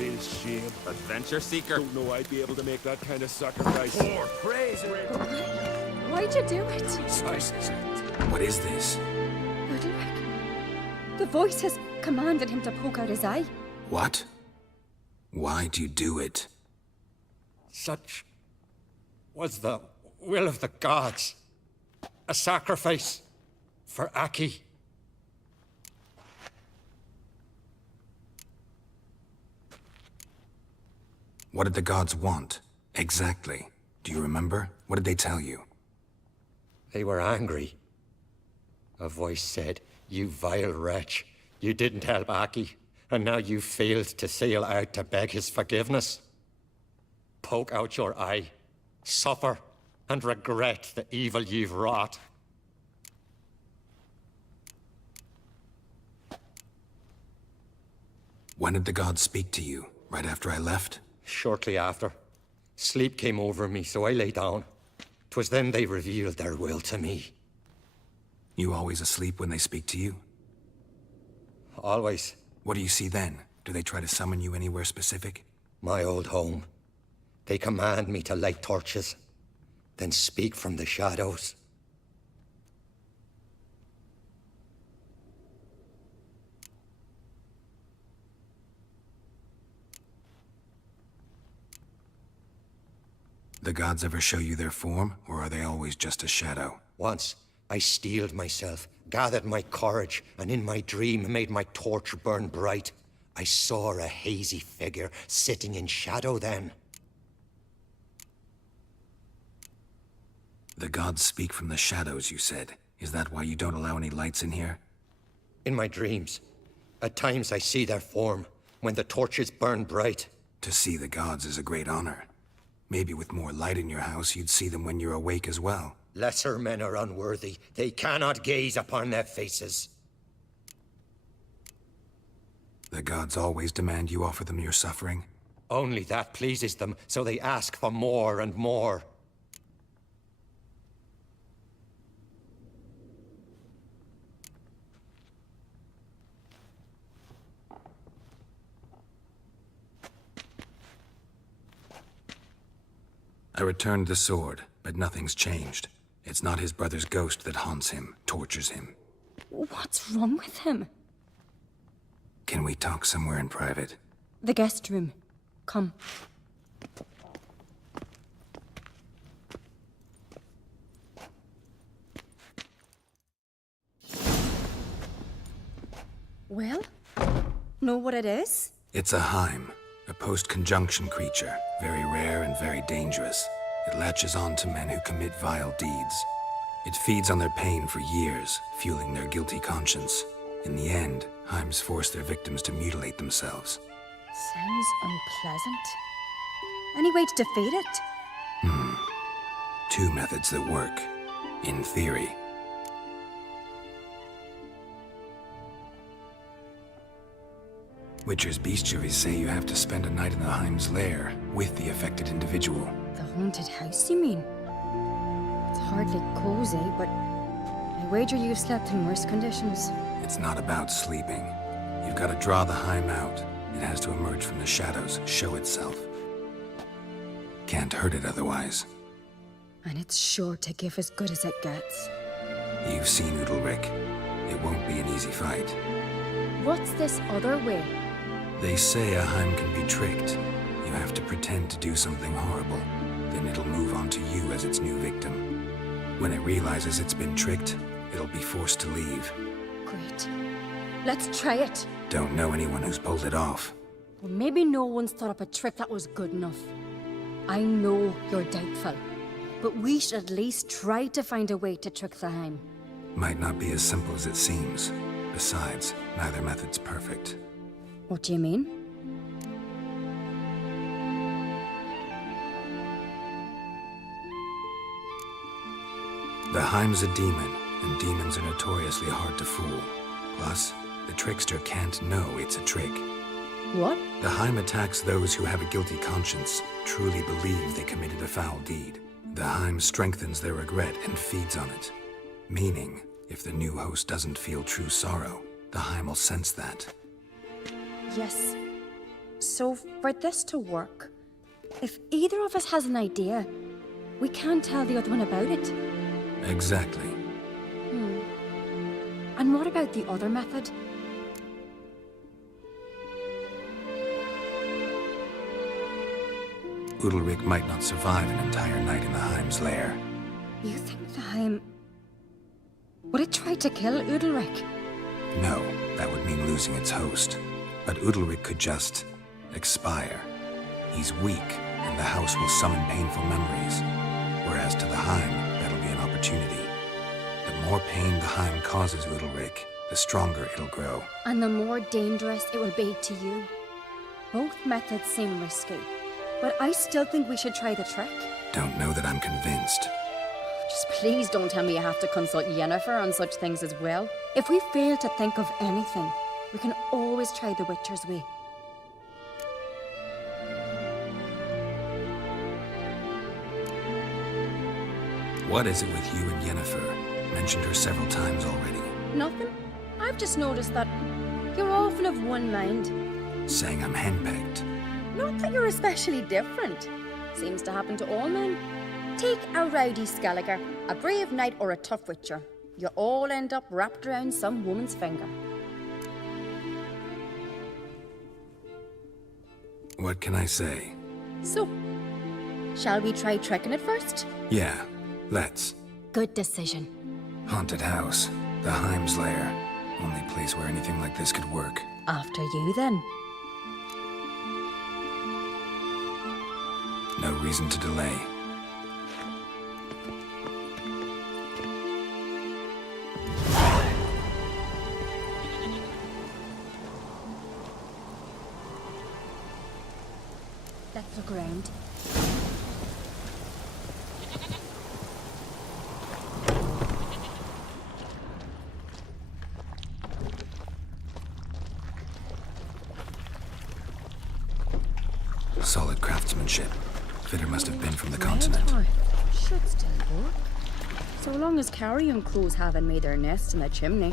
feel shame. Adventure seeker. Don't know I'd be able to make that kind of sacrifice. Poor, crazy. Why'd you do it? What is this? Udalric. The voice has commanded him to poke out his eye. What? Why'd you do it? Such was the will of the gods. A sacrifice for Aki. What did the gods want? Exactly. Do you remember? What did they tell you? They were angry. A voice said, "You vile wretch, you didn't help Aki, and now you failed to sail out to beg his forgiveness. Poke out your eye, suffer, and regret the evil you've wrought." When did the gods speak to you? Right after I left? Shortly after, sleep came over me, so I lay down. 'Twas then they revealed their will to me. You always asleep when they speak to you? Always. What do you see then? Do they try to summon you anywhere specific? My old home. They command me to light torches, then speak from the shadows. The gods ever show you their form, or are they always just a shadow? Once, I steeled myself, gathered my courage, and in my dream made my torch burn bright. I saw a hazy figure sitting in shadow then. The gods speak from the shadows, you said. Is that why you don't allow any lights in here? In my dreams, at times I see their form, when the torches burn bright. To see the gods is a great honor. Maybe with more light in your house, you'd see them when you're awake as well. Lesser men are unworthy. They cannot gaze upon their faces. The gods always demand you offer them your suffering? Only that pleases them, so they ask for more and more. I returned the sword, but nothing's changed. It's not his brother's ghost that haunts him, tortures him. What's wrong with him? Can we talk somewhere in private? The guest room. Come. Well? Know what it is? It's a Heim, a post-conjunction creature, very rare and very dangerous. It latches on to men who commit vile deeds. It feeds on their pain for years, fueling their guilty conscience. In the end, Heims force their victims to mutilate themselves. Sounds unpleasant. Any way to defeat it? Two methods that work, in theory. Witcher's bestiaries say you have to spend a night in the Heim's lair with the affected individual. The haunted house, you mean? It's hardly cozy, but I wager you've slept in worse conditions. It's not about sleeping. You've got to draw the Heim out. It has to emerge from the shadows, show itself. Can't hurt it otherwise. And it's sure to give as good as it gets. You've seen Udalric. It won't be an easy fight. What's this other way? They say a Heim can be tricked. You have to pretend to do something horrible. Then it'll move on to you as its new victim. When it realizes it's been tricked, it'll be forced to leave. Great. Let's try it. Don't know anyone who's pulled it off. Well, maybe no one's thought up a trick that was good enough. I know you're doubtful, but we should at least try to find a way to trick the Heim. Might not be as simple as it seems. Besides, neither method's perfect. What do you mean? The Heim's a demon, and demons are notoriously hard to fool. Plus, the trickster can't know it's a trick. What? The Heim attacks those who have a guilty conscience, truly believe they committed a foul deed. The Heim strengthens their regret and feeds on it. Meaning, if the new host doesn't feel true sorrow, the Heim will sense that. Yes. So, for this to work, if either of us has an idea, we can't tell the other one about it. Exactly. And what about the other method? Udalric might not survive an entire night in the Heim's lair. You think the Heim... would it try to kill Udalric? No, that would mean losing its host. But Udalric could just... expire. He's weak, and the house will summon painful memories. Whereas to the Heim, that'll be an opportunity. The more pain the Heim causes Udalric, the stronger it'll grow. And the more dangerous it will be to you. Both methods seem risky, but I still think we should try the trick. Don't know that I'm convinced. Just please don't tell me you have to consult Yennefer on such things as well. If we fail to think of anything, we can always try the Witcher's way. What is it with you and Yennefer? Mentioned her several times already. Nothing. I've just noticed that you're often of one mind. Saying I'm henpecked. Not that you're especially different. Seems to happen to all men. Take a rowdy Skelliger, a brave knight, or a tough witcher. You all end up wrapped around some woman's finger. What can I say? So, shall we try tricking it first? Yeah, let's. Good decision. Haunted house. The Heim's lair. Only place where anything like this could work. After you, then. No reason to delay. Let's look around. Solid craftsmanship. Fitter must have been from the continent. Should still work. So long as carrion crows haven't made their nest in the chimney.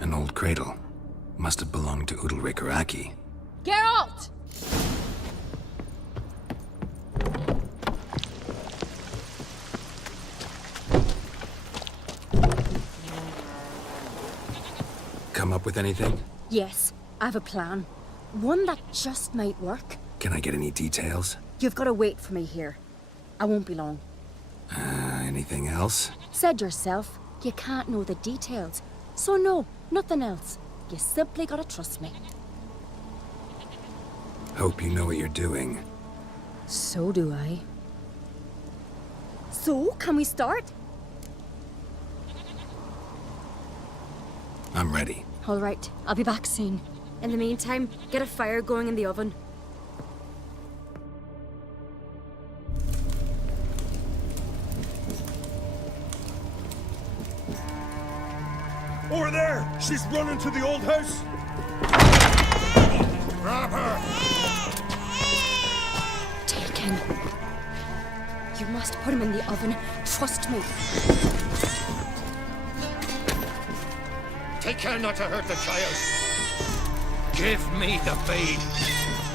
An old cradle. Must have belonged to Udalric or Aki. Geralt! Come up with anything? Yes, I have a plan. One that just might work. Can I get any details? You've got to wait for me here. I won't be long. Anything else? Said yourself, you can't know the details. So no, nothing else. You simply gotta trust me. Hope you know what you're doing. So do I. So, can we start? I'm ready. All right, I'll be back soon. In the meantime, get a fire going in the oven. Over there! She's running to the old house! Grab her! Taken. You must put him in the oven. Trust me. Take care not to hurt the child. Give me the babe.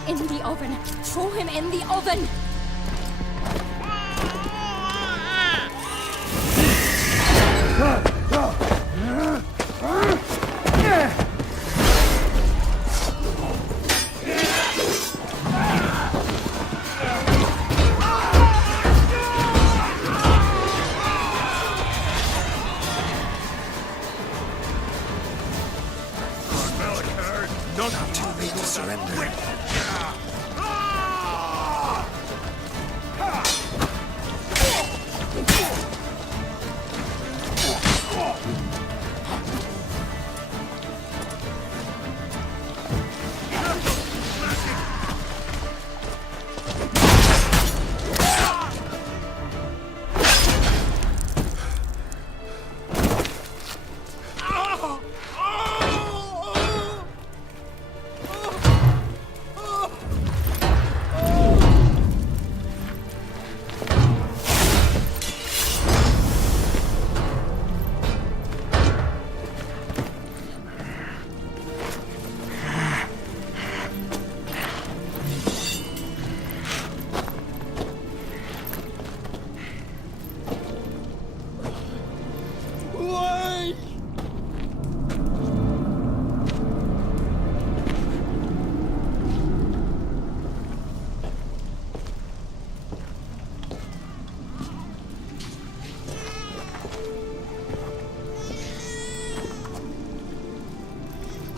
In the oven. Throw him in the oven. Not too late to surrender.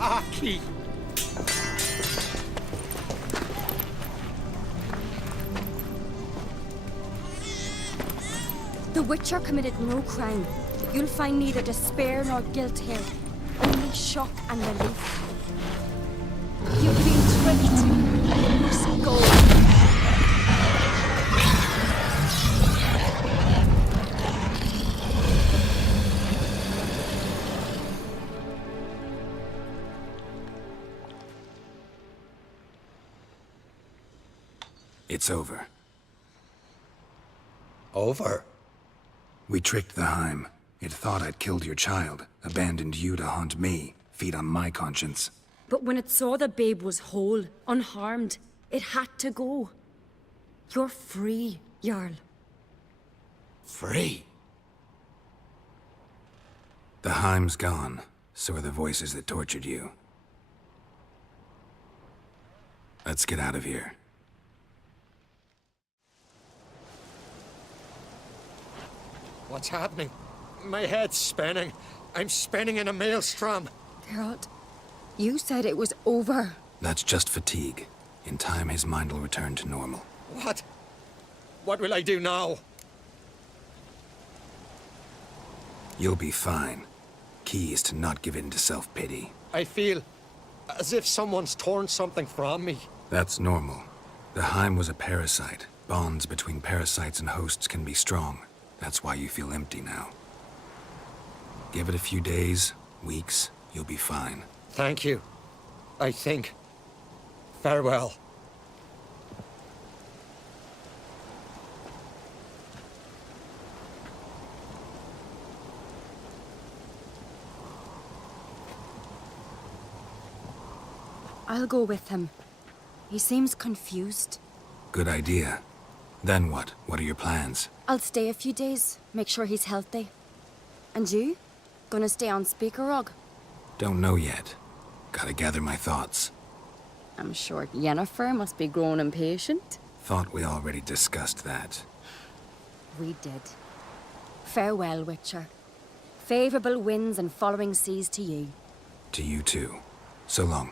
Aki! The Witcher committed no crime. You'll find neither despair nor guilt here. Only shock and relief. You've been tricked. You must go. It's over. Over? We tricked the Heim. It thought I'd killed your child, abandoned you to haunt me, feed on my conscience. But when it saw the babe was whole, unharmed, it had to go. You're free, Jarl. Free? The Heim's gone, so are the voices that tortured you. Let's get out of here. What's happening? My head's spinning. I'm spinning in a maelstrom. Geralt, you said it was over. That's just fatigue. In time, his mind will return to normal. What? What will I do now? You'll be fine. Key is to not give in to self-pity. I feel as if someone's torn something from me. That's normal. The Heim was a parasite. Bonds between parasites and hosts can be strong. That's why you feel empty now. Give it a few days, weeks, you'll be fine. Thank you. I think. Farewell. I'll go with him. He seems confused. Good idea. Then what? What are your plans? I'll stay a few days, make sure he's healthy. And you? Gonna stay on Speaker Rog? Don't know yet. Gotta gather my thoughts. I'm sure Yennefer must be grown impatient. Thought we already discussed that. We did. Farewell, Witcher. Favorable winds and following seas to you. To you too. So long.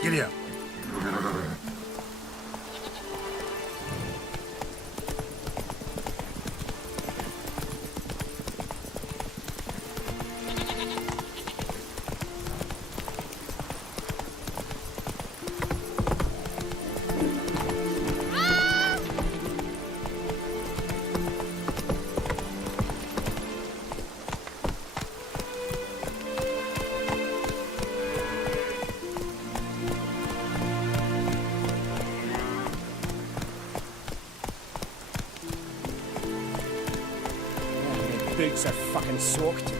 Giddy up. Boots are fucking soaked.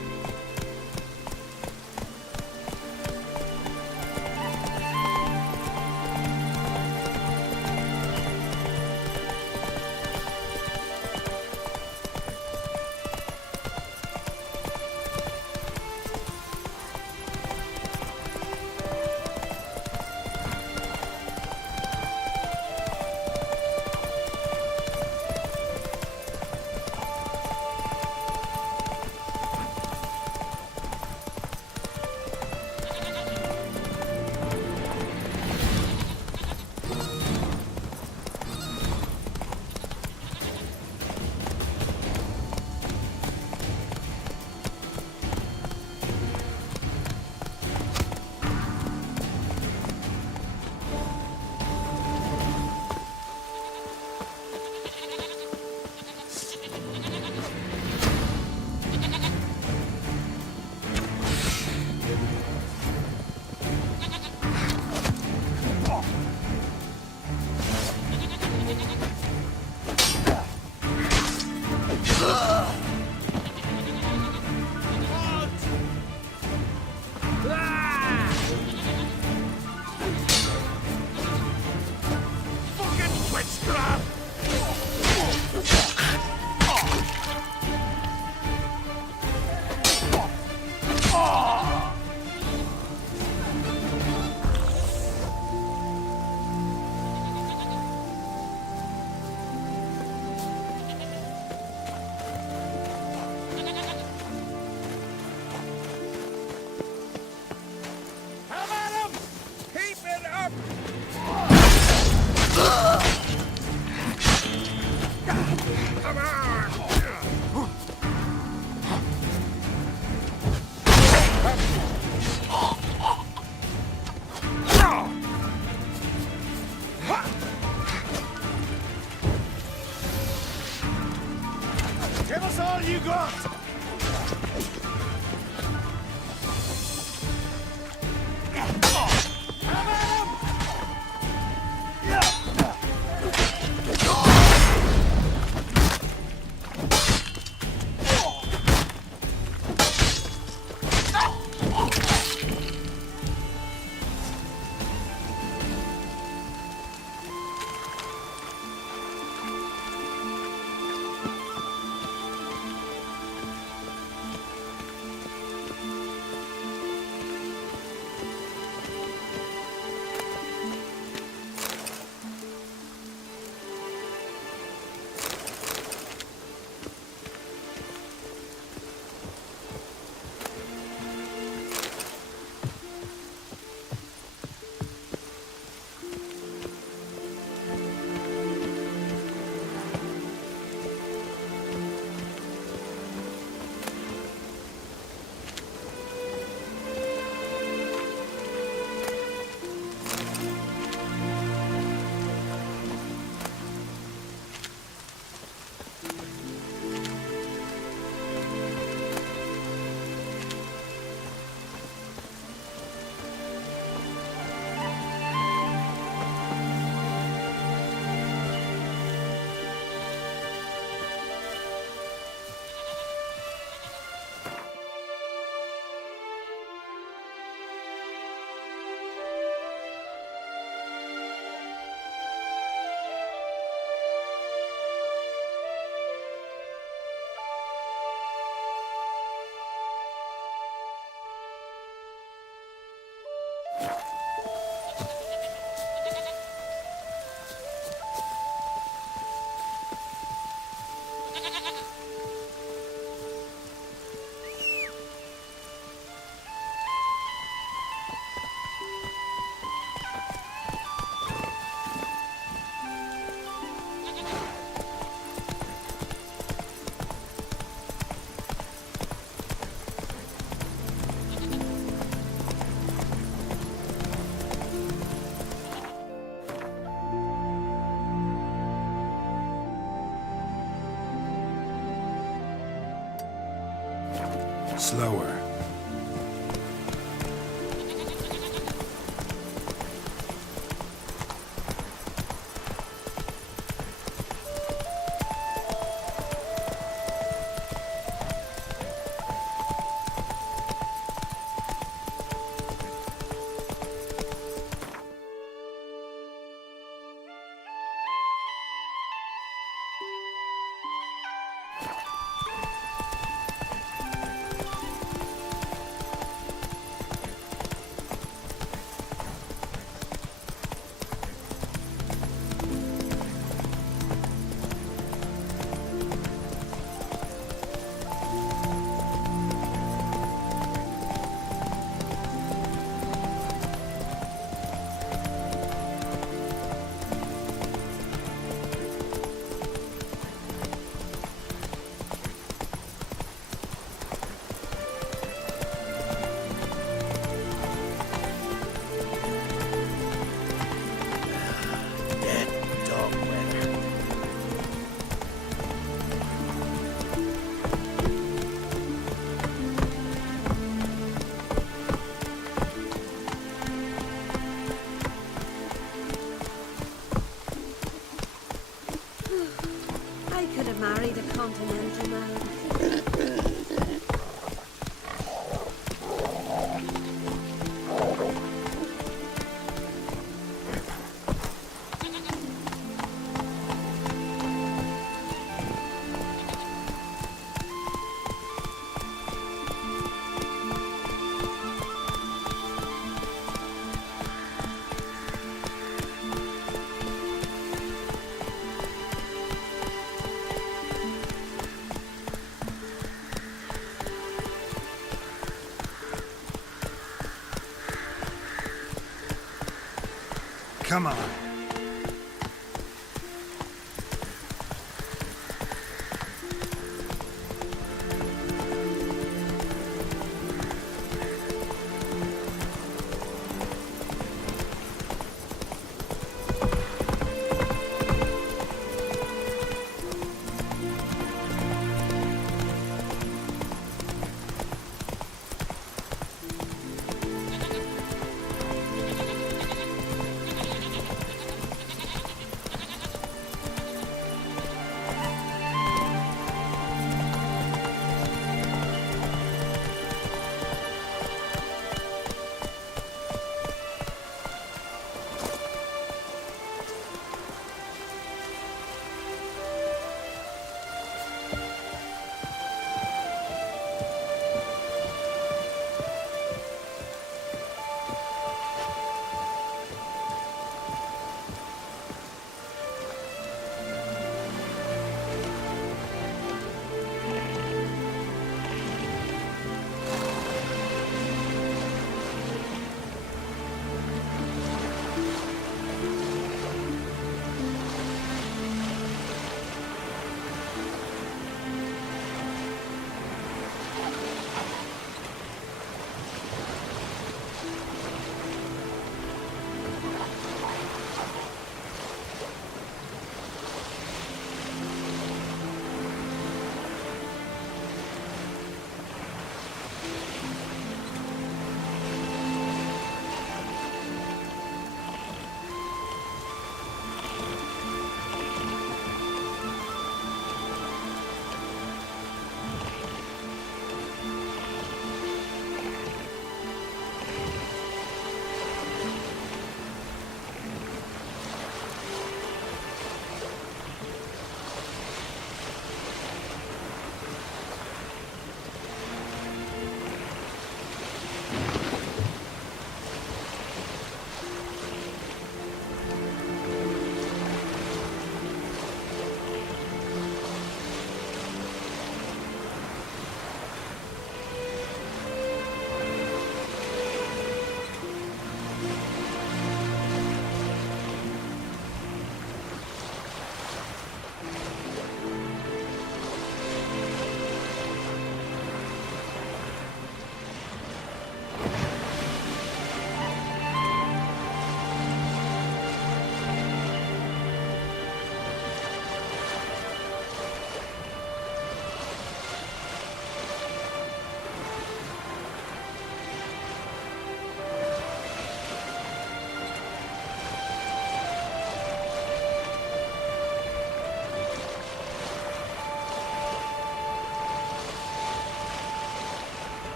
Slower. I could have married a continental man. Come on.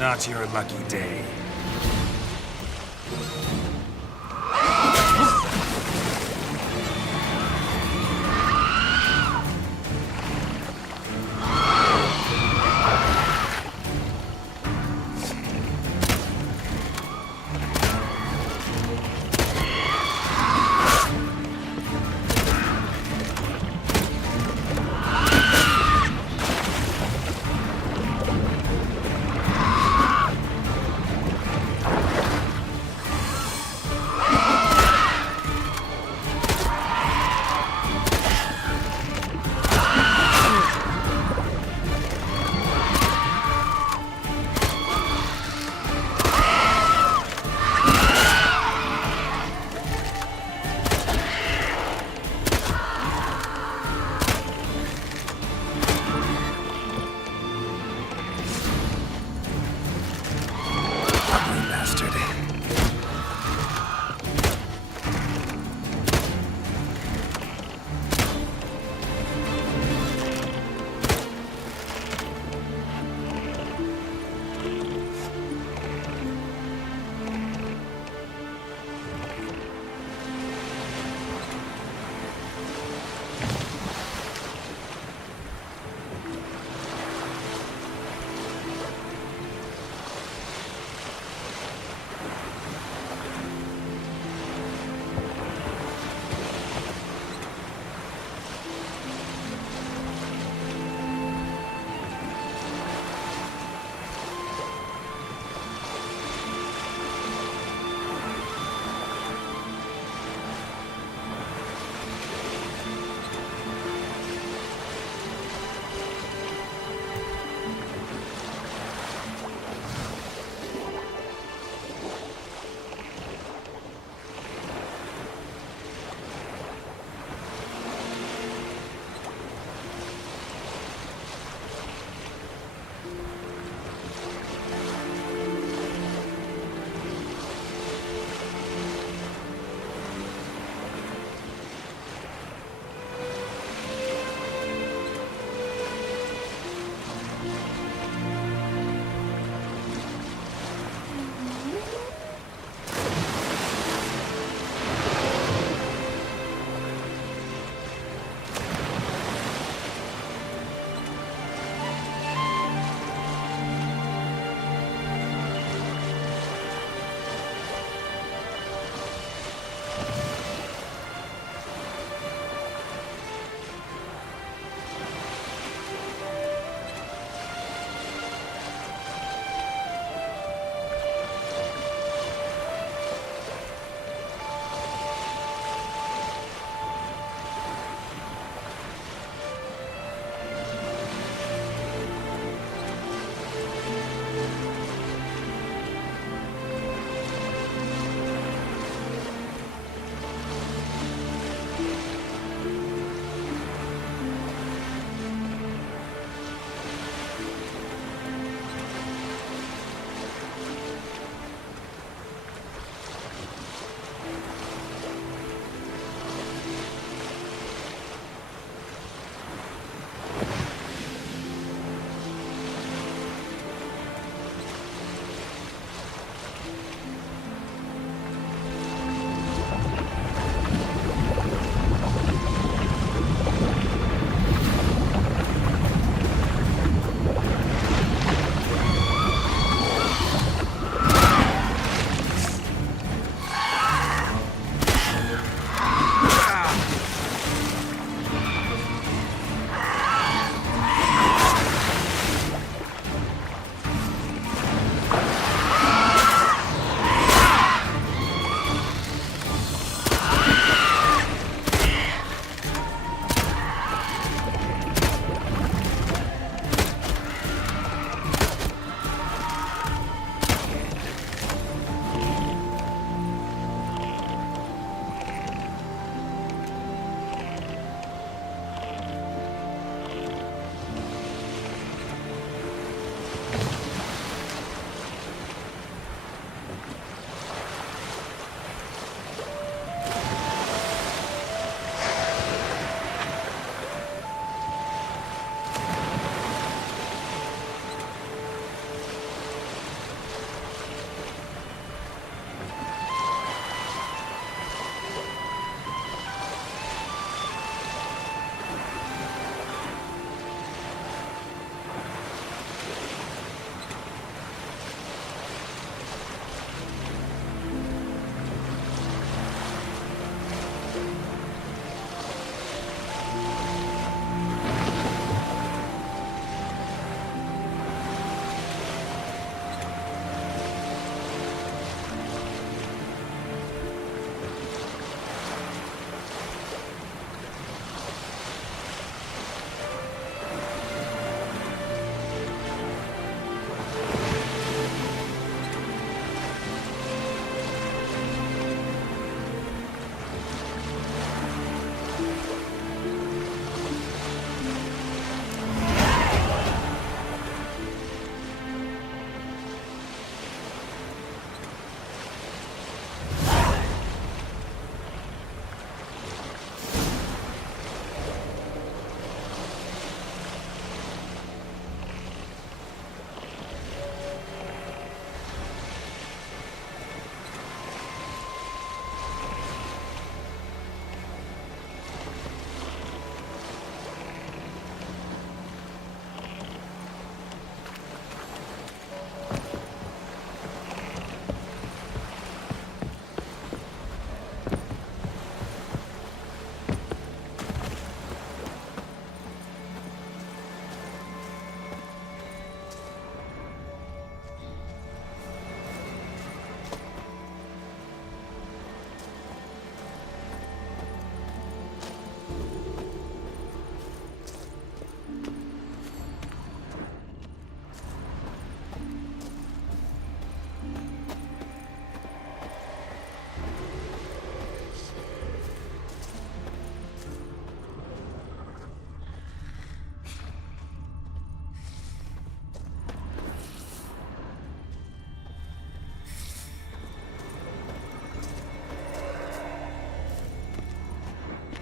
Not your lucky day.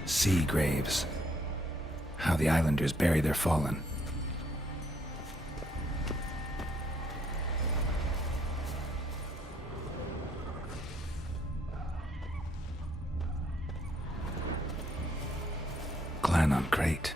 Sea graves. How the islanders bury their fallen. Clan on Crate.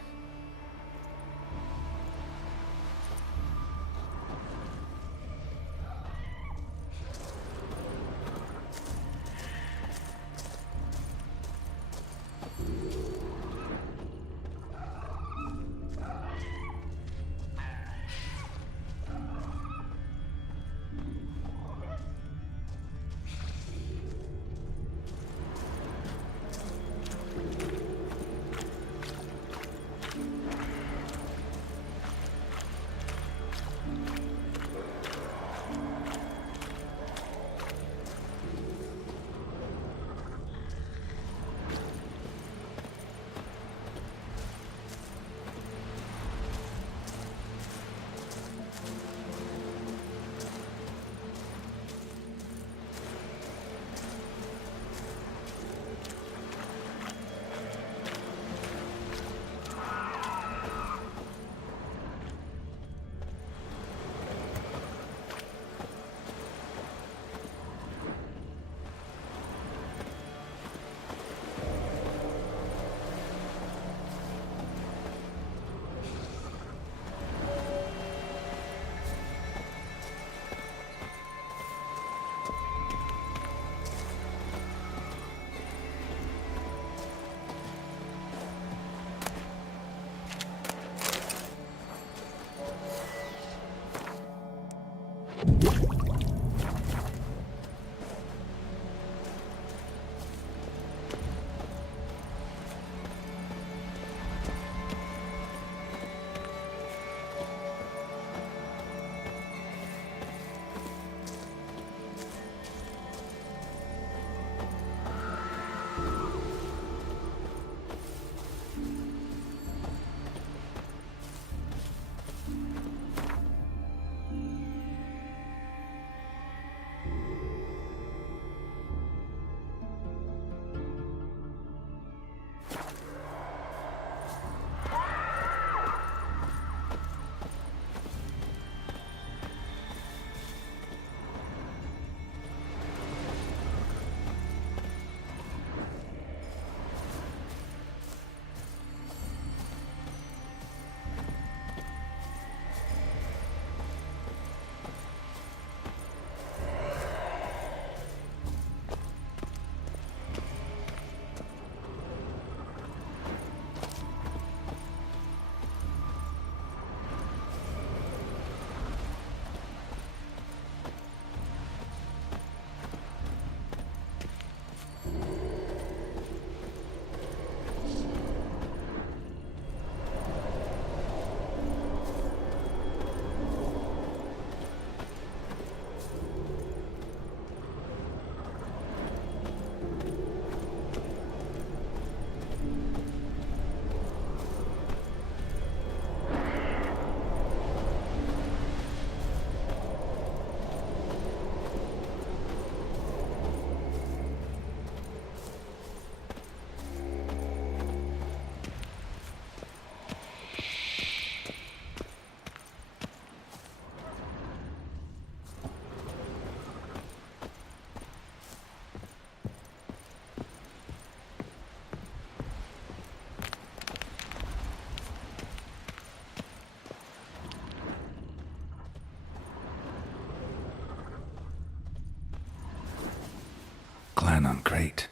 Clan on Crate.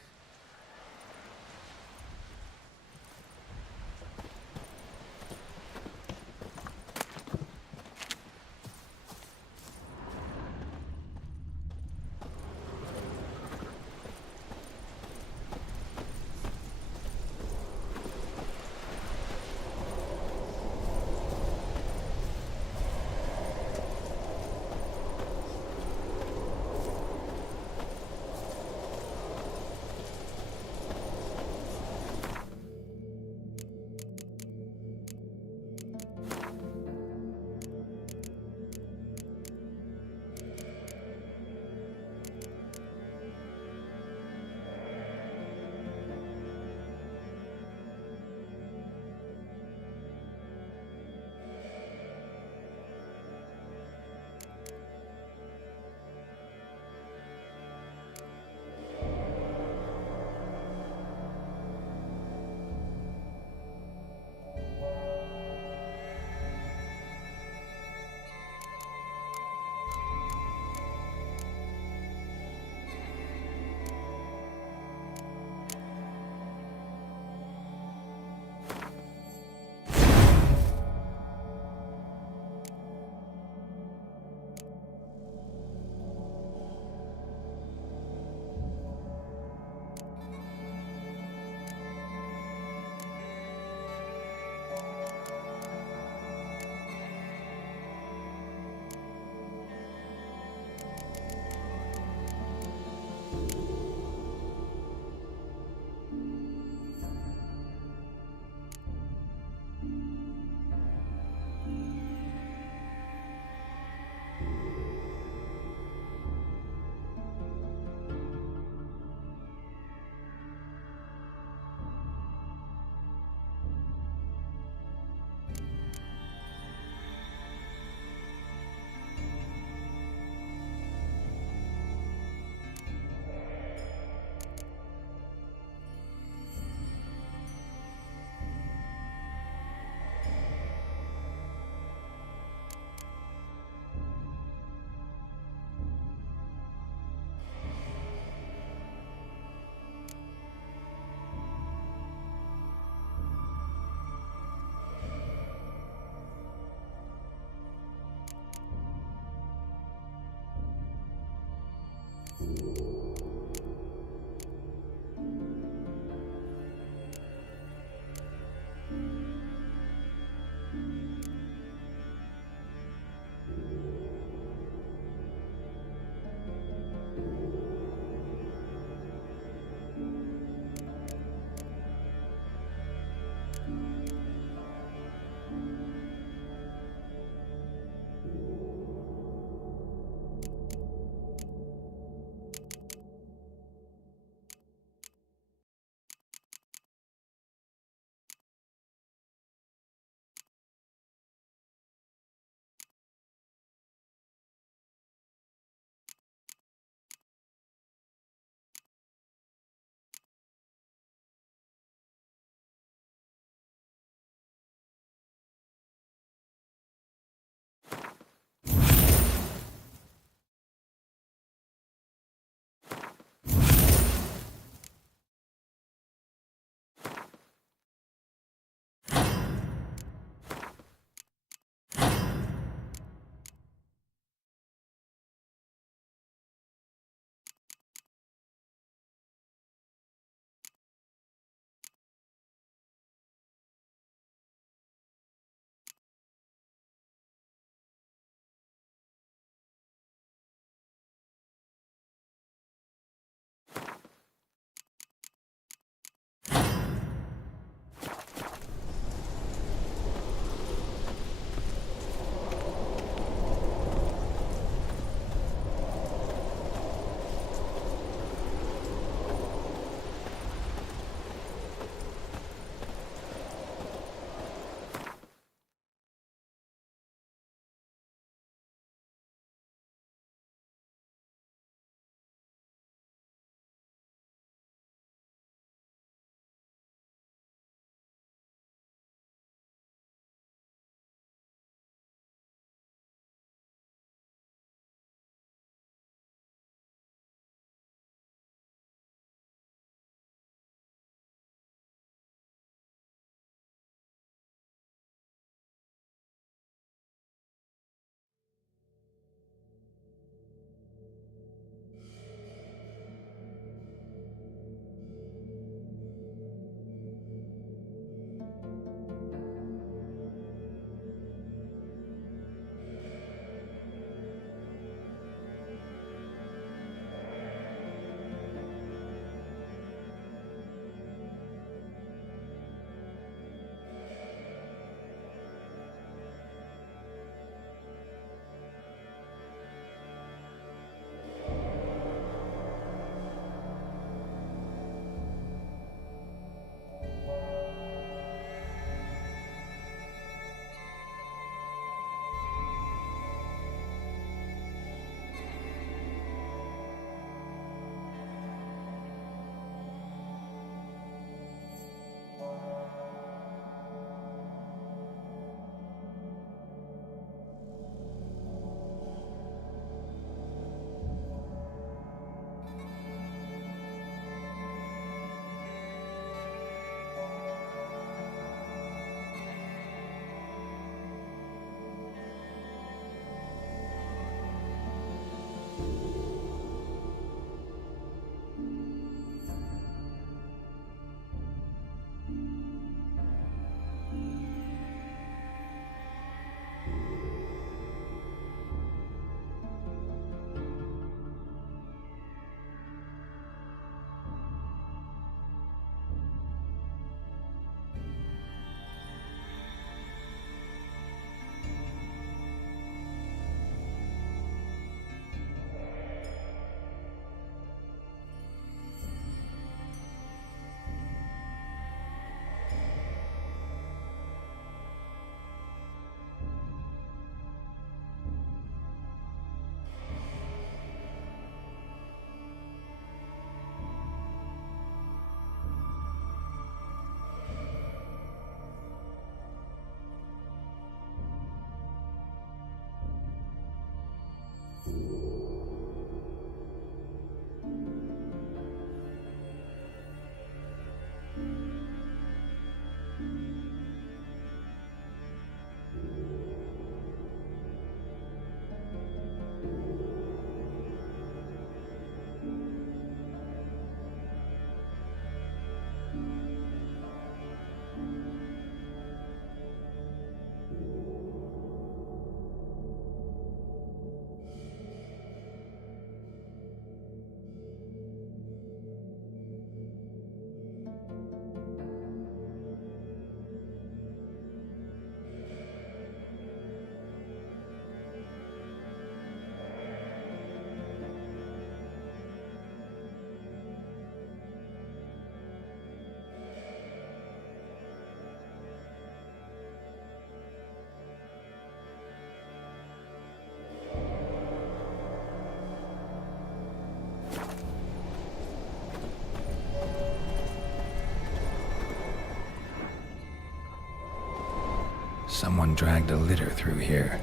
Someone dragged a litter through here.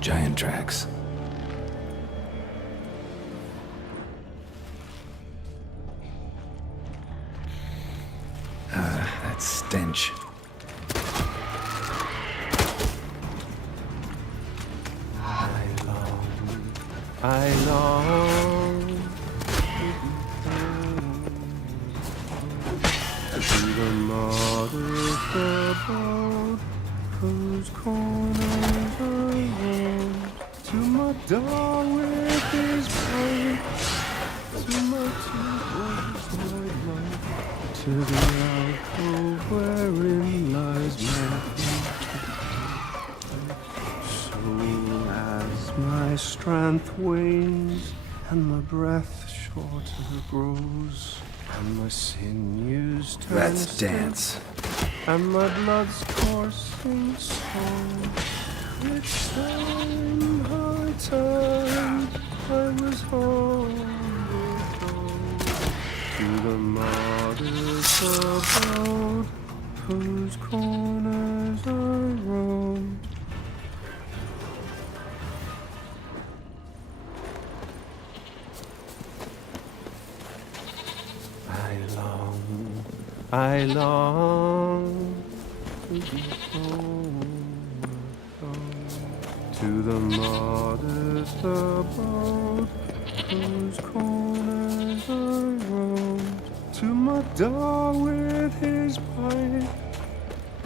Giant tracks. That stench. I long to the modest abode whose corners are round, to my dog with his pipe, to my two boys nightlight, to the alcove wherein lies my my strength wanes, and my breath shorter grows, and my sinews turn Let's stiff, dance. and my blood's coursing song. It's time, high time, I was home to the modest abode, whose corners I roamed. I long to be home, to the modest abode whose corners I roamed, to my dog with his pipe,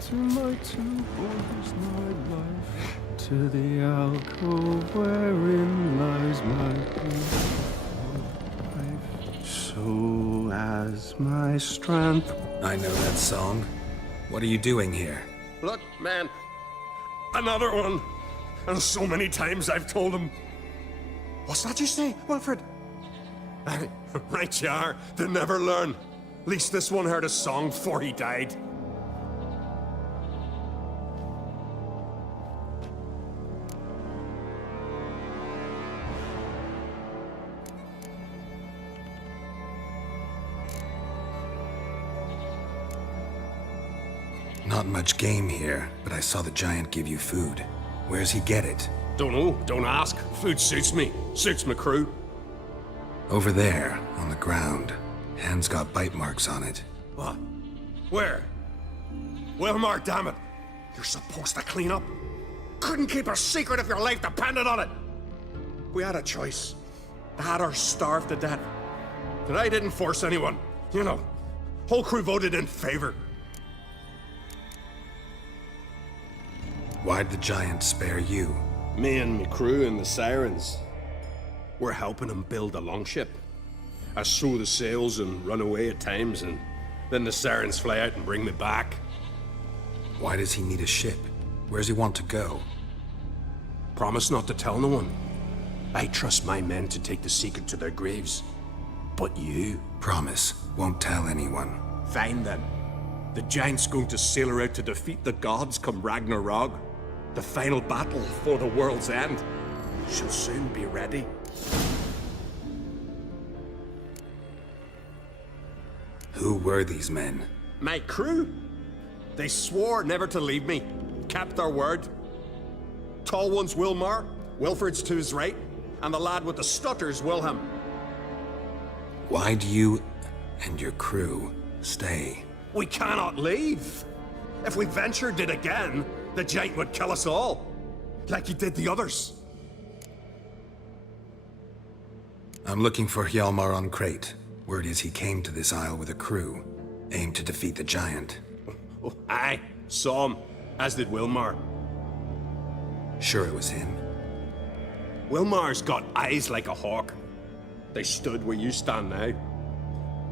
to my two boys' nightlife, to the alcove wherein lies my life, so as my strength. I know that song. What are you doing here? Look, man. Another one. And so many times I've told him. What's that you say, Wilfred? Aye, right you are. They never learn. At least this one heard a song before he died. Not much game here, but I saw the giant give you food. Where's he get it? Don't know, don't ask. Food suits me, suits my crew. Over there, on the ground. Hand's got bite marks on it. What? Where? Well, Mark, damn it. You're supposed to clean up. Couldn't keep a secret if your life depended on it. We had a choice. That or starve to death. And I didn't force anyone. You know, whole crew voted in favor. Why'd the giant spare you? Me and me crew and the Sirens. We're helping him build a longship. I sew the sails and run away at times, and then the Sirens fly out and bring me back. Why does he need a ship? Where's he want to go? Promise not to tell no one. I trust my men to take the secret to their graves. But you? Promise, won't tell anyone. Fine then. The giant's going to sail her out to defeat the gods come Ragnarok. The final battle for the world's end. She'll soon be ready. Who were these men? My crew? They swore never to leave me. Kept their word. Tall one's Wilmar, Wilfred's to his right, and the lad with the stutter's Wilhelm. Why'd you and your crew stay? We cannot leave. If we ventured it again, the giant would kill us all. Like he did the others. I'm looking for Hjalmar on Crate. Word is he came to this isle with a crew, aimed to defeat the giant. Oh, aye, saw him, as did Wilmar. Sure it was him. Wilmar's got eyes like a hawk. They stood where you stand now.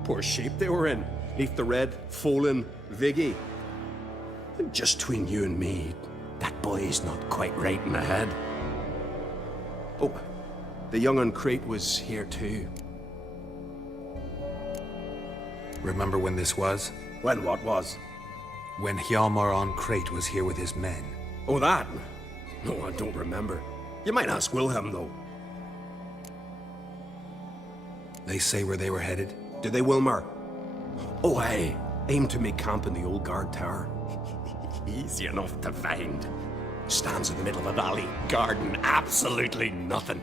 Poor shape they were in, neath the red, Folin, Viggy. And just between you and me, that boy's not quite right in the head. Oh, the young on Crate was here too. Remember when this was? When what was? When Hjalmar on Crate was here with his men. Oh, that? No, I don't remember. You might ask Wilhelm, though. They say where they were headed? Did they, Wilmar? Oh, aye. Aim to make camp in the old guard tower. Easy enough to find. Stands in the middle of a valley. Garden, absolutely nothing.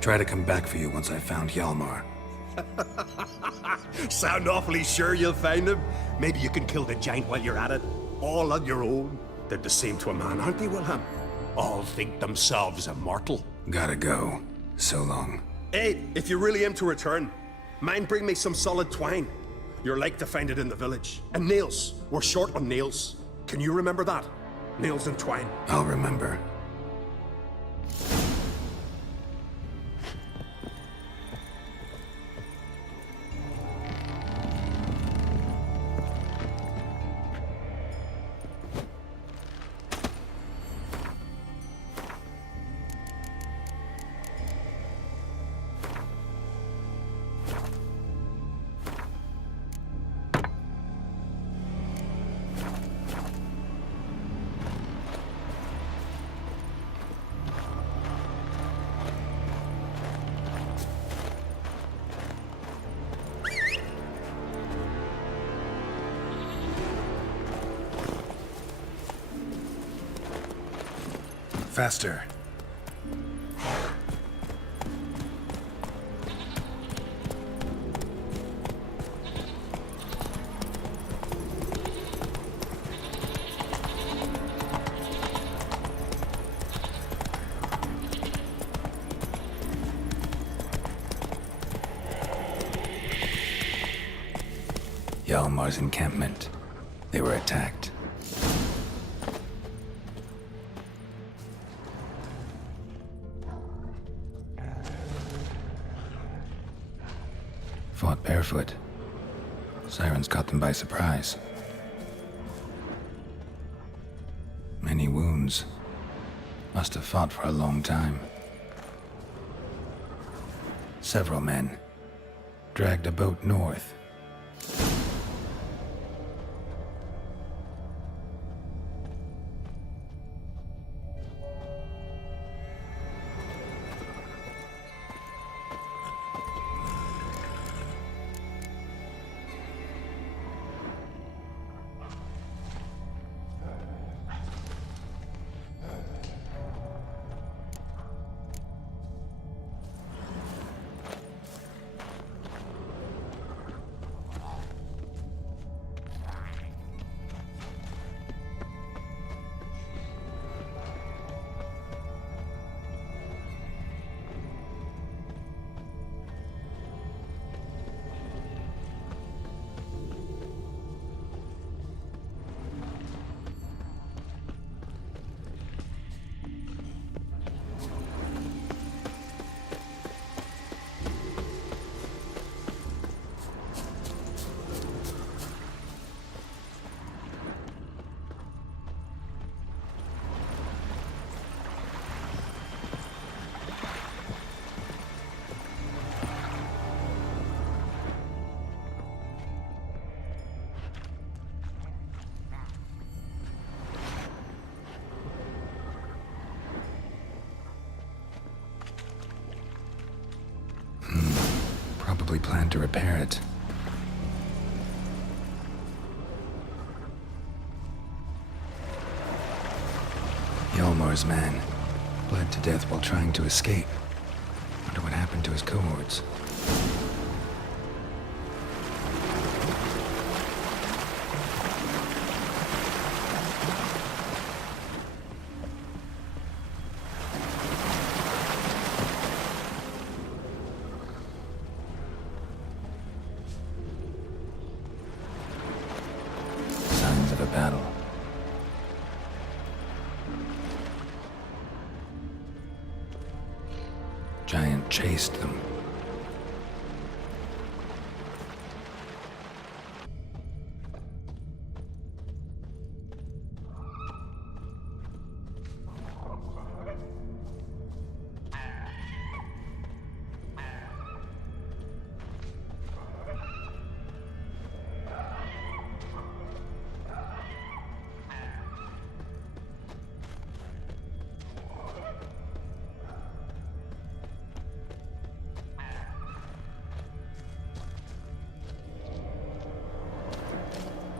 Try to come back for you once I found Hjalmar. Sound awfully sure you'll find him? Maybe you can kill the giant while you're at it. All on your own. They're the same to a man, aren't they, Wilhelm? All think themselves immortal. Gotta go. So long. Hey, if you really aim to return, mind bring me some solid twine. You're like to find it in the village. And nails. We're short on nails. Can you remember that? Nails and twine. I'll remember. Faster. Hjalmar's encampment. They were attacked. Fought barefoot. Sirens caught them by surprise. Many wounds. Must have fought for a long time. Several men. Dragged a boat north. probably planned to repair it. Yolmar's man bled to death while trying to escape. Wonder what happened to his cohorts. Signs of a battle. Giant chased them.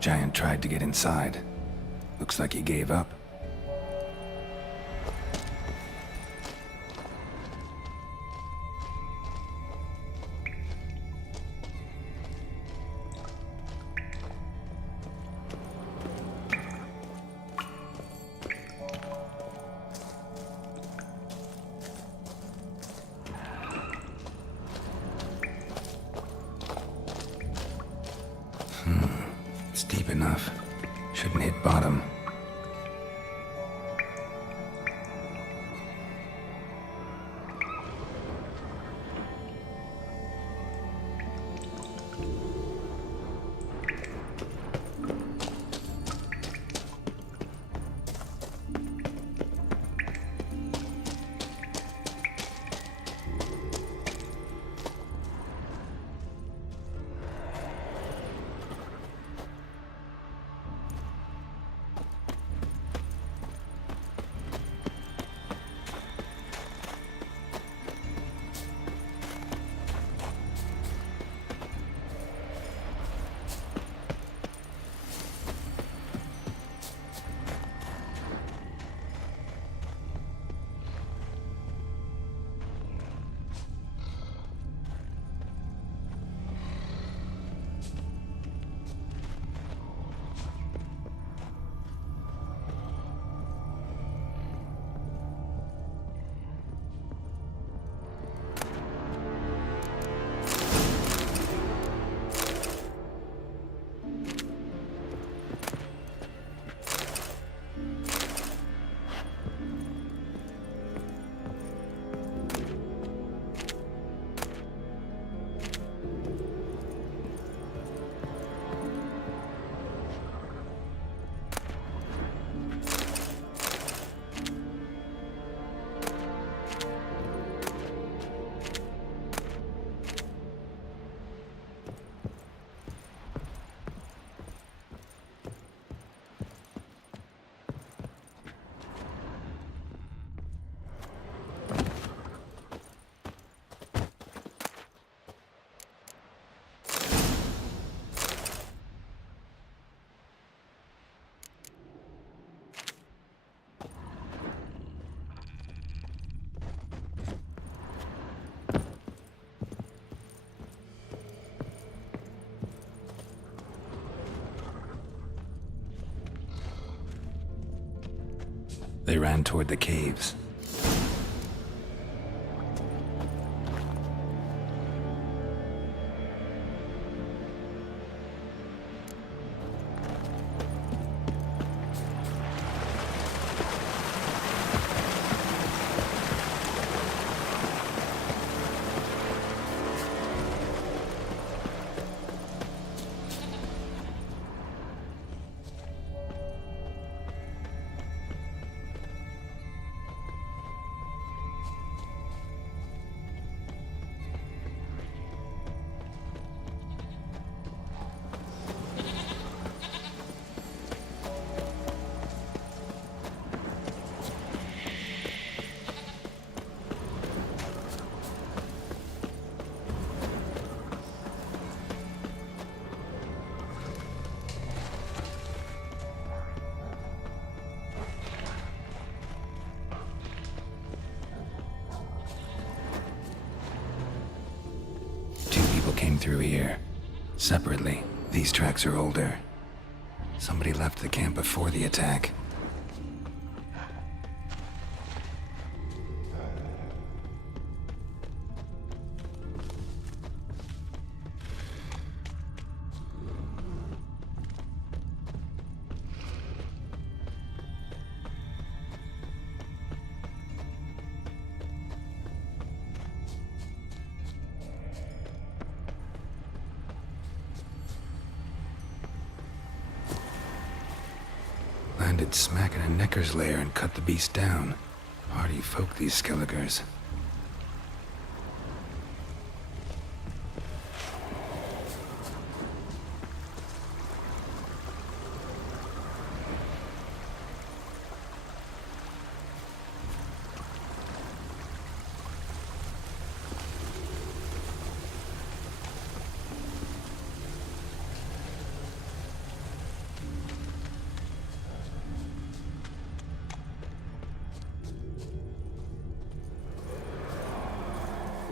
Giant tried to get inside. Looks like he gave up. It's deep enough. Shouldn't hit bottom. They ran toward the caves. came through here. Separately, these tracks are older. Somebody left the camp before the attack. Landed smack in a Necker's lair and cut the beast down. Hardy folk, these Skelligers.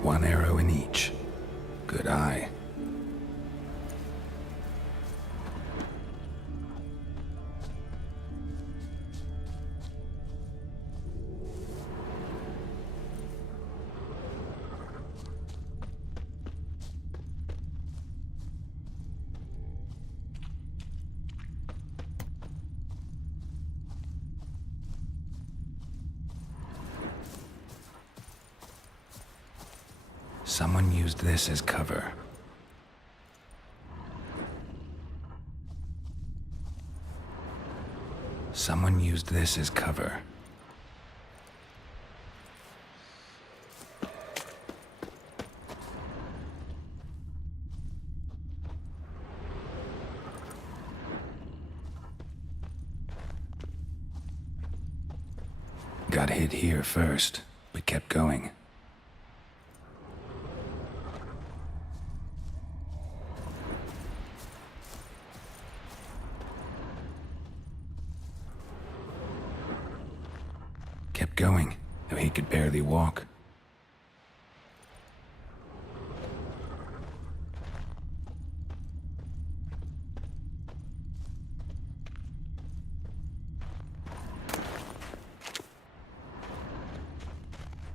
One arrow in each. Good eye. Someone used this as cover. Someone used this as cover. Got hit here first, but kept going. Kept going, though he could barely walk.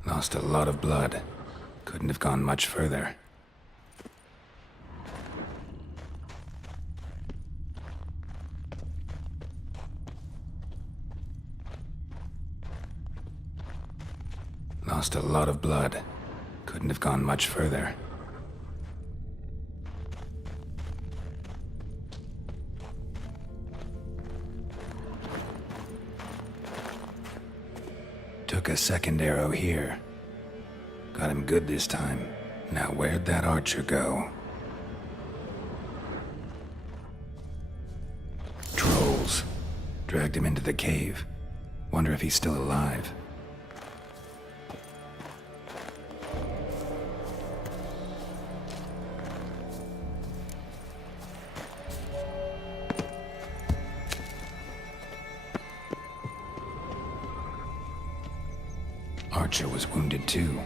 Lost a lot of blood. Couldn't have gone much further. Lost a lot of blood. Couldn't have gone much further. Took a second arrow here. Got him good this time. Now where'd that archer go? Trolls. Dragged him into the cave. Wonder if he's still alive. Archer was wounded too.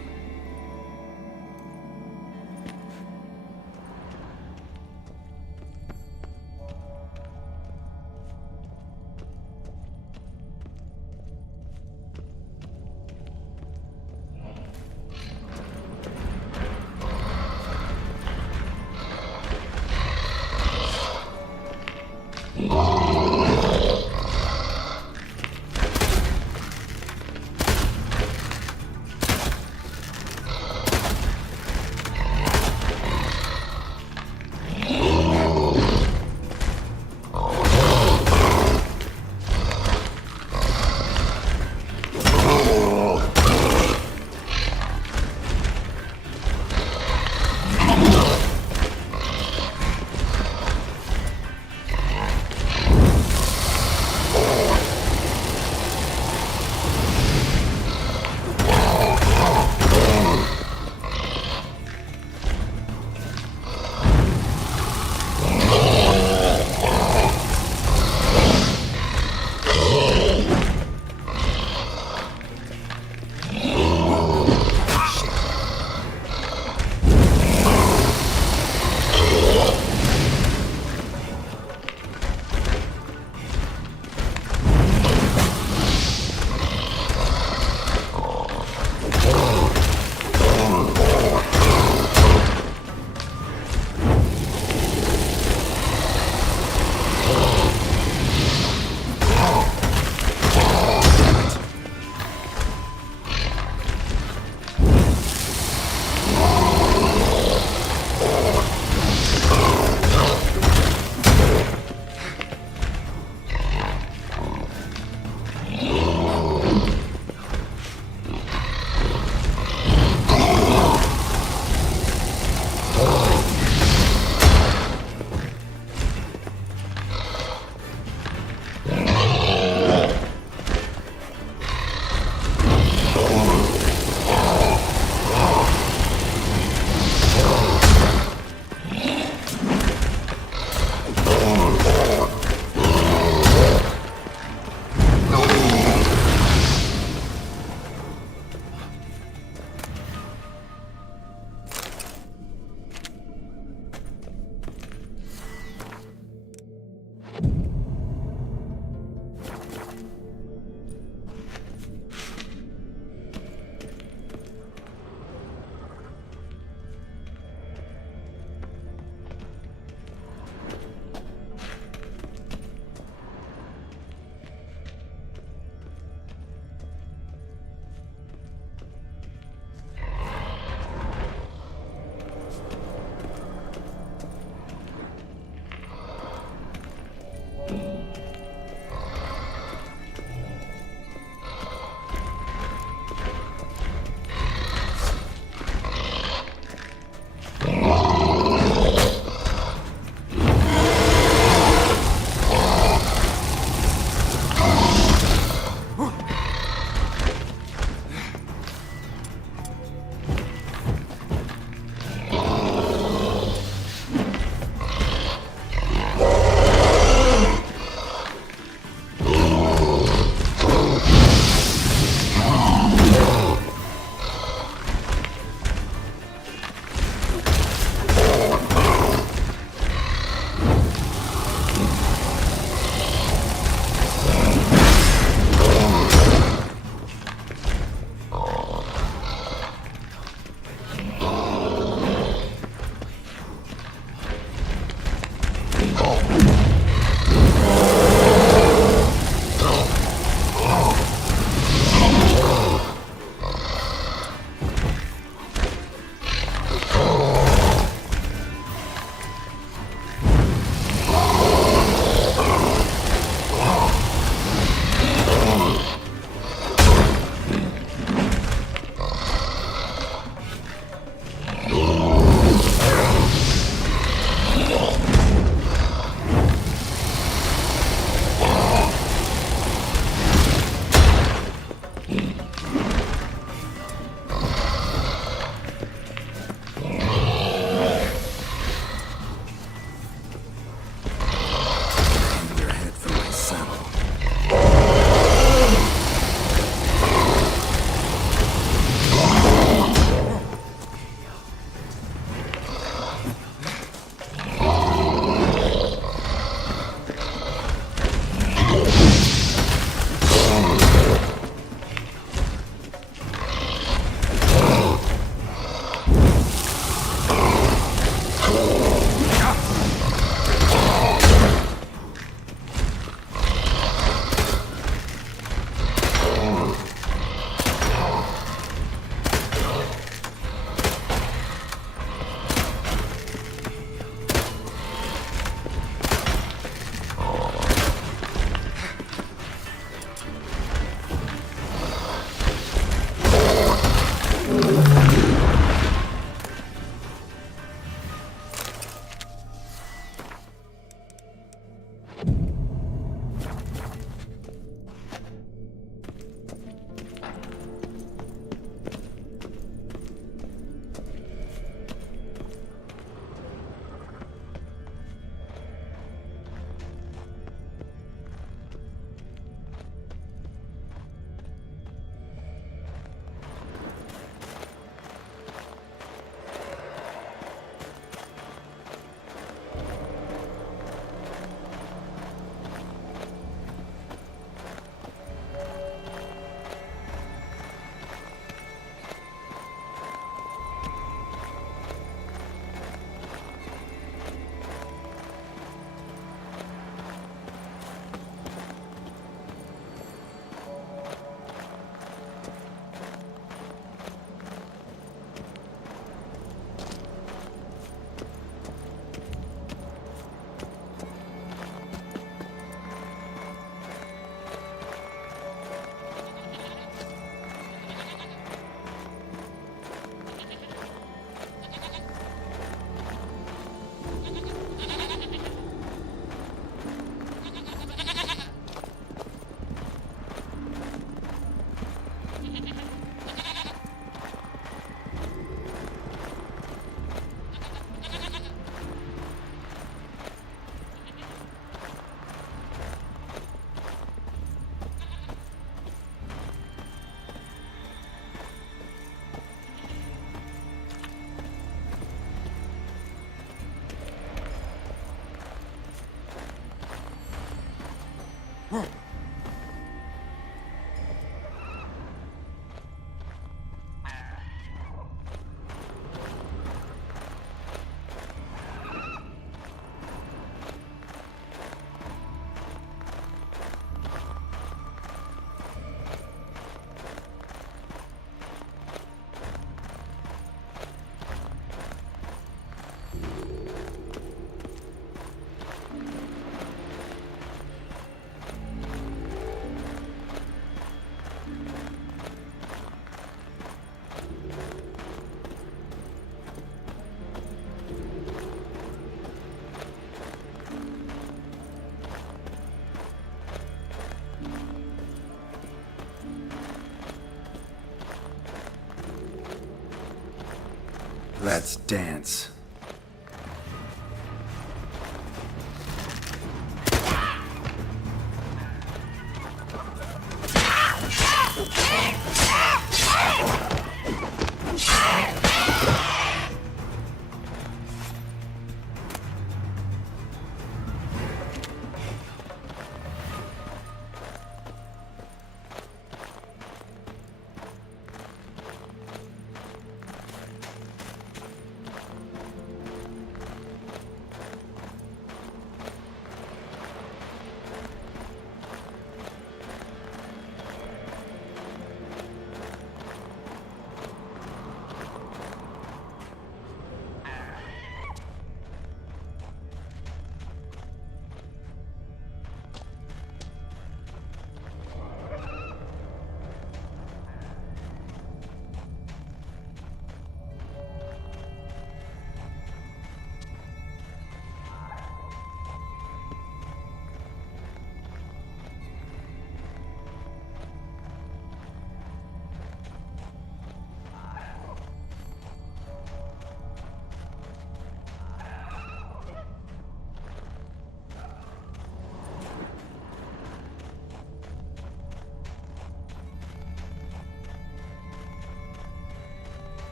Let's dance.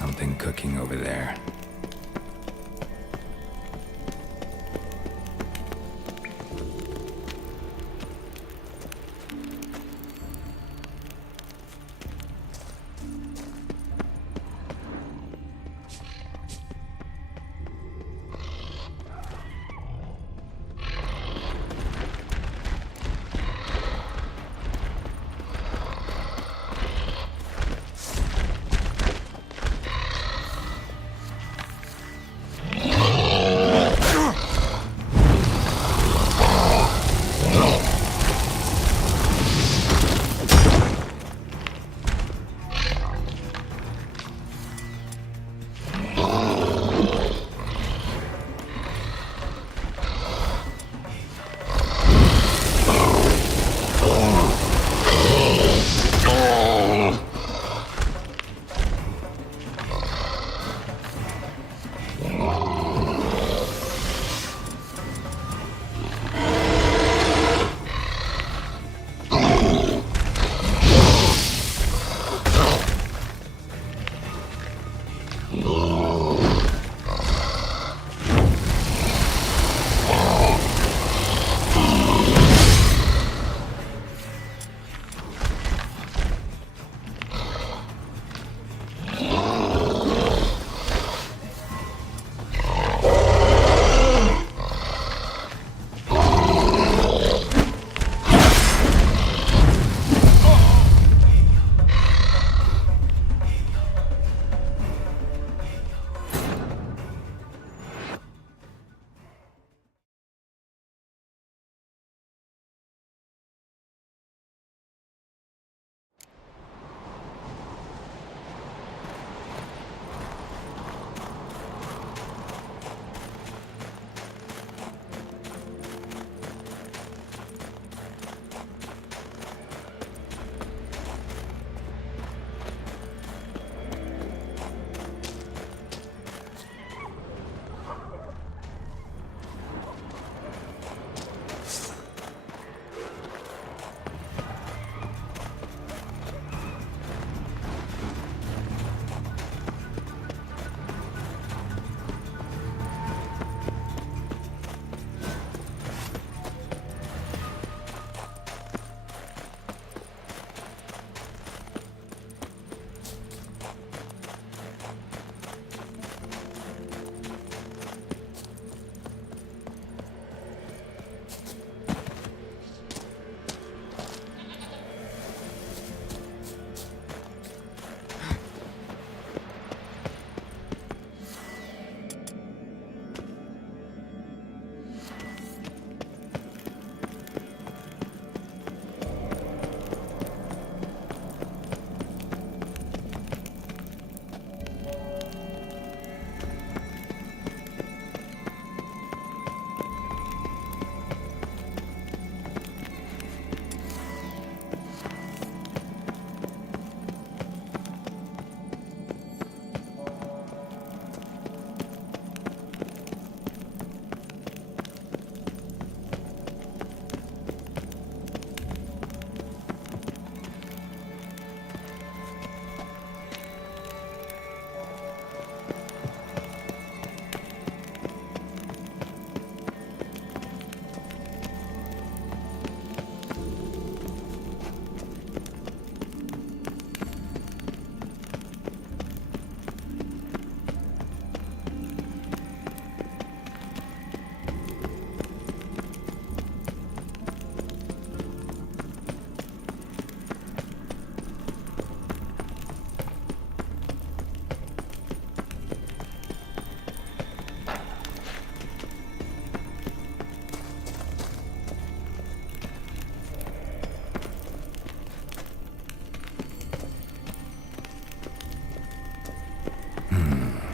Something cooking over there.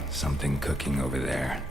Something cooking over there.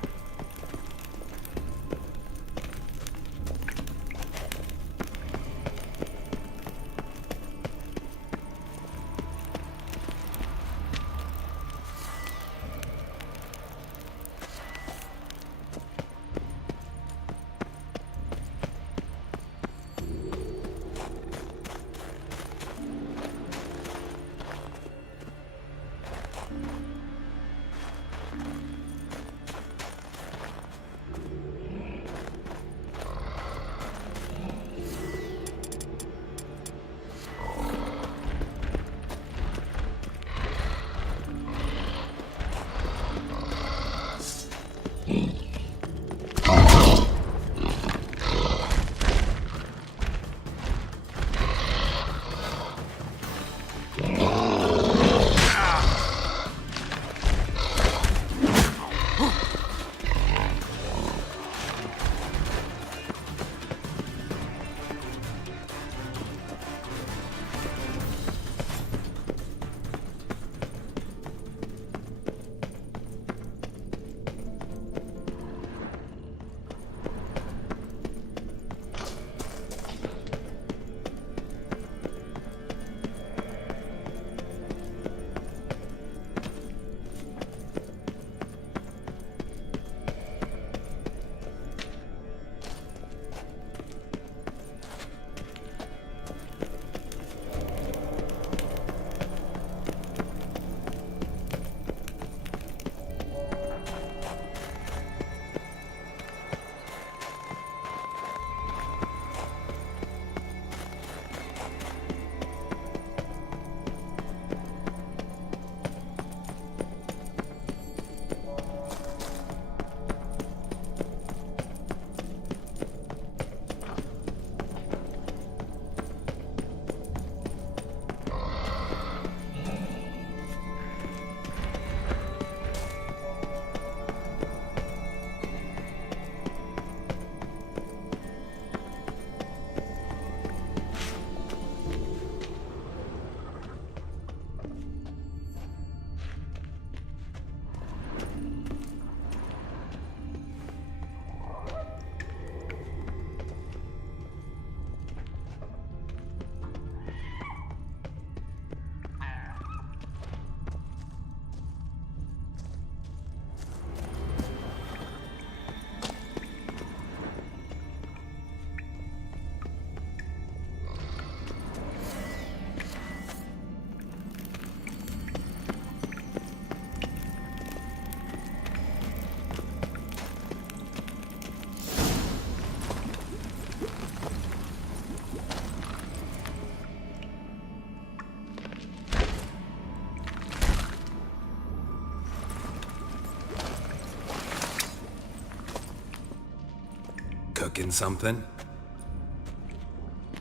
cooking something?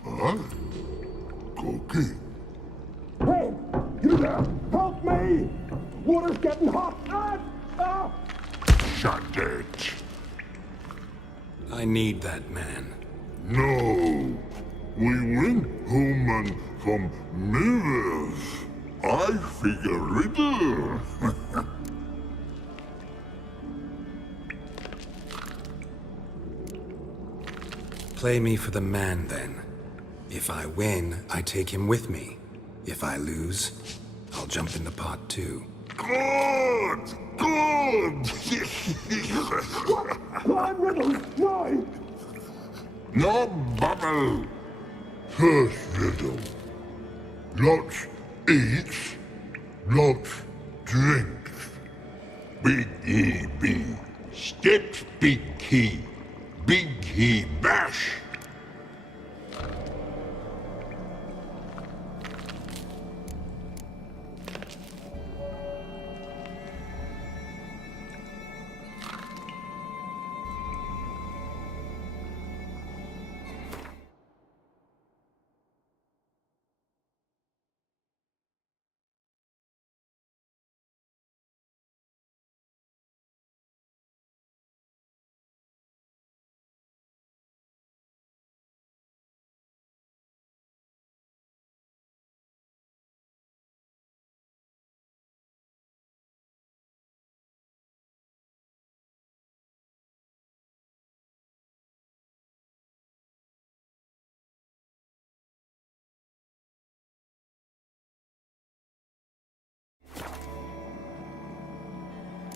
Huh? Cooking? Hey! You there! Help me! Water's getting hot! Shut it. I need that man. No. We went home and from mirrors. I figure riddle. Play me for the man, then. If I win, I take him with me. If I lose, I'll jump in the pot too. Good! Good! Climb, Riddle! No! No bubble! First riddle. Lots eats, lots drinks. Big E B. Steps big key. Big key bash.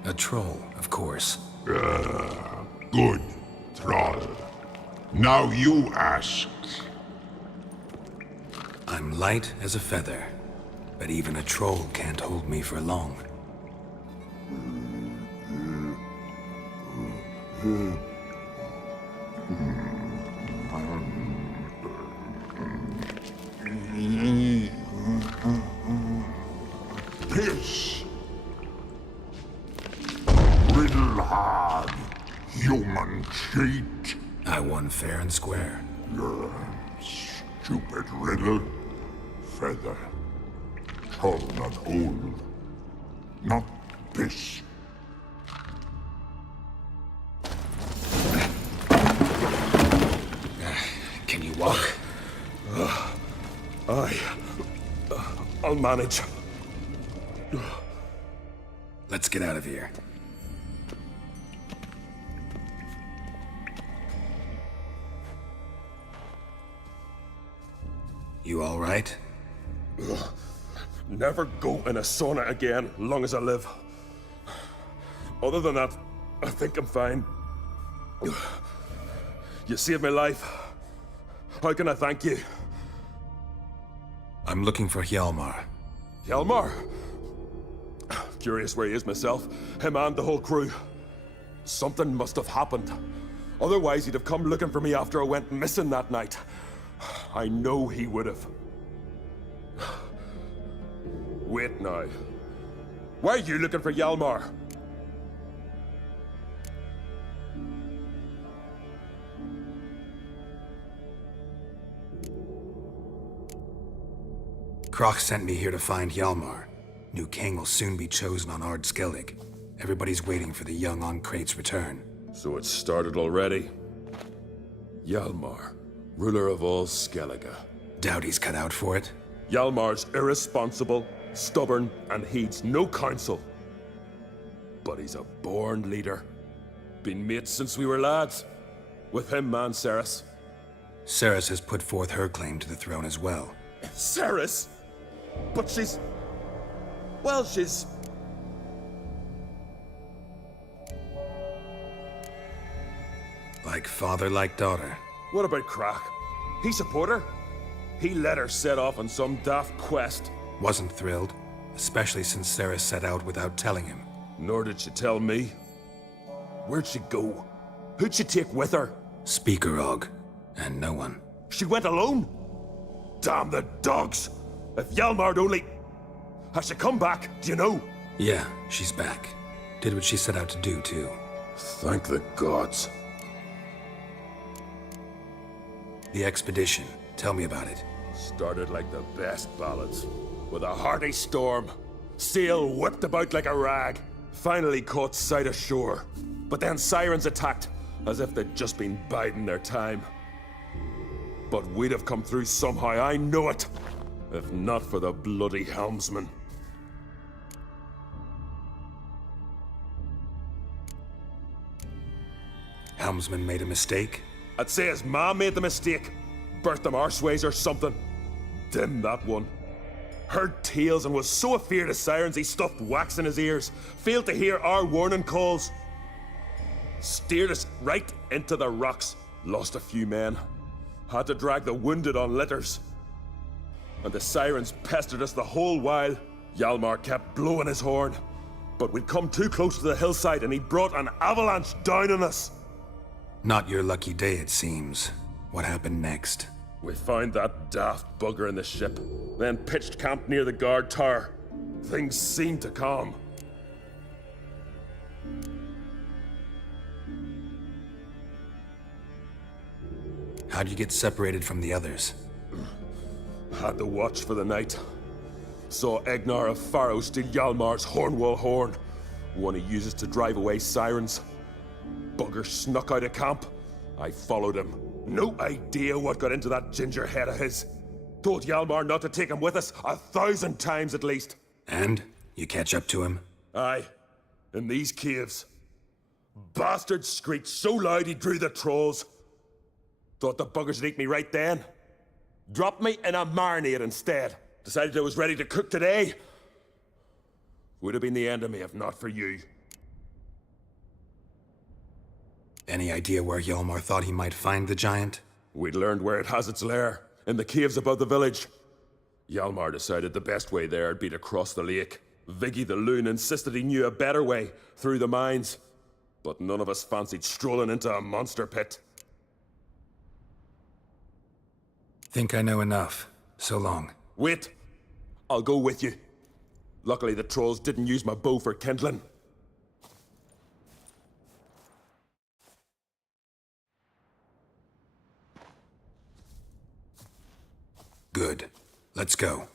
A troll, of course. Good, Thrall. Now you ask. I'm light as a feather, but even a troll can't hold me for long. Piss. Riddle hard. Human cheat. I won fair and square. Stupid riddle. Feather. Troll not old. Not piss. Can you walk? I'll manage. Let's get out of here. You all right? Never go in a sauna again, long as I live. Other than that, I think I'm fine. You saved my life. How can I thank you? I'm looking for Hjalmar. Hjalmar? Curious where he is myself. Him and the whole crew. Something must have happened. Otherwise, he'd have come looking for me after I went missing that night. I know he would have. Wait now. Why are you looking for Hjalmar? Kroch sent me here to find Hjalmar. New king will soon be chosen on Ard Skellig. Everybody's waiting for the young Ankreit's return. So it's started already. Hjalmar, ruler of all Skellige. Doubt he's cut out for it. Hjalmar's irresponsible, stubborn, and heeds no counsel. But he's a born leader. Been mates since we were lads. With him and Cerys. Cerys has put forth her claim to the throne as well. Cerys? But she's... Well, she's... Like father, like daughter. What about Crach? He support her? He let her set off on some daft quest. Wasn't thrilled, especially since Cerys set out without telling him. Nor did she tell me. Where'd she go? Who'd she take with her? Speakerog, and no one. She went alone? Damn the dogs! If Hjalmar'd only... Has she come back? Do you know? Yeah, she's back. Did what she set out to do, too. Thank the gods. The expedition. Tell me about it. Started like the best ballads. With a hearty storm. Sail whipped about like a rag. Finally caught sight of shore. But then sirens attacked, as if they'd just been biding their time. But we'd have come through somehow, I know it. If not for the bloody helmsman. Helmsman made a mistake? I'd say his ma made the mistake. Birthed him arseways or something. Dim that one. Heard tales and was so afeard of sirens he stuffed wax in his ears. Failed to hear our warning calls. Steered us right into the rocks. Lost a few men. Had to drag the wounded on litters. And the sirens pestered us the whole while. Hjalmar kept blowing his horn. But we'd come too close to the hillside and he brought an avalanche down on us. Not your lucky day, it seems. What happened next? We found that daft bugger in the ship, then pitched camp near the guard tower. Things seemed to calm. How'd you get separated from the others? Had to watch for the night. Saw Egnar of Faro steal Hjalmar's Hornwall horn, one he uses to drive away sirens. Bugger snuck out of camp. I followed him. No idea what got into that ginger head of his. Told Hjalmar not to take him with us 1,000 times at least. And? You catch up to him? Aye. In these caves. Bastard screeched so loud he drew the trolls. Thought the buggers would eat me right then. Dropped me in a marinade instead. Decided I was ready to cook today. Would have been the end of me if not for you. Any idea where Hjalmar thought he might find the giant? We'd learned where it has its lair, in the caves above the village. Hjalmar decided the best way there would be to cross the lake. Viggy the loon insisted he knew a better way, through the mines. But none of us fancied strolling into a monster pit. Think I know enough. So long. Wait. I'll go with you. Luckily the trolls didn't use my bow for kindling. Good. Let's go.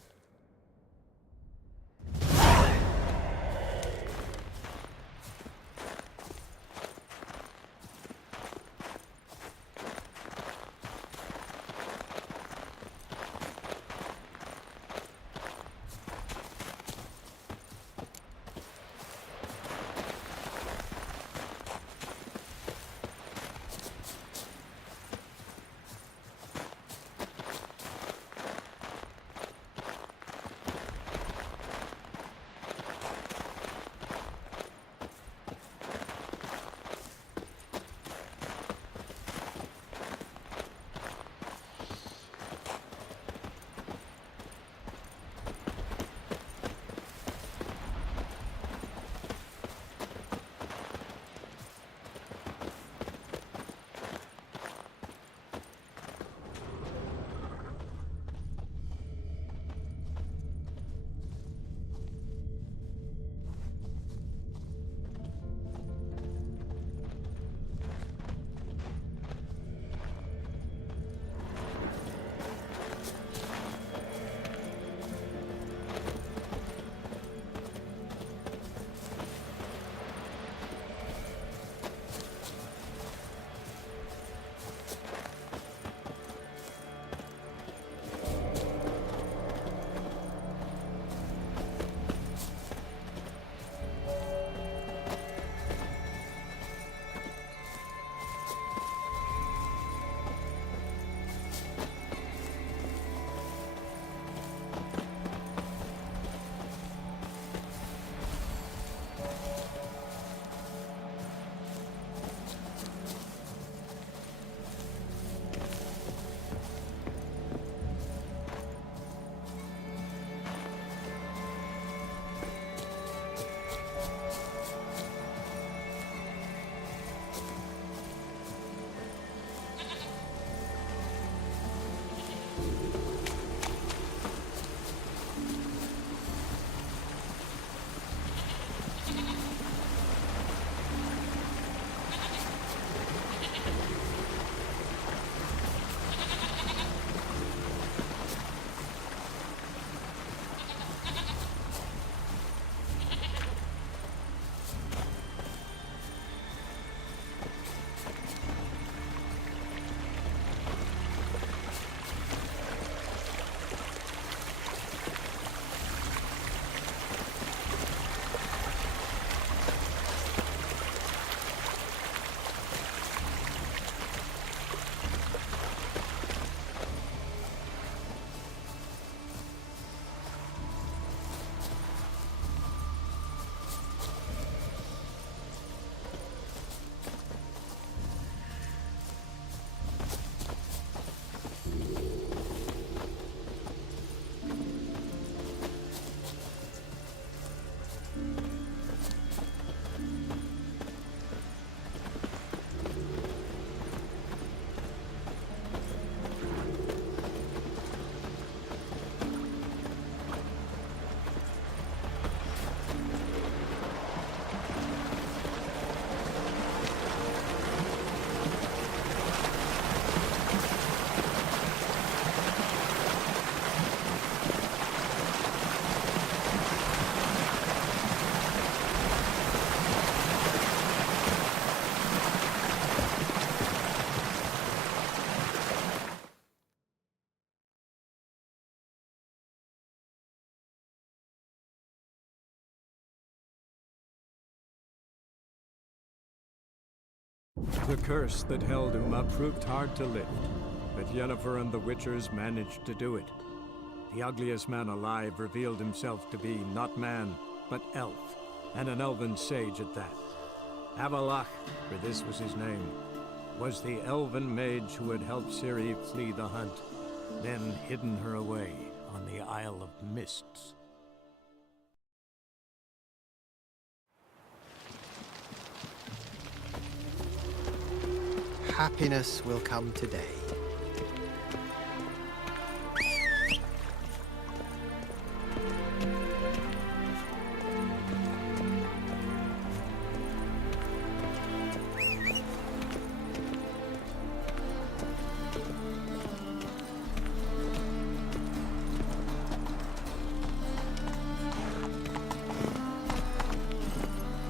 The curse that held Uma proved hard to lift, but Yennefer and the Witchers managed to do it. The ugliest man alive revealed himself to be not man, but elf, and an elven sage at that. Avalach, for this was his name, was the elven mage who had helped Ciri flee the hunt, then hidden her away on the Isle of Mists. Happiness will come today.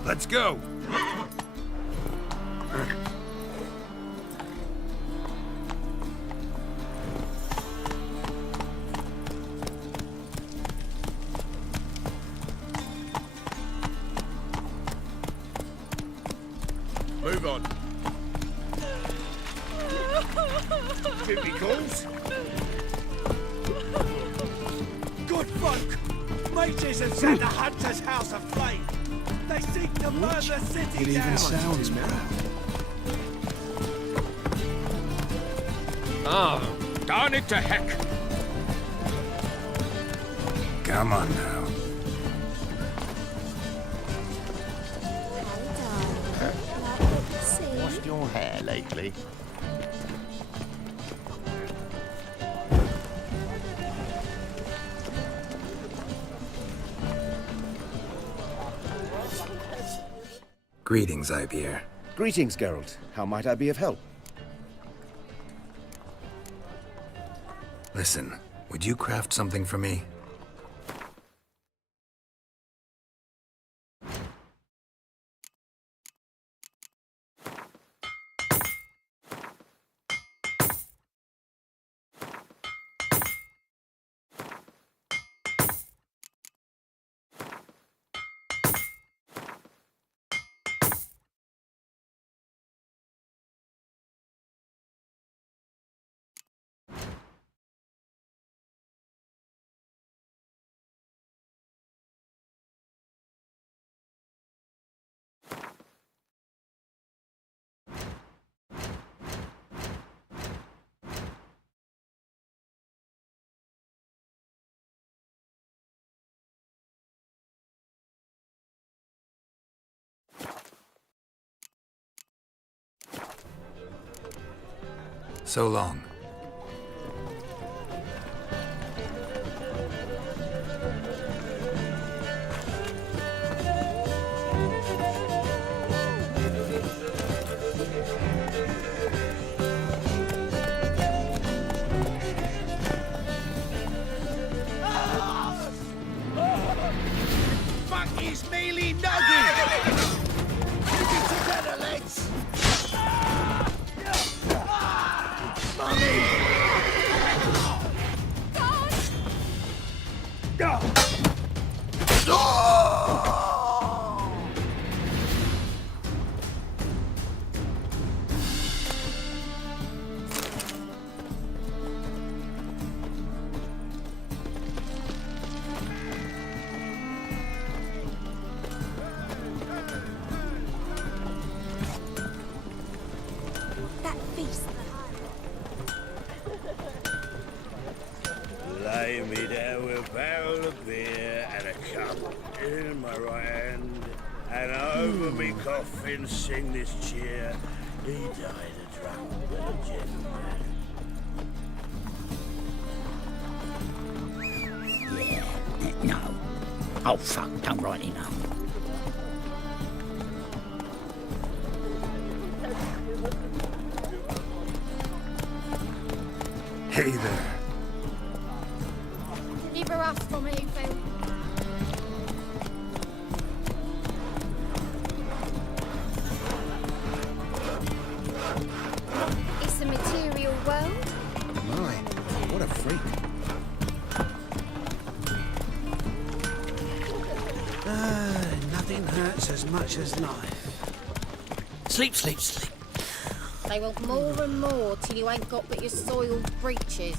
Let's go! Move on. Give me calls. Good folk! Mages have set the Hunter's House aflame! They seek to burn the city It even down! sounds proud. Oh, darn it to heck! Come on now. Washed your hair lately? Greetings, Ibeer. Greetings, Geralt. How might I be of help? Listen, would you craft something for me? So long. Fuck his mealy nugget! Keep it together, legs! That feast. Lay me down with a barrel of beer and a cup in my right hand, and over me coffin sing this cheer. He died a drunk but a gentleman. Yeah, no. Oh, fuck, don't rightly know. Hey there. Deliver us from evil. It's a material world. My, what a freak. Nothing hurts as much as life. Sleep, sleep, sleep. They want more and more till you ain't got but your soiled breeches.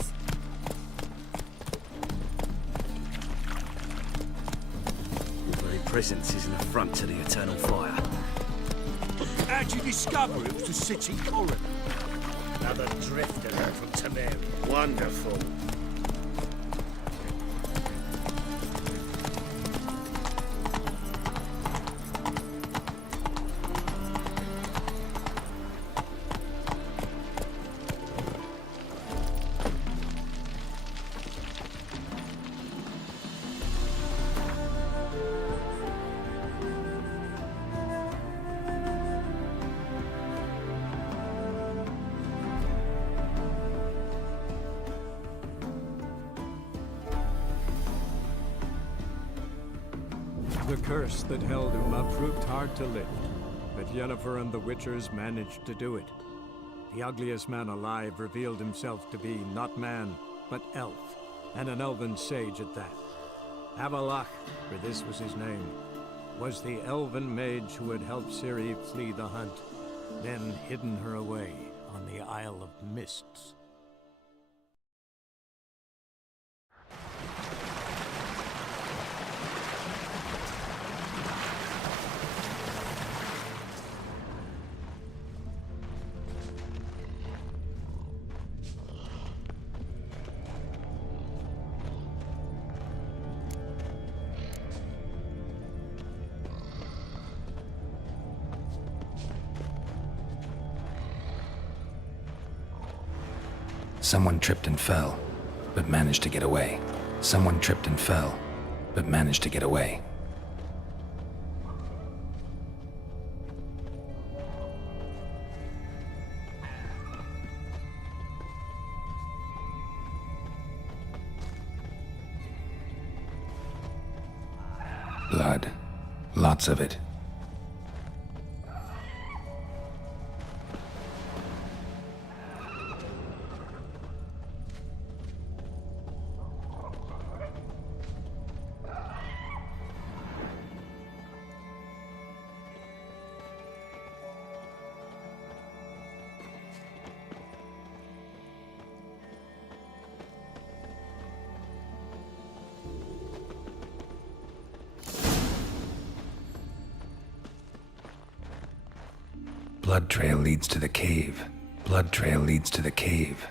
Your very presence is an affront to the eternal fire. How'd you discover it was the city coroner? Another drifter from Temeria. Wonderful. The curse that held Uma proved hard to lift, but Yennefer and the Witchers managed to do it. The ugliest man alive revealed himself to be not man, but elf, and an elven sage at that. Avalach, for this was his name, was the elven mage who had helped Ciri flee the hunt, then hidden her away on the Isle of Mists. Someone tripped and fell, but managed to get away. Someone tripped and fell, but managed to get away. Blood. Lots of it. Blood trail leads to the cave. Blood trail leads to the cave.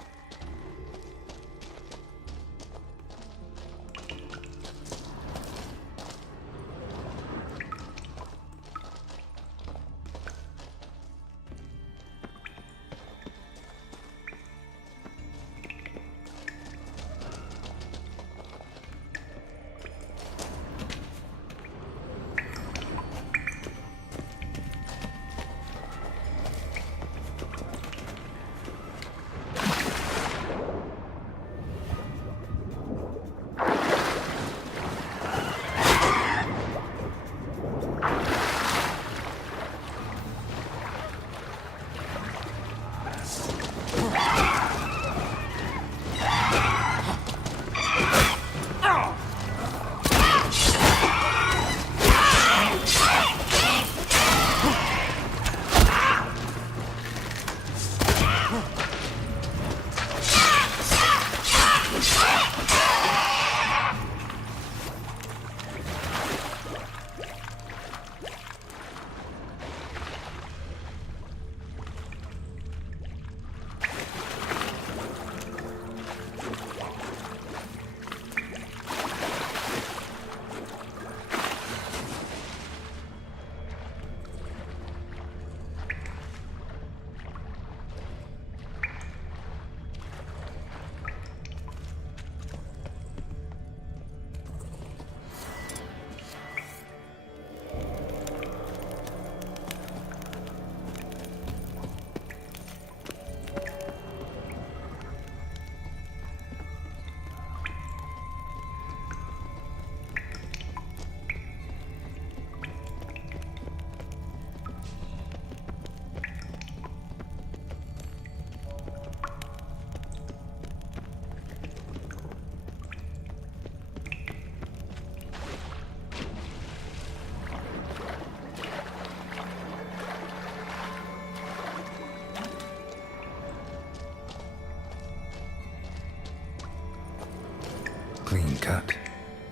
cut.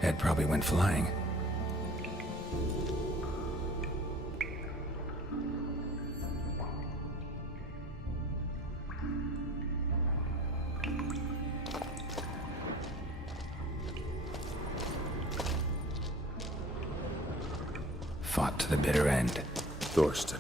Head probably went flying. Fought to the bitter end. Thorsten.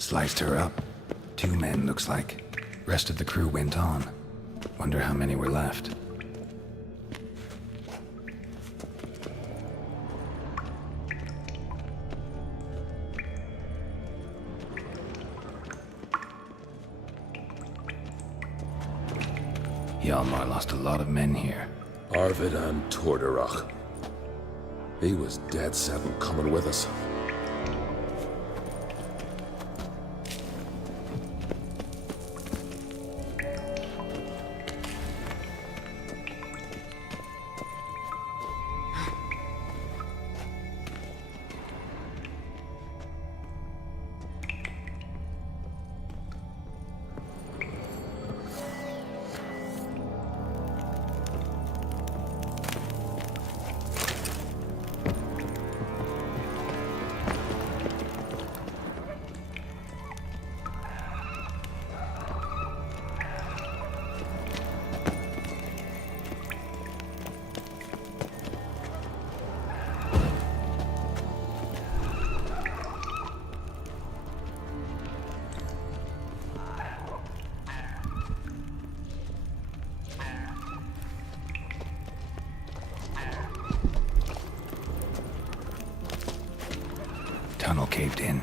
Sliced her up. 2 men, looks like. Rest of the crew went on. Wonder how many were left. Hjalmar lost a lot of men here. Arvid and Torderach. He was dead set on coming with us. Tunnel caved in.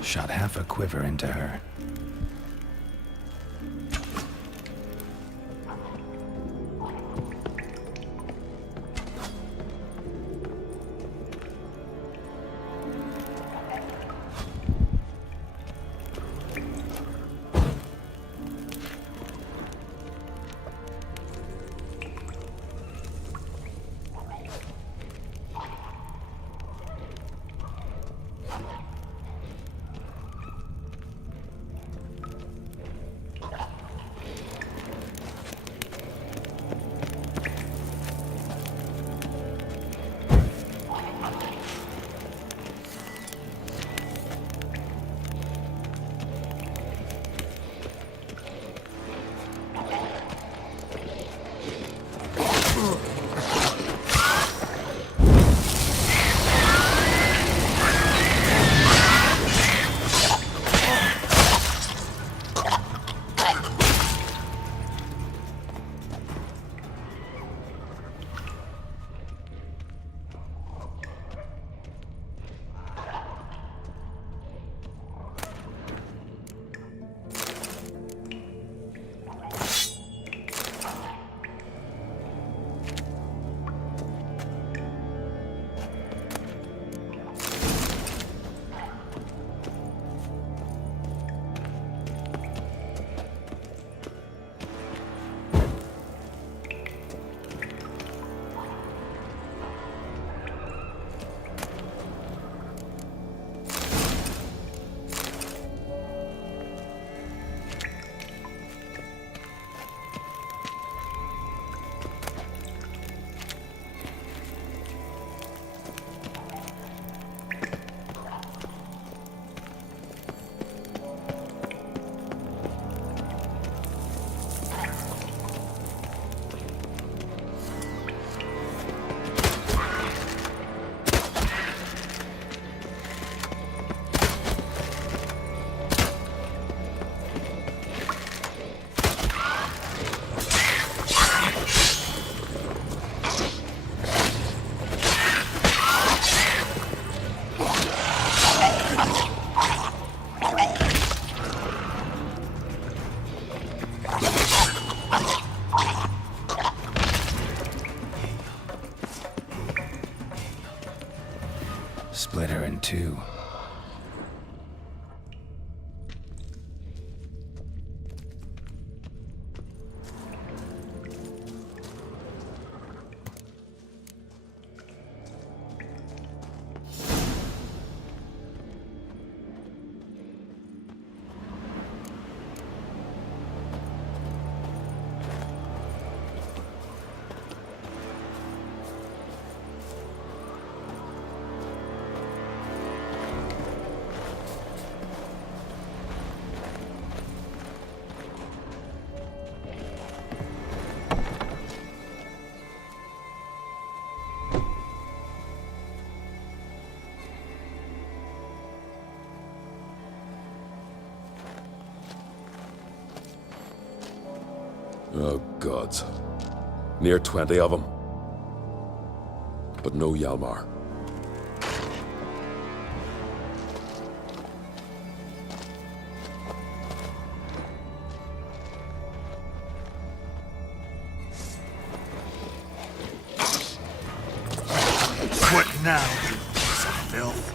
Shot half a quiver into her. Oh, gods. Near 20 of them. But no Yalmar. What now, you piece of filth?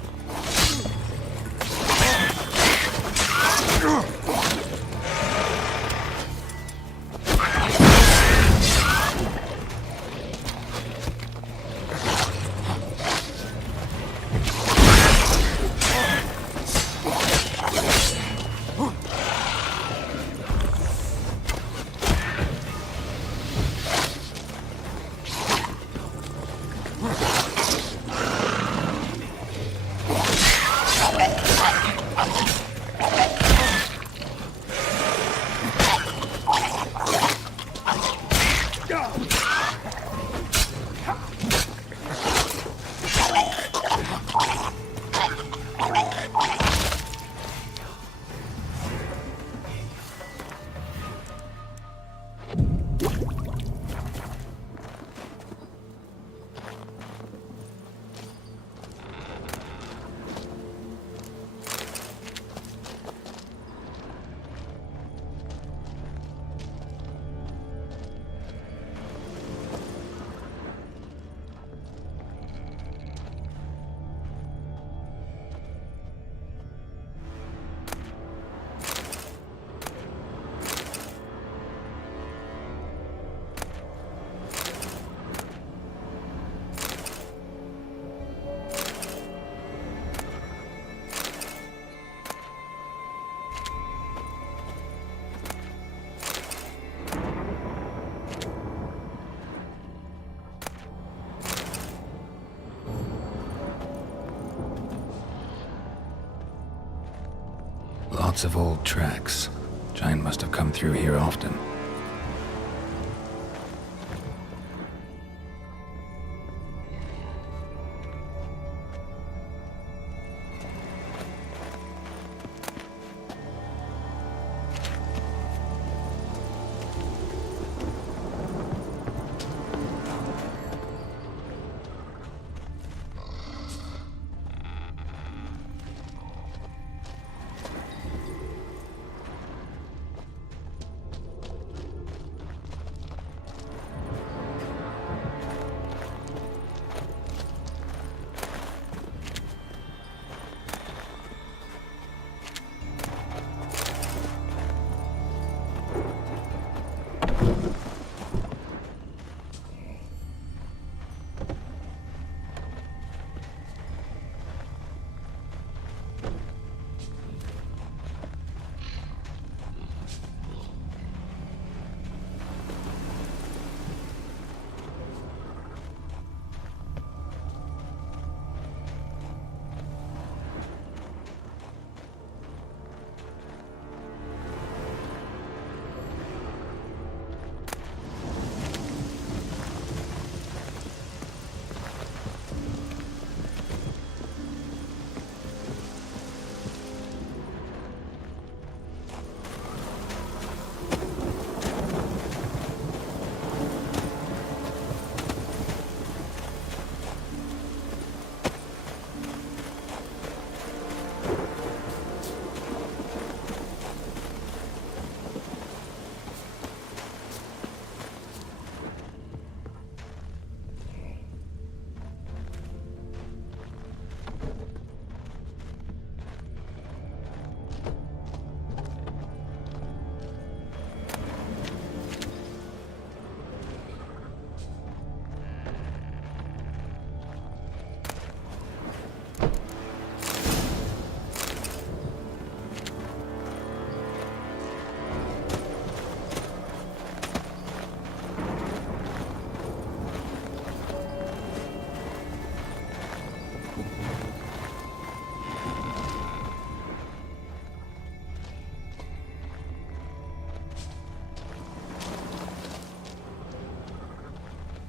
Lots of old tracks. Giant must have come through here often.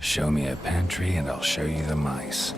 Show me a pantry and I'll show you the mice.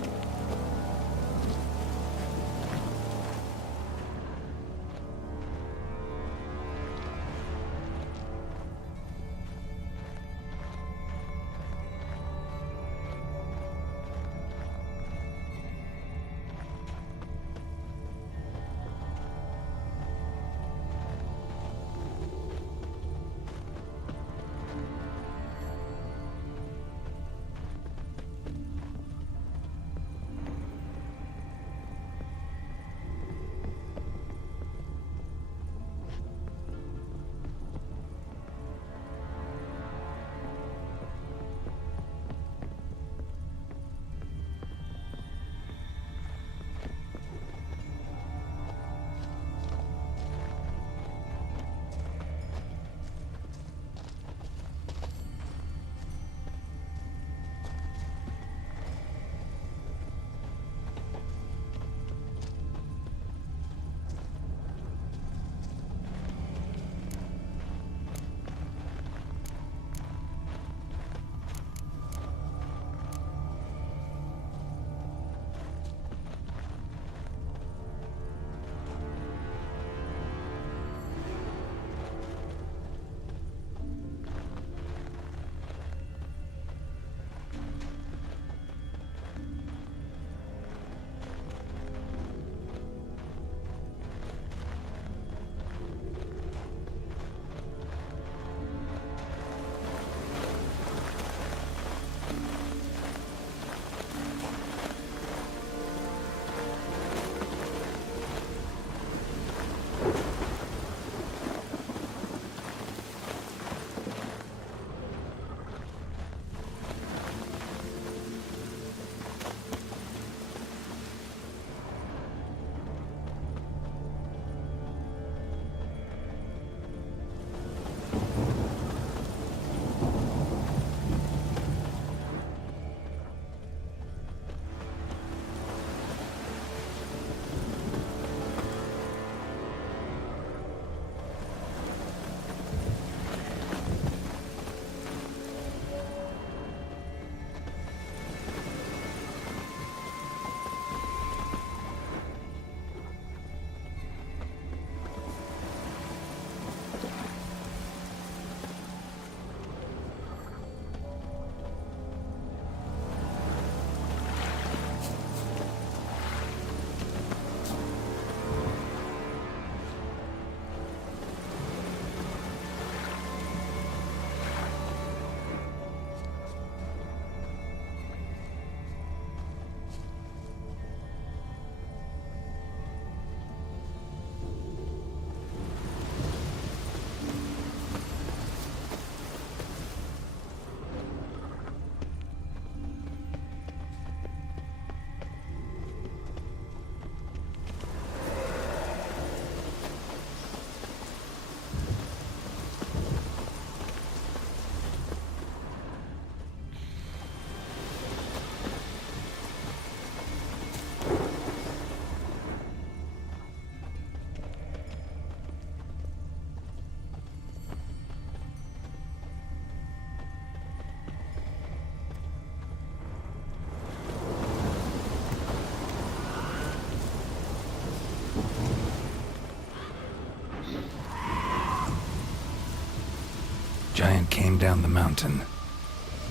Giant came down the mountain,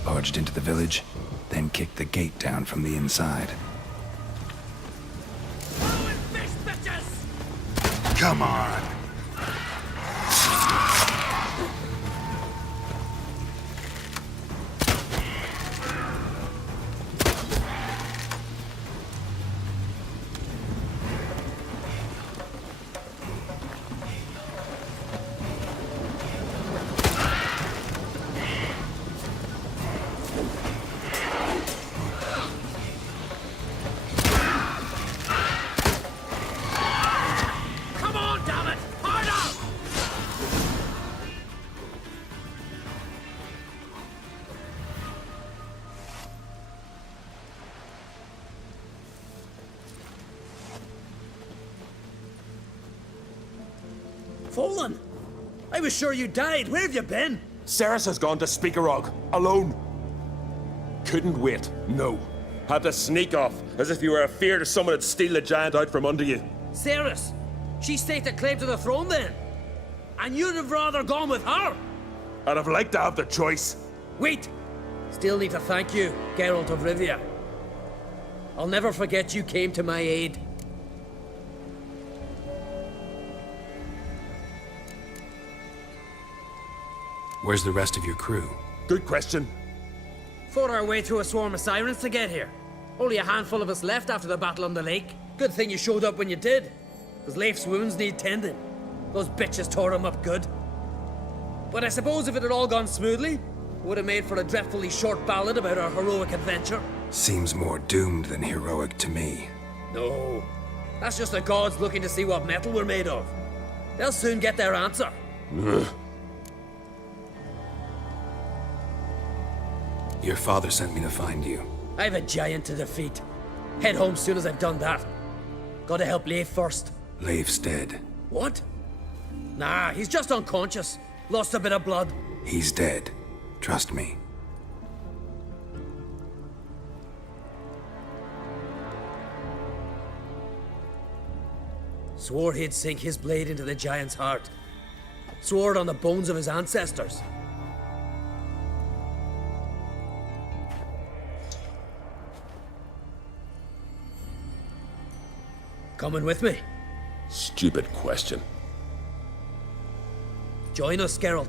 barged into the village, then kicked the gate down from the inside. Come on! Fallen! I was sure you died. Where have you been? Ceres has gone to Speakerog, alone. Couldn't wait, no. Had to sneak off, as if you were afeard someone would steal the giant out from under you. Ceres! She staked a claim to the throne then. And you'd have rather gone with her. I'd have liked to have the choice. Wait! Still need to thank you, Geralt of Rivia. I'll never forget you came to my aid. Where's the rest of your crew? Good question. Fought our way through a swarm of sirens to get here. Only a handful of us left after the battle on the lake. Good thing you showed up when you did. Because Leif's wounds need tending. Those bitches tore him up good. But I suppose if it had all gone smoothly, it would have made for a dreadfully short ballad about our heroic adventure. Seems more doomed than heroic to me. No. That's just the gods looking to see what metal we're made of. They'll soon get their answer. Ugh. Your father sent me to find you. I've a giant to defeat. Head home soon as I've done that. Gotta help Leif first. Leif's dead. What? Nah, he's just unconscious. Lost a bit of blood. He's dead. Trust me. Swore he'd sink his blade into the giant's heart. Swore it on the bones of his ancestors. Coming with me? Stupid question. Join us, Geralt.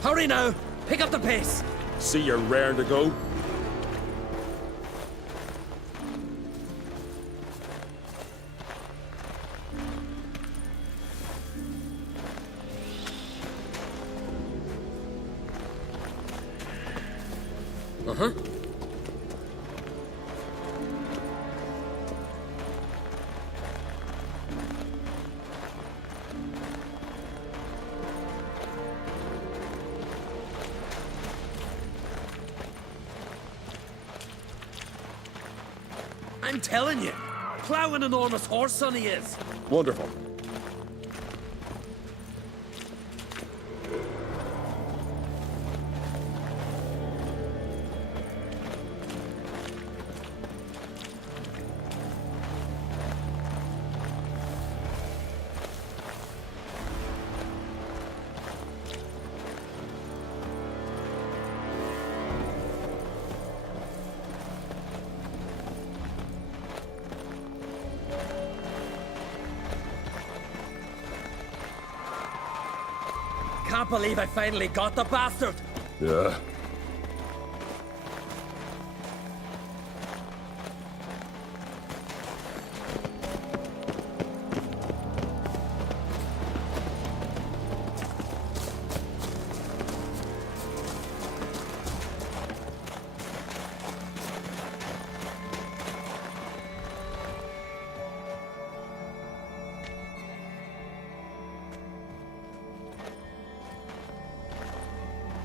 Hurry now! Pick up the pace! See you're raring to go? Uh-huh. I'm telling you, plow an enormous horse, son he is. Wonderful. Can't believe I finally got the bastard. Yeah.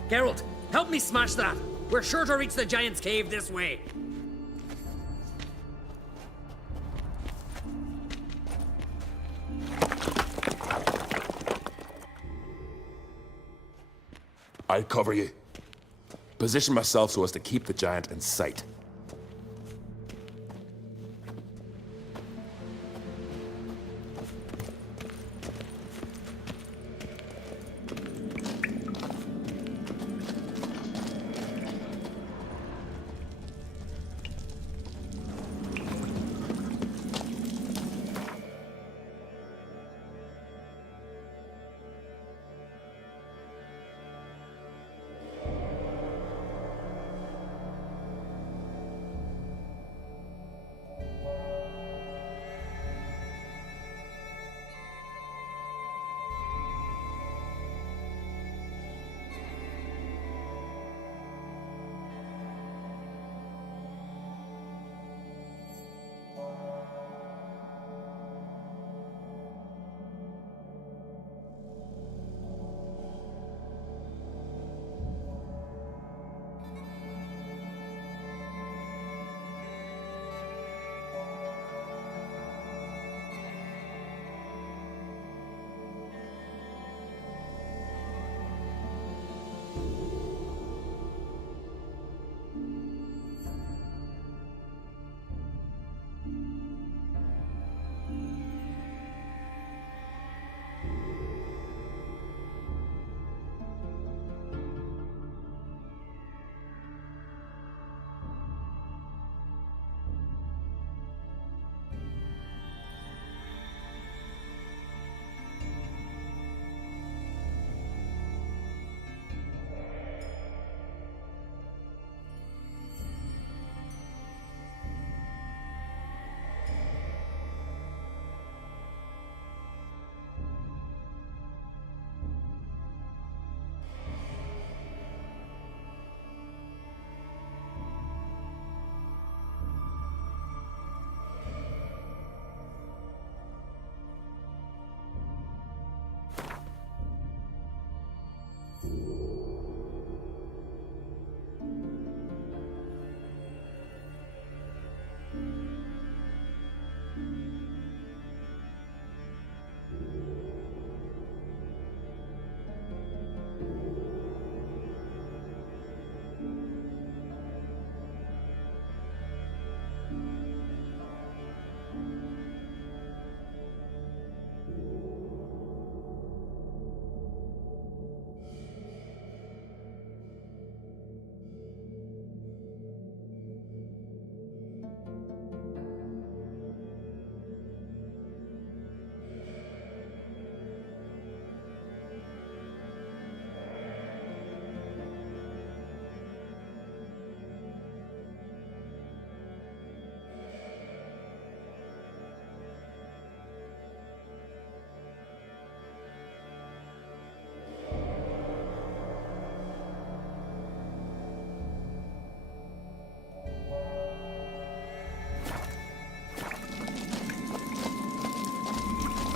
Geralt, help me smash that. We're sure to reach the giant's cave this way. I'll cover you. Position myself so as to keep the giant in sight.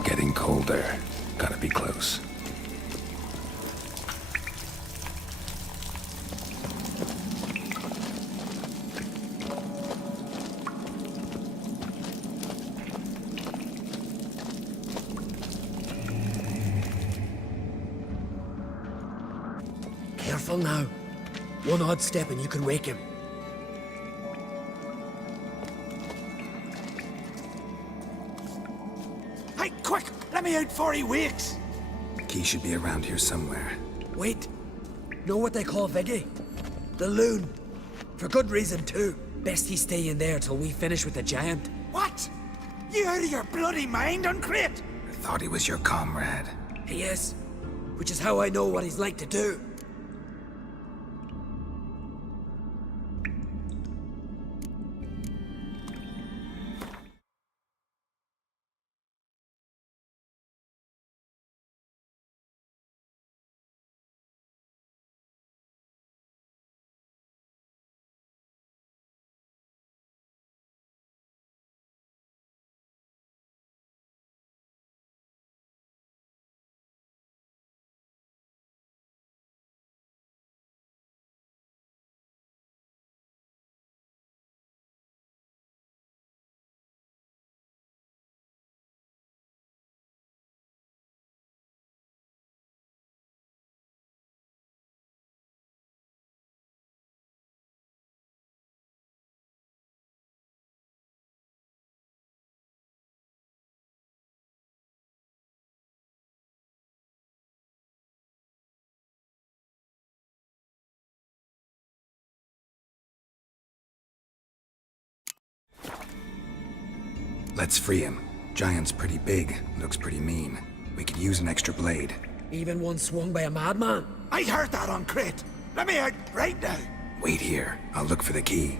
Getting colder. Gotta be close. Careful now. One odd step and you can wake him. Hey, quick! Let me out before he wakes! The key should be around here somewhere. Wait. Know what they call Viggy? The loon. For good reason, too. Best he stay in there till we finish with the giant. What? You out of your bloody mind, Uncrate? I thought he was your comrade. He is. Which is how I know what he's like to do. Let's free him. Giant's pretty big, looks pretty mean. We could use an extra blade. Even one swung by a madman. I heard that on Crete. Let me out right now. Wait here. I'll look for the key.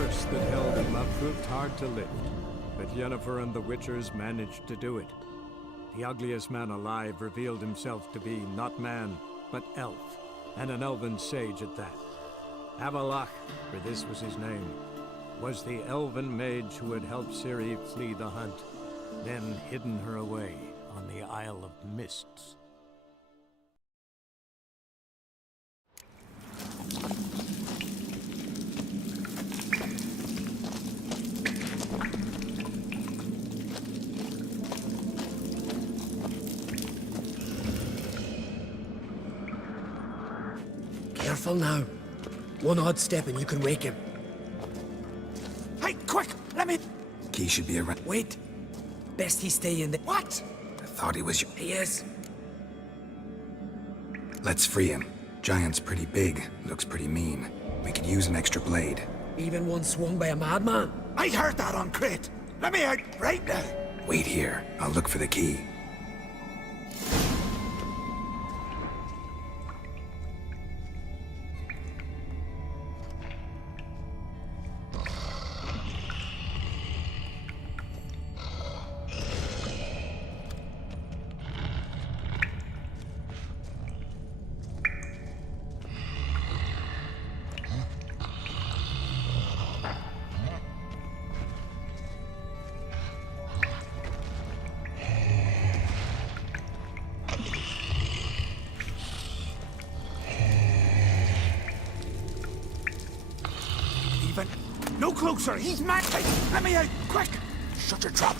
curse that held him up proved hard to lift, but Yennefer and the Witchers managed to do it. The ugliest man alive revealed himself to be not man, but elf, and an elven sage at that. Avalach, for this was his name, was the elven mage who had helped Ciri flee the hunt, then hidden her away on the Isle of Mists. Careful now. One odd step and you can wake him. Hey, quick! Let me... Key should be around. Wait. Best he stay in the... What? I thought he was... He is. Let's free him. Giant's pretty big, looks pretty mean. We could use an extra blade. Even one swung by a madman. I heard that on Crete. Let me out right now. Wait here. I'll look for the key. No closer, he's mad! Hey, let me out, quick! Shut your trap!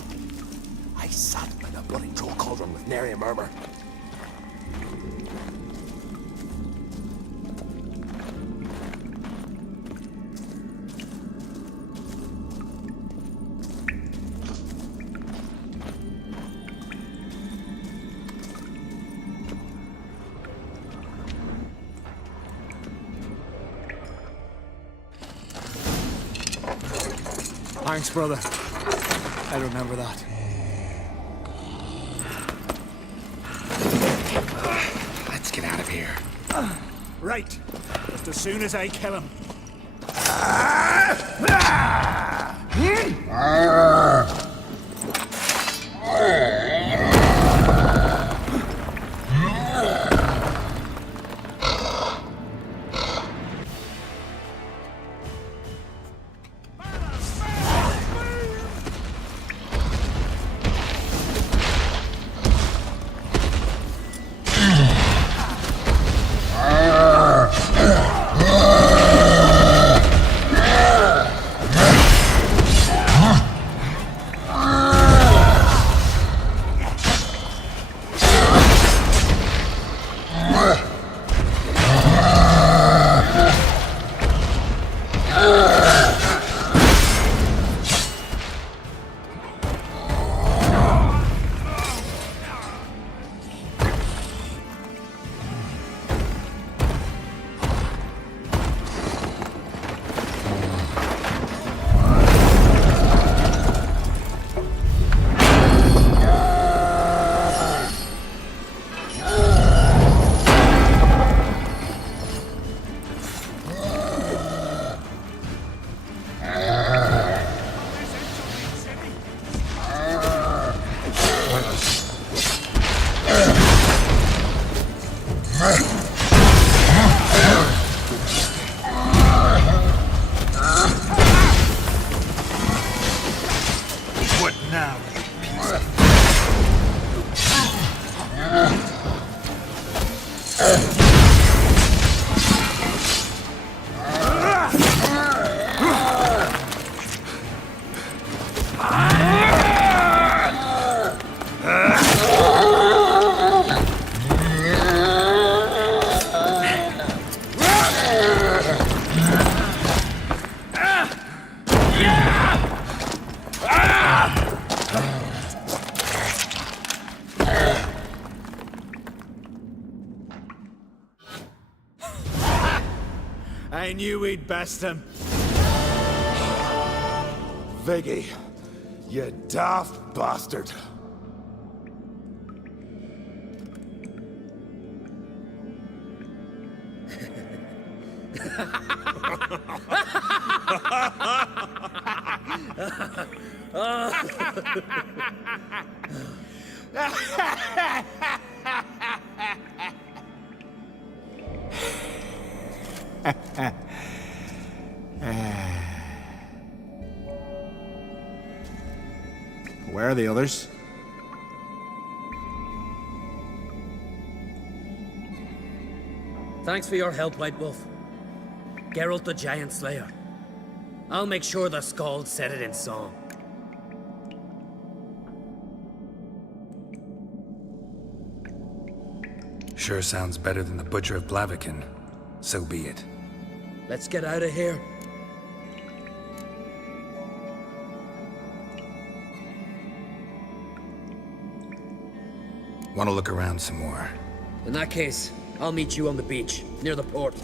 I sat in a bloody troll cauldron with nary a murmur. Thanks, brother. I remember that. Let's get out of here. Right. Just as soon as I kill him. What now, you piece of... I knew we'd best him. Viggy, you daft bastard. Where are the others? Thanks for your help, White Wolf. Geralt the Giant Slayer. I'll make sure the Skald said it in song. Sure sounds better than the Butcher of Blaviken. So be it. Let's get out of here. Want to look around some more? In that case, I'll meet you on the beach, near the port.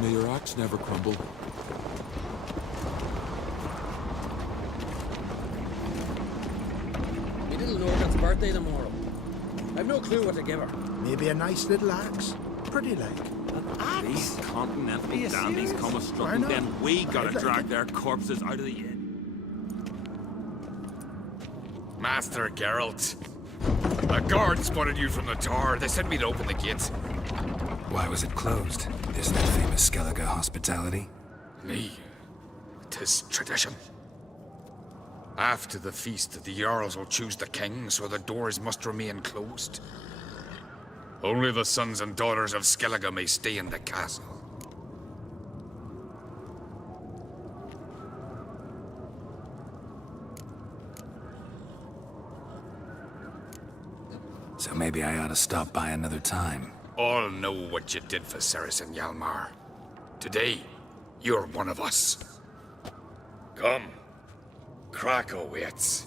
May your axe never crumble. My little Norgan's birthday tomorrow. I've no clue what to give her. Maybe a nice little axe. Pretty like. These continental Are you dandies serious? come a Why strutting, not? then we gotta I'd like drag it. their corpses out of the inn. Master Geralt. A guard spotted you from the tower. They said we'd open the gates. Why was it closed? Isn't that famous Skellige hospitality? Me. 'Tis tradition. After the feast, the Jarls will choose the king, so the doors must remain closed. Only the sons and daughters of Skellige may stay in the castle. So maybe I ought to stop by another time. All know what you did for Ceres and Hjalmar. Today, you're one of us. Come. Krakow waits.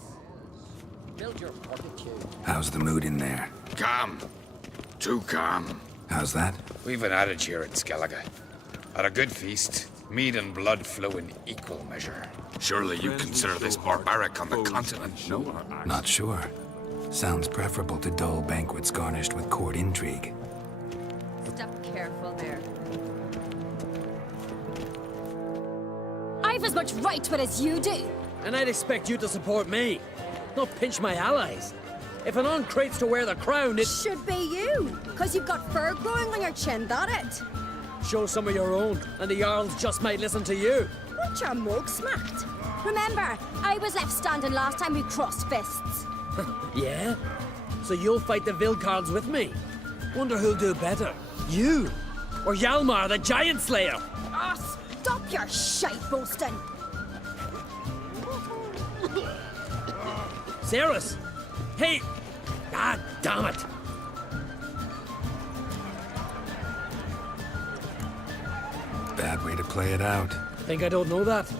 Build your fortitude. How's the mood in there? Calm. Too calm. How's that? We've an adage here in Skellige. At a good feast, mead and blood flow in equal measure. Surely you consider this barbaric on the continent, no? Not sure. Sounds preferable to dull banquets garnished with court intrigue. Step careful there. I've as much right to it as you do. And I'd expect you to support me, not pinch my allies. If an uncrate's to wear the crown, it Should be you, because you've got fur growing on your chin, that it? show some of your own, and the Jarls just might listen to you. What your mug smacked? Remember, I was left standing last time we crossed fists. Yeah? So you'll fight the Vilcards with me? Wonder who'll do better, you or Hjalmar the Giant Slayer? Ah, stop your shite boasting. Ceres! Hey! Ah, damn it! Bad way to play it out. Think I don't know that?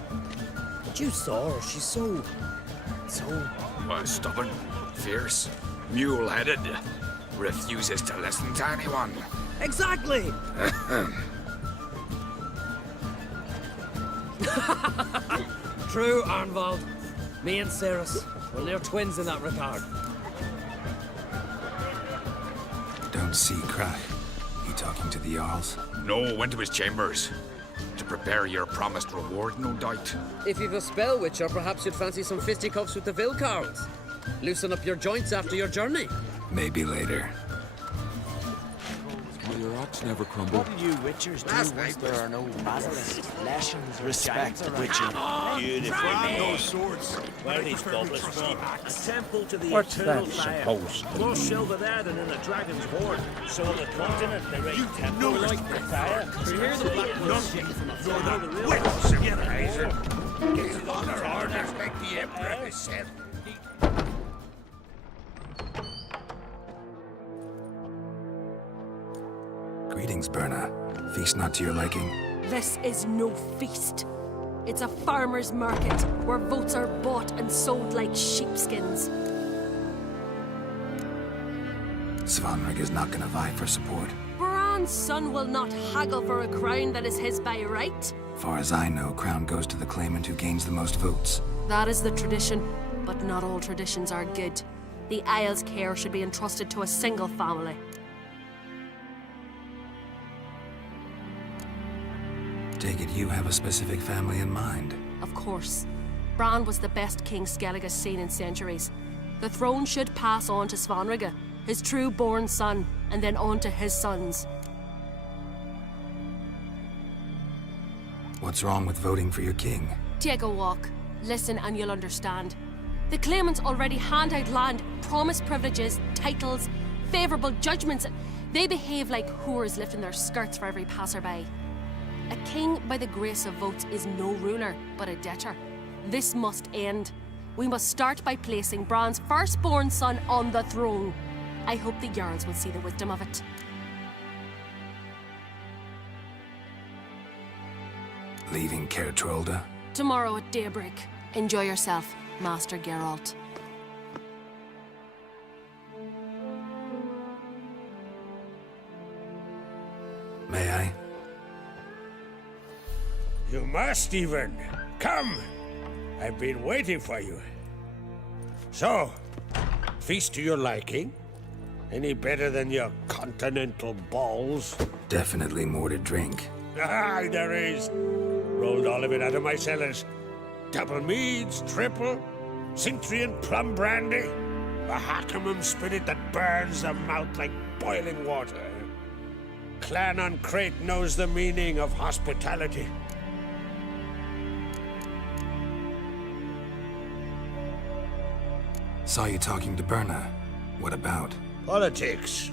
But you saw her, she's so... Stubborn, fierce, mule-headed. Refuses to listen to anyone. Exactly! True, Arnvald. Me and Ceres, well, they're twins in that regard. Don't see Krak. He talking to the Jarls? No, went to his chambers. To prepare your promised reward, no doubt. If you've a spell witcher, perhaps you'd fancy some fisticuffs with the Vilcards. Loosen up your joints after your journey. Maybe later. May your axe never crumble. What do you witchers do once there are no basilisks, lashings, respect the witcher? Beautiful Grab name. those swords. Where are these goblets from? A temple to the What's eternal that fire. supposed to More mean? silver there than in a dragon's horn. So the continent, the right temple like the fire. You hear the black sing from afar. You know the real Wits together, Hazel. Get to the orders like the Emperor has said. Greetings, Berna. Feast not to your liking? This is no feast. It's a farmer's market where votes are bought and sold like sheepskins. Svanrig is not gonna vie for support. Bran's son will not haggle for a crown that is his by right. Far as I know, crown goes to the claimant who gains the most votes. That is the tradition, but not all traditions are good. The Isle's care should be entrusted to a single family. Take it you have a specific family in mind. Of course. Bran was the best king Skellige's seen in centuries. The throne should pass on to Svanrige, his true-born son, and then on to his sons. What's wrong with voting for your king? Take a walk. Listen and you'll understand. The claimants already hand out land, promise privileges, titles, favourable judgments. They behave like whores lifting their skirts for every passerby. A king by the grace of votes is no ruler, but a debtor. This must end. We must start by placing Bran's firstborn son on the throne. I hope the Jarls will see the wisdom of it. Leaving Caer Trolda? Tomorrow at daybreak. Enjoy yourself, Master Geralt. May I? You must even. Come! I've been waiting for you. So, feast to your liking? Any better than your continental balls? Definitely more to drink. Aye, there is. Rolled all of it out of my cellars. Double meads, triple, Cintrian plum brandy, a Hackamum spirit that burns the mouth like boiling water. Clan on Crate knows the meaning of hospitality. Saw you talking to Berna. What about? Politics.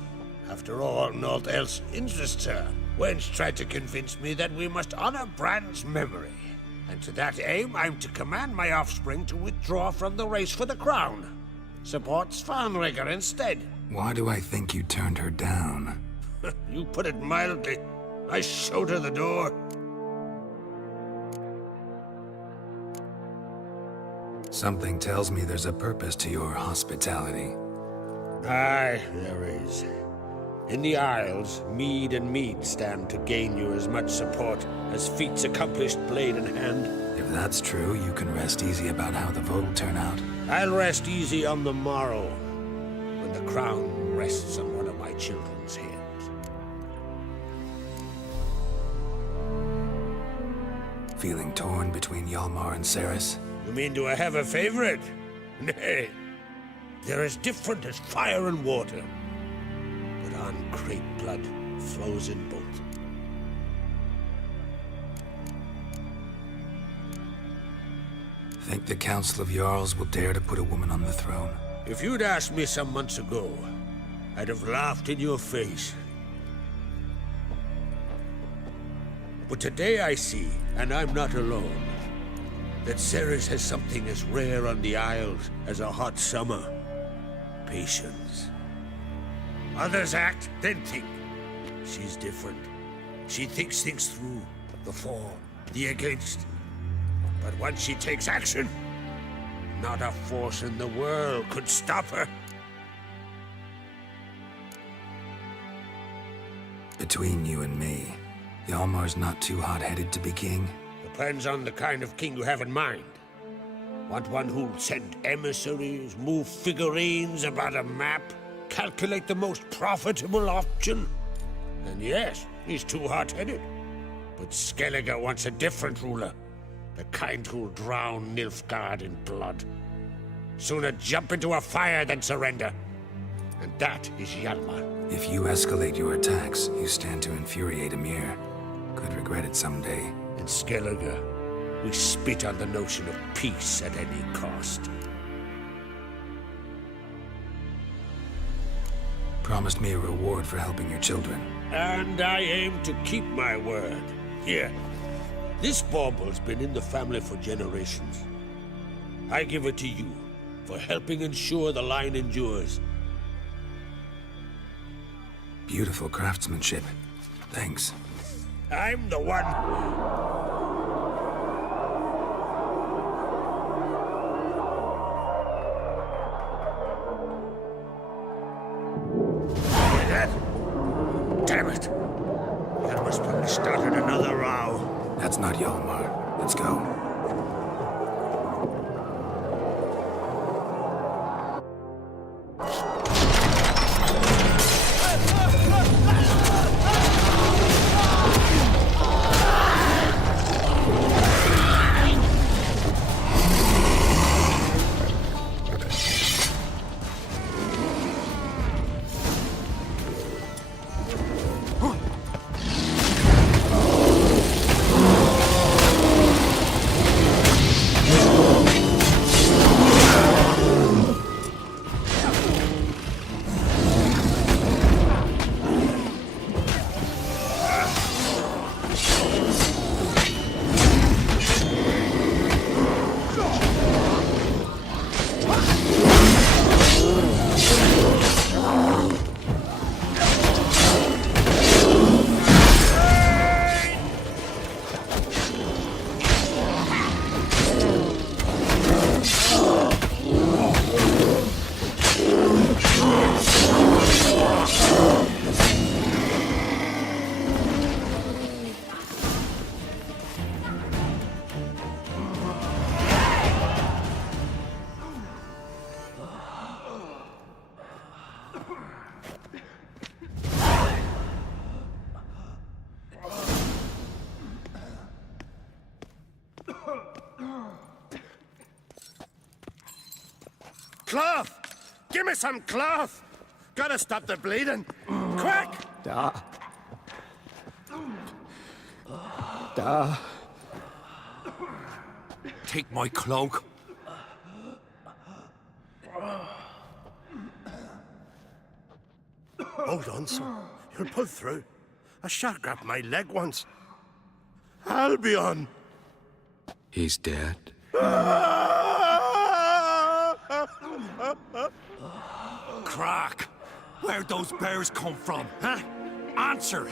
After all, naught else interests her. Wench tried to convince me that we must honor Bran's memory. And to that aim, I'm to command my offspring to withdraw from the race for the crown. Support Svanrigger instead. Why do I think you turned her down? You put it mildly. I showed her the door. Something tells me there's a purpose to your hospitality. Aye, there is. In the Isles, mead and mead stand to gain you as much support as feats accomplished blade in hand. If that's true, you can rest easy about how the vote will turn out. I'll rest easy on the morrow, when the crown rests on one of my children's heads. Feeling torn between Hjalmar and Cerys? You mean, do I have a favorite? Nay. They're as different as fire and water. But on Crate blood flows in both. Think the Council of Jarls will dare to put a woman on the throne? If you'd asked me some months ago, I'd have laughed in your face. But today I see, and I'm not alone, that Cerys has something as rare on the Isles as a hot summer. Patience. Others act, then think. She's different. She thinks things through. The for, the against. But once she takes action, not a force in the world could stop her. Between you and me, Hjalmar's not too hot-headed to be king? Depends on the kind of king you have in mind. Want one who'll send emissaries, move figurines about a map, calculate the most profitable option? And yes, he's too hot-headed. But Skellige wants a different ruler. The kind who'll drown Nilfgaard in blood. Sooner jump into a fire than surrender. And that is Hjalmar. If you escalate your attacks, you stand to infuriate Emhyr. Could regret it someday. In Skellige, we spit on the notion of peace at any cost. Promised me a reward for helping your children. And I aim to keep my word. Here, this bauble's been in the family for generations. I give it to you for helping ensure the line endures. Beautiful craftsmanship. Thanks. I'm the one. Hear that? Damn it! That must have started another row. That's not Hjalmar. Let's go. Cloth! Give me some cloth! Gotta stop the bleeding! Quick! Da. Da. Take my cloak. Hold on, sir. You'll pull through. A shark grabbed my leg once. Albion! He's dead. Crack! Where'd those bears come from, huh? Answer!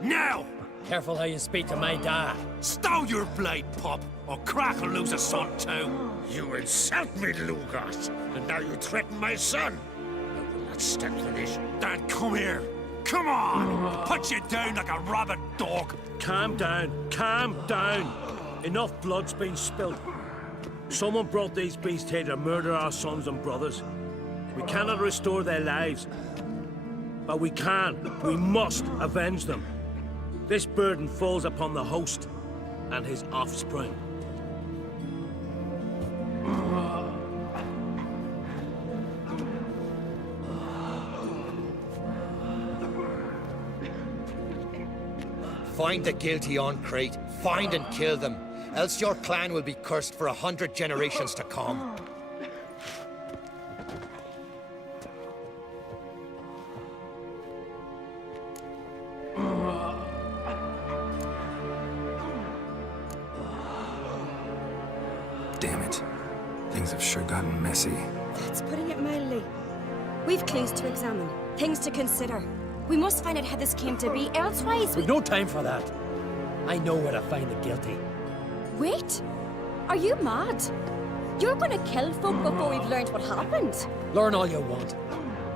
Now! Careful how you speak to my dad. Stow your blade, pup, or Crack will lose a son too. You insult me, Lugos, and now you threaten my son. I will not stand for this. Dan, come here. Come on! Put you down like a rabid dog. Calm down. Calm down. Enough blood's been spilled. Someone brought these beasts here to murder our sons and brothers. We cannot restore their lives. But we must avenge them. This burden falls upon the host and his offspring. Find the guilty on Crate. Find and kill them. Else your clan will be cursed for 100 generations to come. Damn it. Things have sure gotten messy. That's putting it mildly. We've clues to examine, things to consider. We must find out how this came to be, elsewise We've no time for that. I know where to find the guilty. Wait! Are you mad? You're gonna kill folk before we've learned what happened. Learn all you want.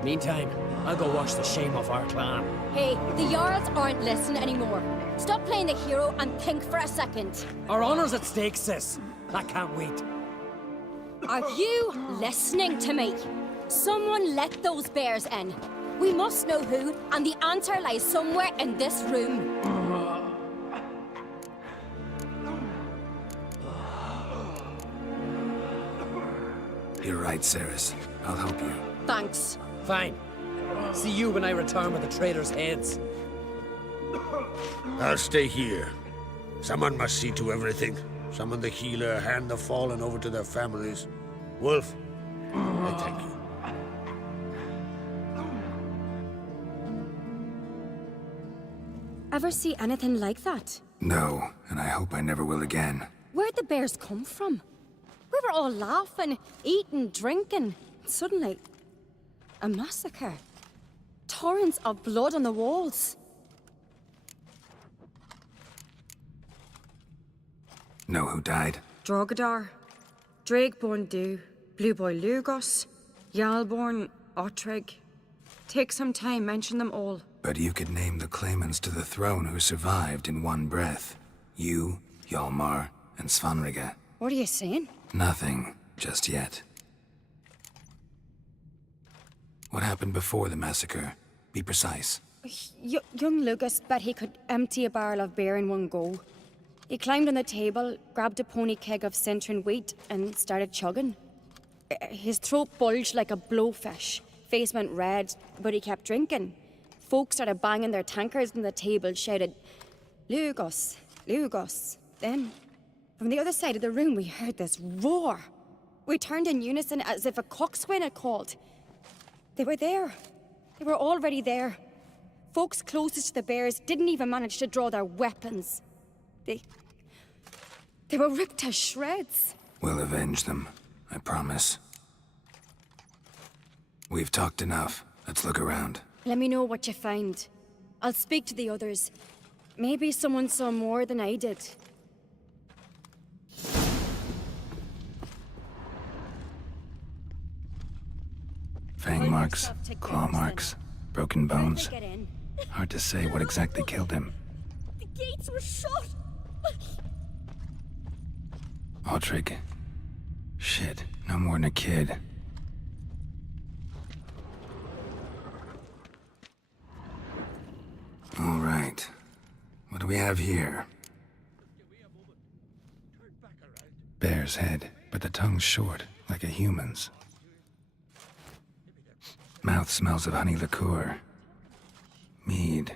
Meantime, I'll go wash the shame off our clan. Hey, the Jarls aren't listening anymore. Stop playing the hero and think for a second. Our honor's at stake, sis. I can't wait. Are you listening to me? Someone let those bears in. We must know who, and the answer lies somewhere in this room. You're right, Cerys. I'll help you. Thanks. Fine. See you when I return with the traitors' heads. I'll stay here. Someone must see to everything. Summon the healer, hand the fallen over to their families. Wolf, I thank you. Ever see anything like that? No, and I hope I never will again. Where'd the bears come from? We were all laughing, eating, drinking. Suddenly, a massacre. Torrents of blood on the walls. Know who died? Drogadar, Drakeborn Du, Blue Boy Lugos, Yalborn, Otrigg. Take some time, mention them all. But you could name the claimants to the throne who survived in one breath. You, Hjalmar, and Svanrige. What are you saying? Nothing, just yet. What happened before the massacre? Be precise. Young Lucas bet he could empty a barrel of beer in one go. He climbed on the table, grabbed a pony keg of Cintron wheat, and started chugging. His throat bulged like a blowfish. Face went red, but he kept drinking. Folks started banging their tankards on the table, shouted, Lugos, Lugos. Then, from the other side of the room, we heard this roar. We turned in unison as if a coxswain had called. They were there. They were already there. Folks closest to the bears didn't even manage to draw their weapons. They were ripped to shreds. We'll avenge them, I promise. We've talked enough. Let's look around. Let me know what you find. I'll speak to the others. Maybe someone saw more than I did. Fang marks, claw marks, broken bones. Get in. Hard to say what exactly killed him. The gates were shut. Otrigg. Shit, no more than a kid. All right. What do we have here? Bear's head, but the tongue's short, like a human's. Mouth smells of honey liqueur. Mead.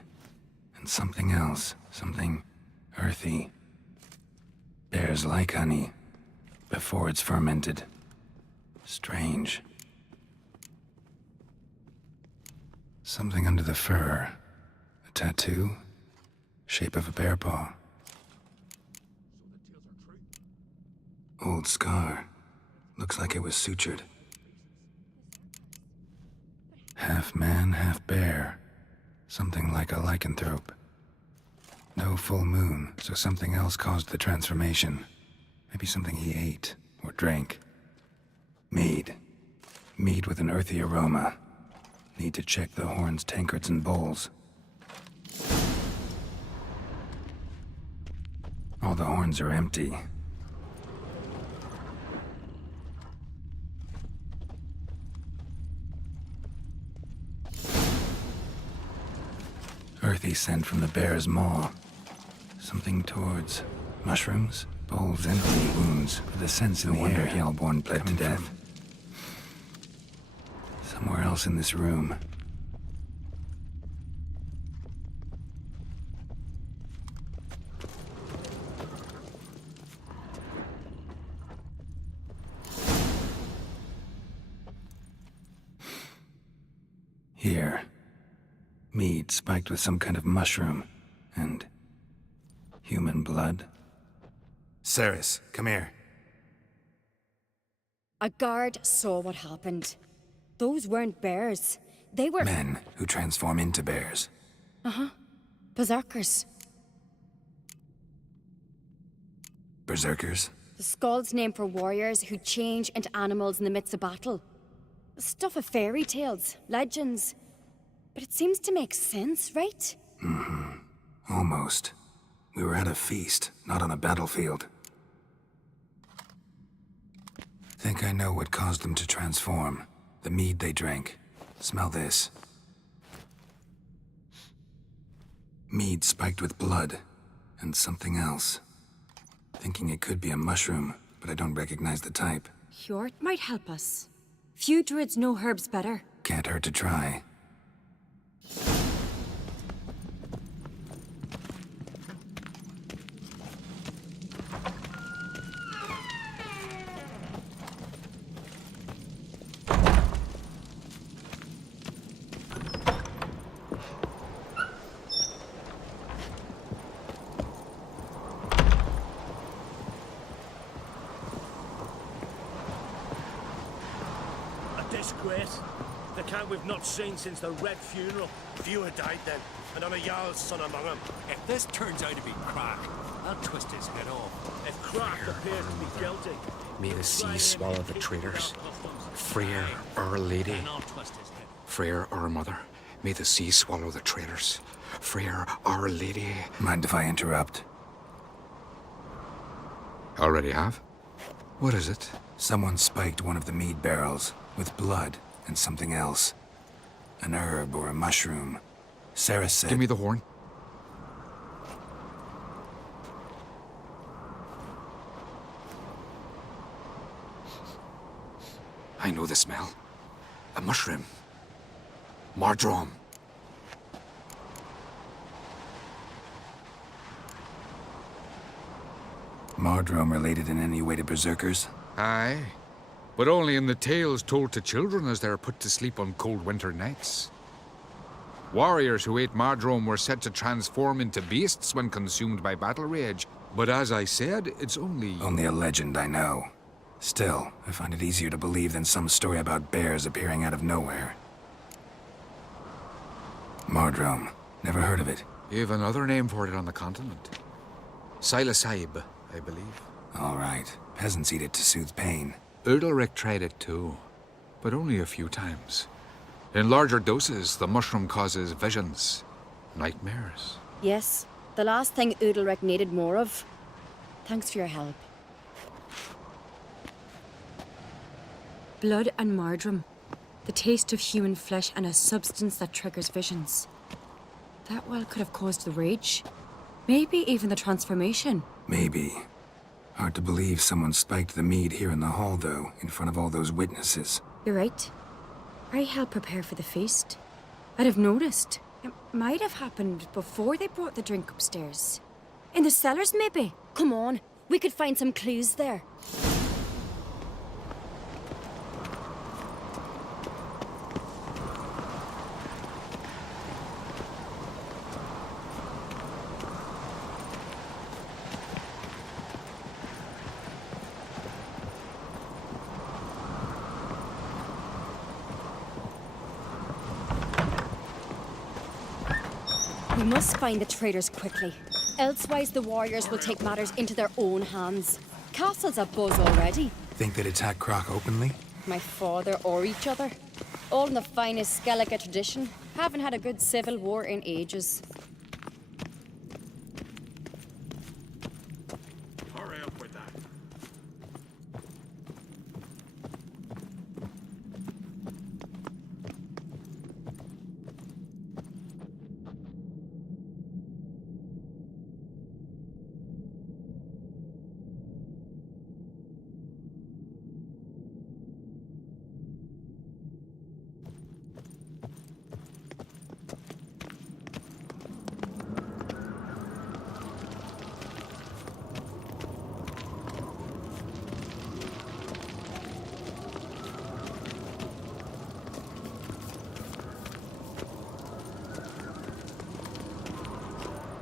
And something else. Something earthy. Bears like honey. Before it's fermented. Strange. Something under the fur. A tattoo? Shape of a bear paw. Old scar. Looks like it was sutured. Half man, half bear. Something like a lycanthrope. No full moon, so something else caused the transformation. Maybe something he ate or drank. Mead. Mead with an earthy aroma. Need to check the horns, tankards, and bowls. All the horns are empty. Earthy scent from the bear's maw. Something towards mushrooms, bowls empty, wounds with a sense in the wonder Hellborn bled to death. Somewhere else in this room. Here. Mead spiked with some kind of mushroom. And human blood. Ceres, come here. A guard saw what happened. Those weren't bears. They were... Men who transform into bears. Uh-huh. Berserkers. Berserkers? The Skald's name for warriors who change into animals in the midst of battle. Stuff of fairy tales, legends. But it seems to make sense, right? Mm-hmm. Almost. We were at a feast, not on a battlefield. Think I know what caused them to transform. The mead they drank. Smell this. Mead spiked with blood. And something else. Thinking it could be a mushroom, but I don't recognize the type. Hjort might help us. Few druids know herbs better. Can't hurt to try. Disgrace. The count we've not seen since the Red Funeral. Few had died then, and I'm a Jarl's son among them. If this turns out to be Crack, I'll twist his head off. If Crack appears to be guilty... May the sea swallow the traitors. Freyr, our lady. Freyr, our mother. May the sea swallow the traitors. Freyr, our lady. Mind if I interrupt? Already have? What is it? Someone spiked one of the mead barrels with blood and something else. An herb or a mushroom. Sarah said... Give me the horn. I know the smell. A mushroom. Mardrome. Mardrome related in any way to berserkers? Aye. But only in the tales told to children as they are put to sleep on cold winter nights. Warriors who ate Mardrome were said to transform into beasts when consumed by battle rage. But as I said, it's only... Only a legend, I know. Still, I find it easier to believe than some story about bears appearing out of nowhere. Mardrome. Never heard of it. You have another name for it on the continent. Silasaib, I believe. All right. Peasants eat it to soothe pain. Udalric tried it too, but only a few times. In larger doses, the mushroom causes visions, nightmares. Yes, the last thing Udalric needed more of. Thanks for your help. Blood and Mardrome. The taste of human flesh and a substance that triggers visions. That well could have caused the rage. Maybe even the transformation. Maybe. Hard to believe someone spiked the mead here in the hall, though, in front of all those witnesses. You're right. I helped prepare for the feast. I'd have noticed. It might have happened before they brought the drink upstairs. In the cellars, maybe? Come on, we could find some clues there. We must find the traitors quickly. Elsewise, the warriors will take matters into their own hands. Castle's abuzz already. Think they'd attack Croc openly? My father or each other. All in the finest Skellige tradition. Haven't had a good civil war in ages. Hurry up with that.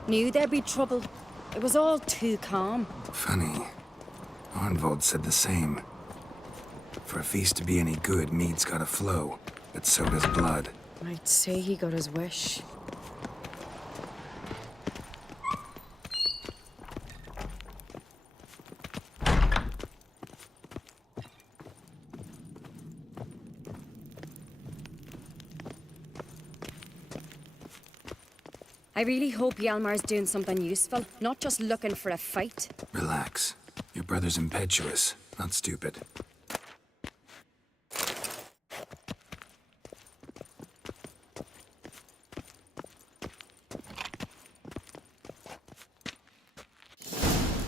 Knew there'd be trouble. It was all too calm. Funny. Arnvold said the same. For a feast to be any good, mead's gotta flow, but so does blood. I'd say he got his wish. I really hope Hjalmar's doing something useful, not just looking for a fight. Relax. Your brother's impetuous, not stupid.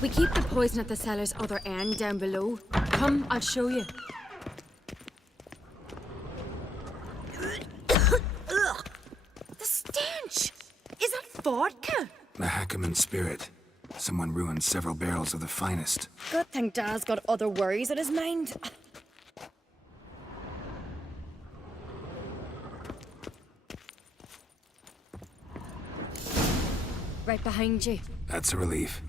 We keep the poison at the cellar's other end down below. Come, I'll show you. The stench! Is that vodka? The Hackerman spirit. Someone ruined several barrels of the finest. Good thing Dad's got other worries on his mind. Right behind you. That's a relief.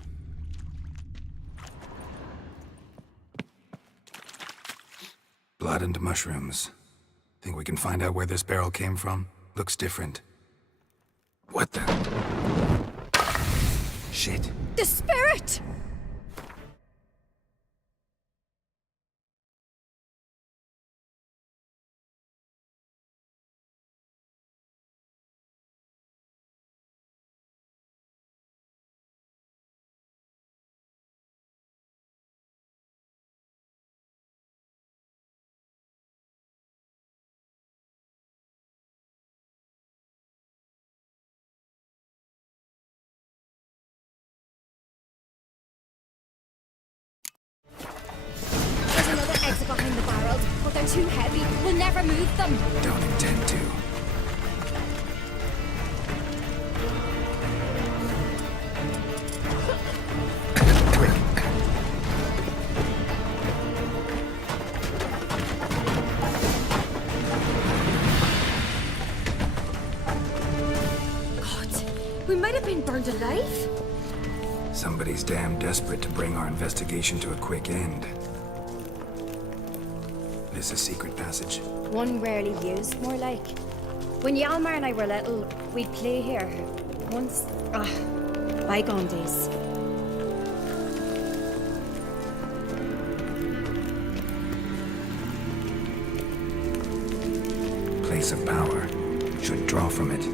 Blood and mushrooms. Think we can find out where this barrel came from? Looks different. What the? Shit. The spirit! Eggs are behind the barrels, but they're too heavy. We'll never move them. Don't intend to. God, we might have been burned alive. Somebody's damn desperate to bring our investigation to a quick end. This a secret passage? One rarely used, more like. When Hjalmar and I were little, we'd play here. Once, bygone days. Place of power. Should draw from it.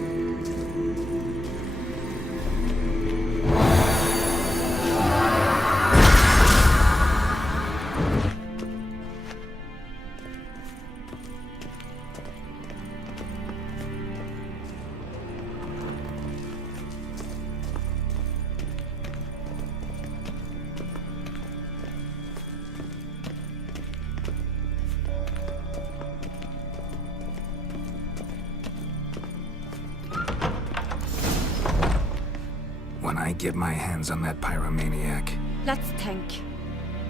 I get my hands on that pyromaniac? Let's think.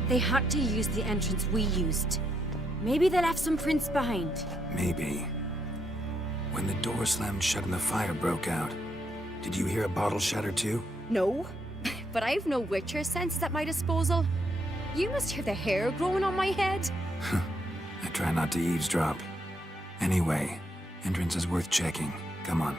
They had to use the entrance we used. Maybe they left some prints behind. Maybe. When the door slammed shut and the fire broke out, did you hear a bottle shatter too? No, but I've no Witcher senses at my disposal. You must hear the hair growing on my head. I try not to eavesdrop. Anyway, entrance is worth checking. Come on.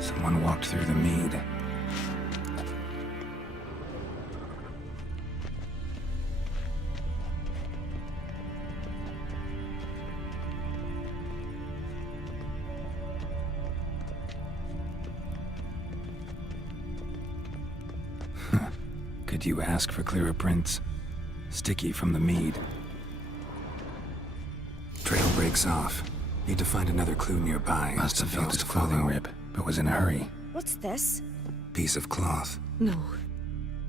Someone walked through the mead. Could you ask for clearer prints? Sticky from the mead. Trail breaks off. Need to find another clue nearby. Must have felt his clothing rip, but was in a hurry. What's this? Piece of cloth. No,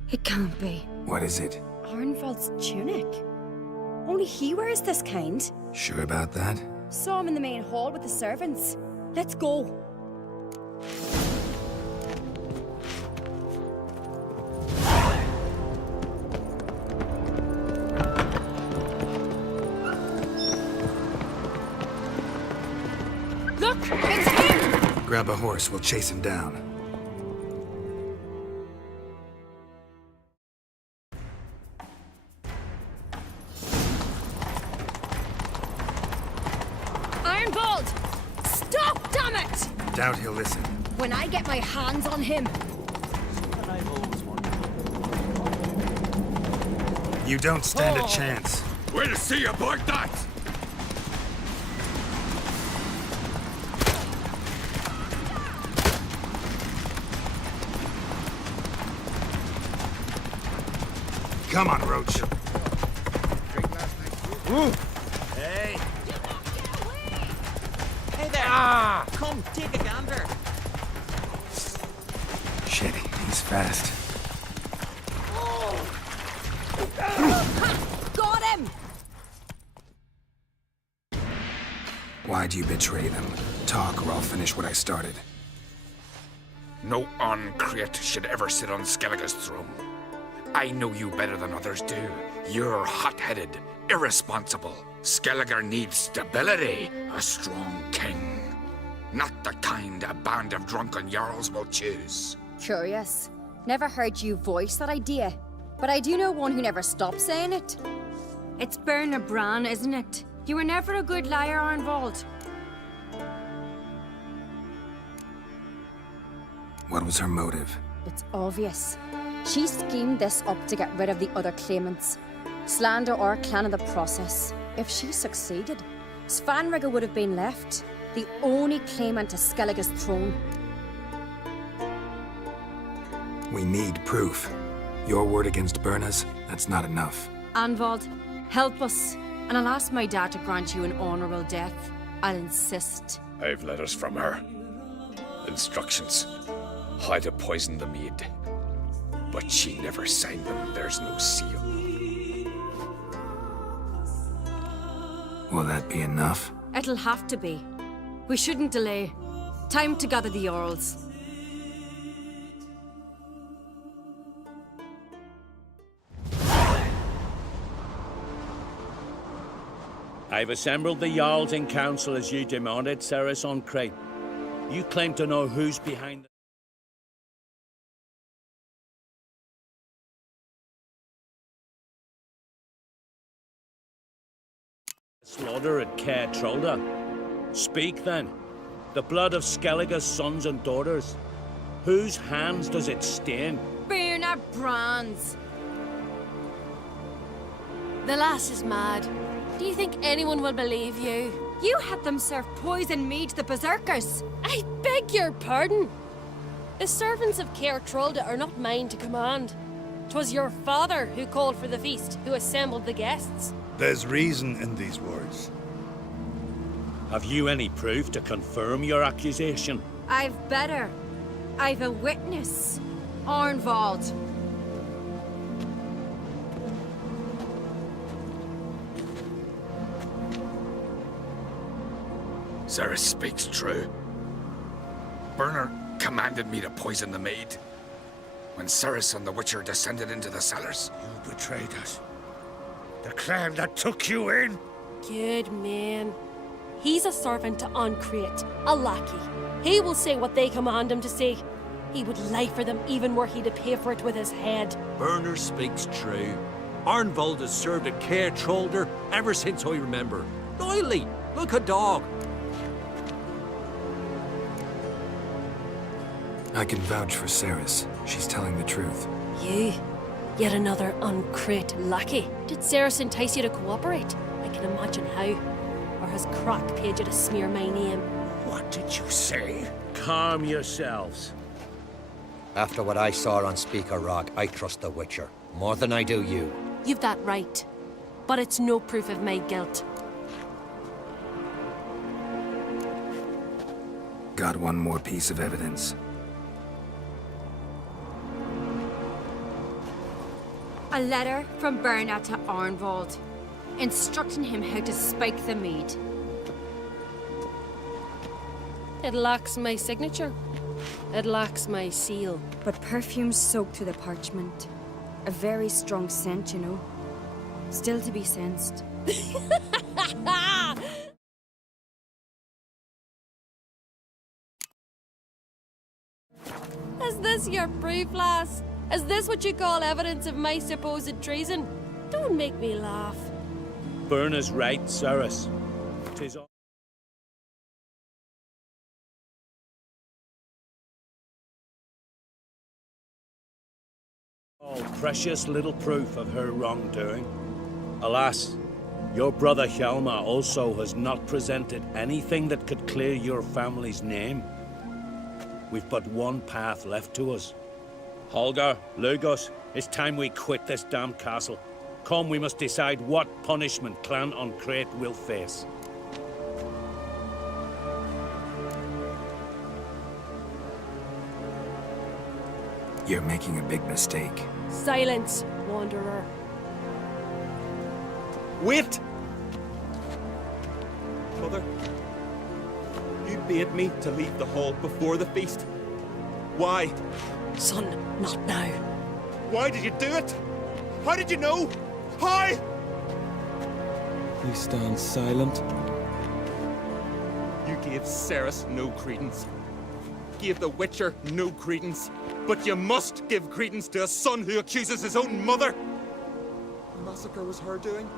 it can't be. What is it? Arnvald's tunic. Only he wears this kind. Sure about that? Saw him in the main hall with the servants. Let's go. Look! It's him! Grab a horse, we'll chase him down. Ironbolt! Stop, damn it! Doubt he'll listen. When I get my hands on him. You don't stand a chance. Way to see aboard that! Come on, Roach. Hey! Hey there! Come, take a gander. Shit, he's fast. Got him! Why'd you betray them? Talk or I'll finish what I started. No Ancrete should ever sit on Skellige's throne. I know you better than others do. You're hot-headed, irresponsible. Skellige needs stability, a strong king. Not the kind a band of drunken jarls will choose. Curious. Never heard you voice that idea. But I do know one who never stops saying it. It's Berna Bran, isn't it? You were never a good liar, Arnvald. What was her motive? It's obvious. She schemed this up to get rid of the other claimants. Slander our clan in the process. If she succeeded, Svanrige would have been left, the only claimant to Skellige's throne. We need proof. Your word against Berna's, that's not enough. Anvald, help us, and I'll ask my dad to grant you an honorable death. I'll insist. I've letters from her. Instructions. How to poison the mead. But she never signed them. There's no seal. Will that be enough? It'll have to be. We shouldn't delay. Time to gather the Jarls. I've assembled the Jarls in council as you demanded, Ceres Ancrete. You claim to know who's behind the slaughter at Caer Trolda. Speak then. The blood of Skellige's sons and daughters. Whose hands does it stain? Berna Bran's. The lass is mad. Do you think anyone will believe you? You had them serve poison mead to the berserkers. I beg your pardon. The servants of Caer Trolda are not mine to command. 'Twas your father who called for the feast, who assembled the guests. There's reason in these words. Have you any proof to confirm your accusation? I've better. I've a witness. Arnvald. Cerys speaks true. Bernard commanded me to poison the maid. When Cerys and the Witcher descended into the cellars. You betrayed us. The clan that took you in. Good man. He's a servant to Ancrete, a lackey. He will say what they command him to say. He would lie for them even were he to pay for it with his head. Bernard speaks true. Arnvald has served at Caer Trolder ever since I remember. Doily, look a dog. I can vouch for Cerys. She's telling the truth. You? Yet another Ancrete lackey. Did Cerys entice you to cooperate? I can imagine how. Or has Croc paid you to smear my name? What did you say? Calm yourselves. After what I saw on Speaker Rock, I trust the Witcher. More than I do you. You've that right. But it's no proof of my guilt. Got one more piece of evidence. A letter from Berna to Arnvald, instructing him how to spike the mead. It lacks my signature. It lacks my seal. But perfume soaked through the parchment. A very strong scent, you know. Still to be sensed. Is this your proof, lass? Is this what you call evidence of my supposed treason? Don't make me laugh. Berna's right, Cerys. 'Tis all precious little proof of her wrongdoing. Alas, your brother Hjalmar also has not presented anything that could clear your family's name. We've but one path left to us. Holger, Lugos, it's time we quit this damned castle. Come, we must decide what punishment Clan Ancrete will face. You're making a big mistake. Silence, wanderer. Wait! Mother, you bade me to leave the hall before the feast. Why? Son, not now. Why did you do it? How did you know? How? You stand silent. You gave Cerys no credence. Gave the Witcher no credence. But you must give credence to a son who accuses his own mother. The massacre was her doing.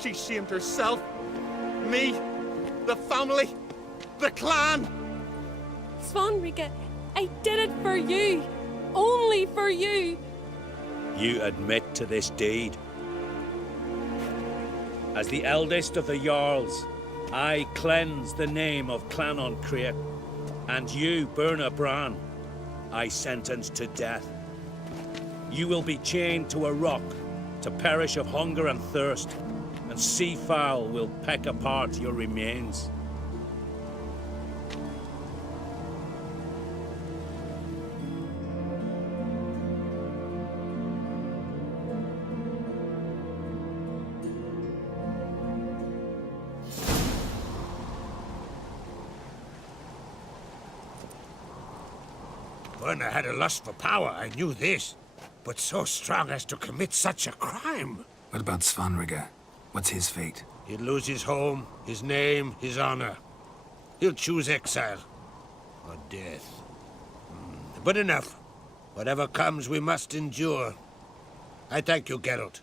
She shamed herself, me, the family, the clan. Svanrika, I did it for you. Only for you. You admit to this deed. As the eldest of the Jarls, I cleanse the name of Clan Ancrete, and you, Berna Bran, I sentence to death. You will be chained to a rock to perish of hunger and thirst, and sea fowl will peck apart your remains. Berna had a lust for power, I knew this. But so strong as to commit such a crime. What about Svanrika? What's his fate? He'll lose his home, his name, his honor. He'll choose exile. Or death. But enough. Whatever comes, we must endure. I thank you, Geralt.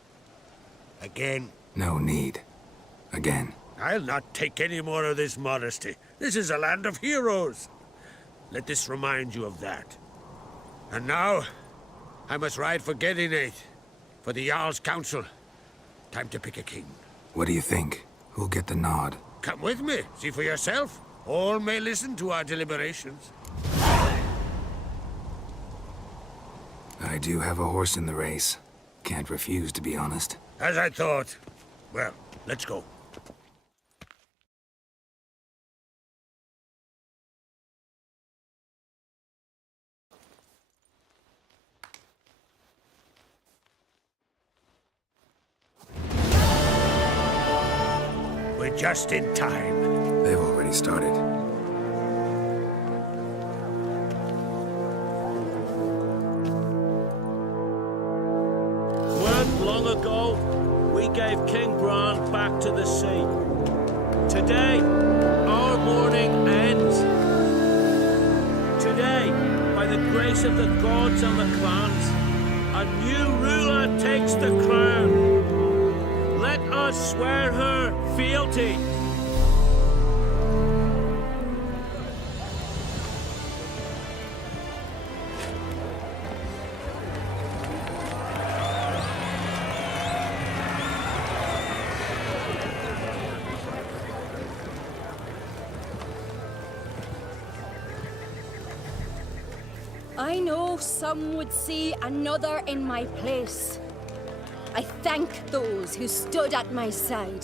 Again. No need. Again. I'll not take any more of this modesty. This is a land of heroes. Let this remind you of that. And now, I must ride for Gedinate, for the Jarl's Council. Time to pick a king. What do you think? Who'll get the nod? Come with me, see for yourself. All may listen to our deliberations. I do have a horse in the race. Can't refuse, to be honest. As I thought. Well, let's go. We're just in time. They've already started. Weren't long ago, we gave King Bran back to the sea. Today, our mourning ends. Today, by the grace of the gods and the clans, a new ruler takes the crown. Let us swear her fealty. I know some would see another in my place. I thank those who stood at my side.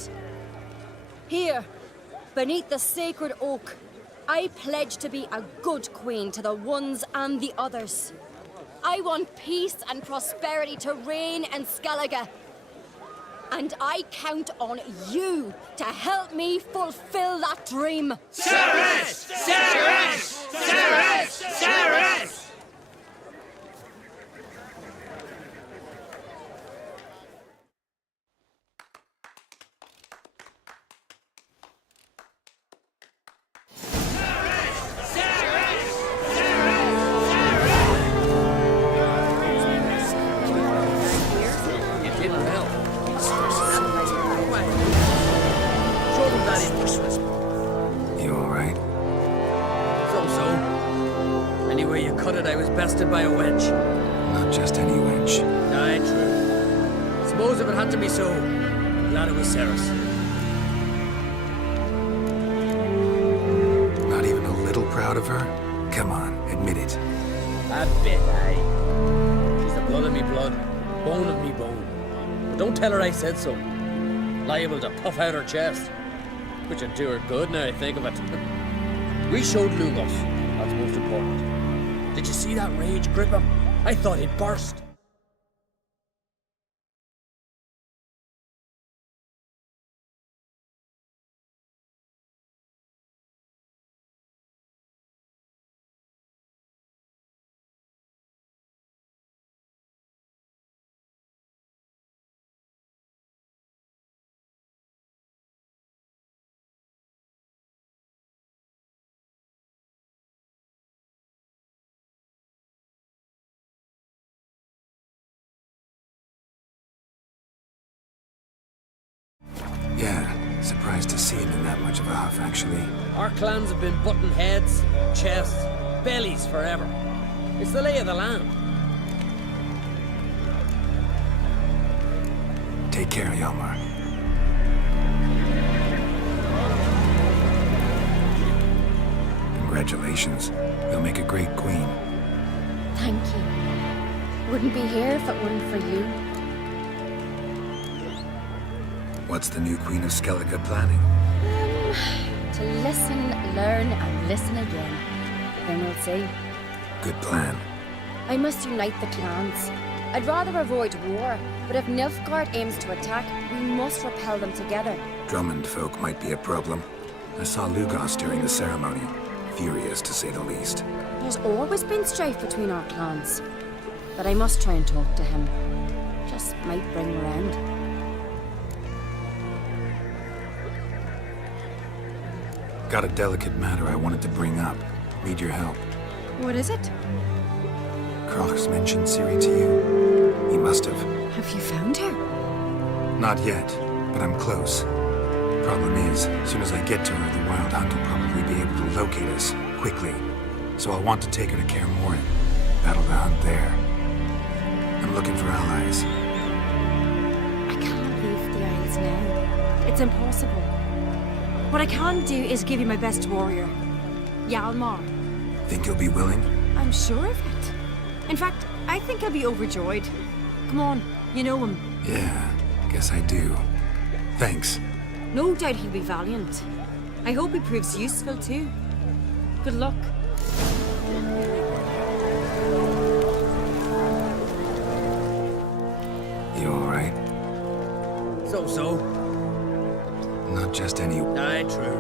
Here, beneath the sacred oak, I pledge to be a good queen to the ones and the others. I want peace and prosperity to reign in Skellige. And I count on you to help me fulfill that dream. Cerys! Cerys! Cerys! Cerys! You alright? So-so. Anyway you cut it, I was bested by a wench. Not just any wench. Aye, true. Suppose if it had to be so, glad it was Cerys. Not even a little proud of her? Come on, admit it. A bit, aye. She's the blood of me blood, bone of me bone. But don't tell her I said so. Liable to puff out her chest. Which would do her good now I think of it. We showed Lugos. That's most important. Did you see that rage grip him? I thought he'd burst. Yeah, surprised to see him in that much of a huff, actually. Our clans have been butting heads, chests, bellies forever. It's the lay of the land. Take care, Hjalmar. Congratulations. You'll make a great queen. Thank you. Wouldn't be here if it weren't for you. What's the new Queen of Skellige planning? To listen, learn, and listen again. Then we'll see. Good plan. I must unite the clans. I'd rather avoid war, but if Nilfgaard aims to attack, we must repel them together. Drummond folk might be a problem. I saw Lugos during the ceremony. Furious, to say the least. There's always been strife between our clans. But I must try and talk to him. Just might bring her end. Got a delicate matter I wanted to bring up. Need your help. What is it? Crocs mentioned Ciri to you. He must have. Have you found her? Not yet, but I'm close. Problem is, as soon as I get to her, the Wild Hunt will probably be able to locate us, quickly. So I'll want to take her to Kaer Morhen. Battle the hunt there. I'm looking for allies. I can't leave the Isles now. It's impossible. What I can do is give you my best warrior, Hjalmar. Think you'll be willing? I'm sure of it. In fact, I think I'll be overjoyed. Come on, you know him. Yeah, guess I do. Thanks. No doubt he'll be valiant. I hope he proves useful too. Good luck. You alright? So-so. Not just any... Aye, true.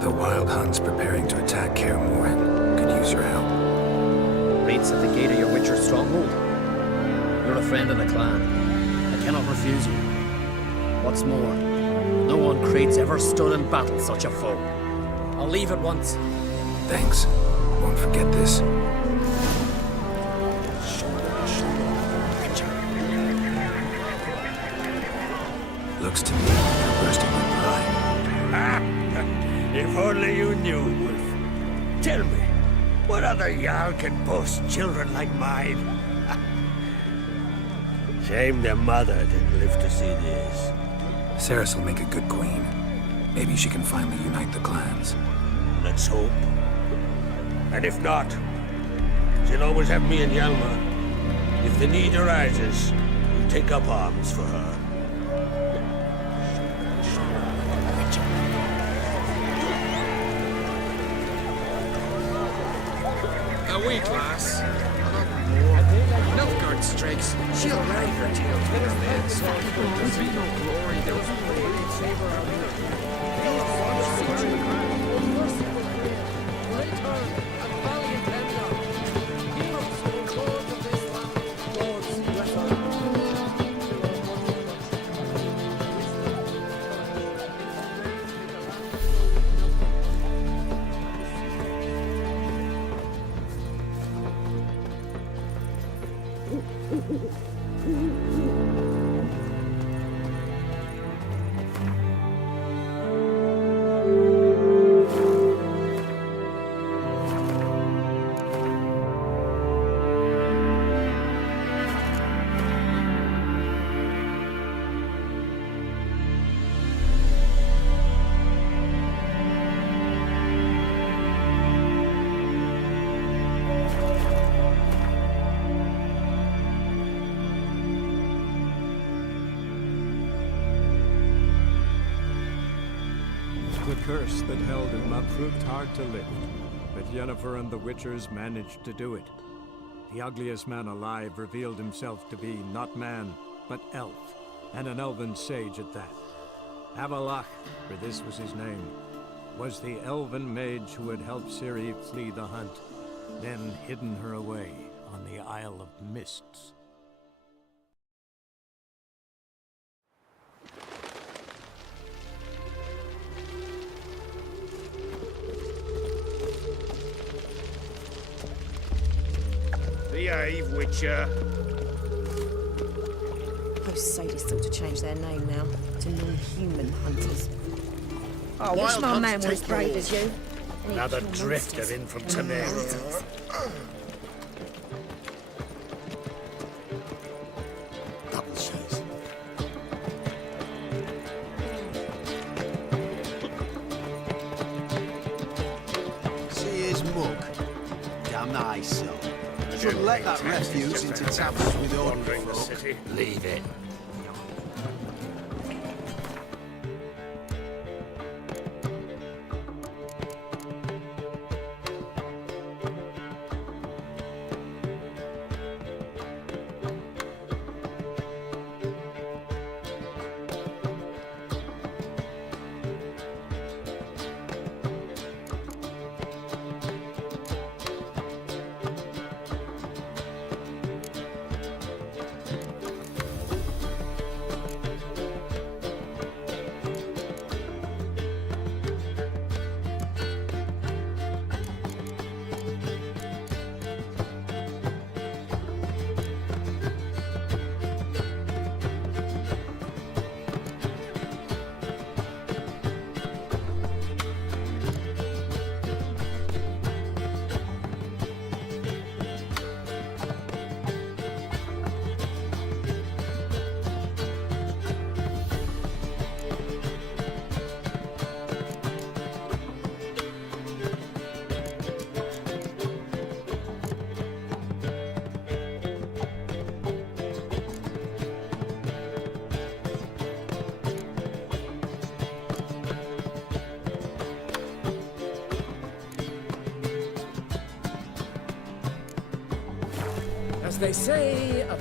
The Wild Hunt's preparing to attack Kaer Morhen. Could use your help. Raid's at the gate of your Witcher stronghold. You're a friend of the clan. I cannot refuse you. What's more, no one Crate's ever stood in battle such a foe. I'll leave at once. Thanks. Won't forget this. Looks to me like you're bursting with pride. If only you knew, Wolf. Tell me, what other Jarl can boast children like mine? Shame their mother didn't live to see this. Cerys will make a good queen. Maybe she can finally unite the clans. Let's hope. And if not, she'll always have me and Hjalmar. If the need arises, we'll take up arms for her. A weak lass. Nilfgaard strikes. She'll ride her tail to her men, so there'll be no glory, there'll be no favor The curse that held him proved hard to lift, but Yennefer and the Witchers managed to do it. The ugliest man alive revealed himself to be not man, but elf, and an elven sage at that. Avalach, for this was his name, was the elven mage who had helped Ciri flee the hunt, then hidden her away on the Isle of Mists. Behave, Witcher. Those sadists ought to change their name now to non-human hunters. I wish Wild my Hunt's man was take brave all. as you. Another drifter in from Temeria. Double chase. See his mug. Damn nice, so. Shouldn't let that refuse into taverns with ordinary folk. Leave it. As they say, a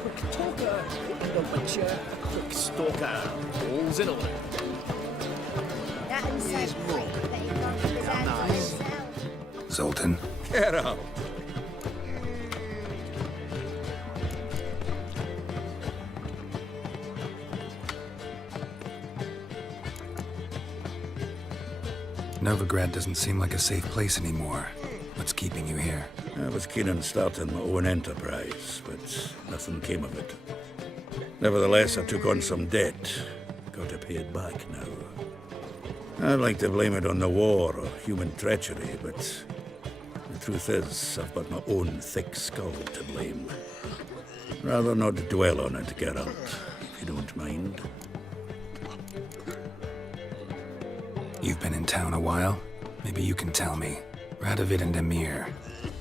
quick talker, the Witcher, quick stalker, all's in order. Here's Rook. How nice. Zoltan. Get out. Novigrad doesn't seem like a safe place anymore. What's keeping you here? I was keen on starting my own enterprise, but nothing came of it. Nevertheless, I took on some debt. Got to pay it back now. I'd like to blame it on the war or human treachery, but the truth is, I've got my own thick skull to blame. Rather not dwell on it, Geralt, if you don't mind. You've been in town a while. Maybe you can tell me. Radovid and Emir.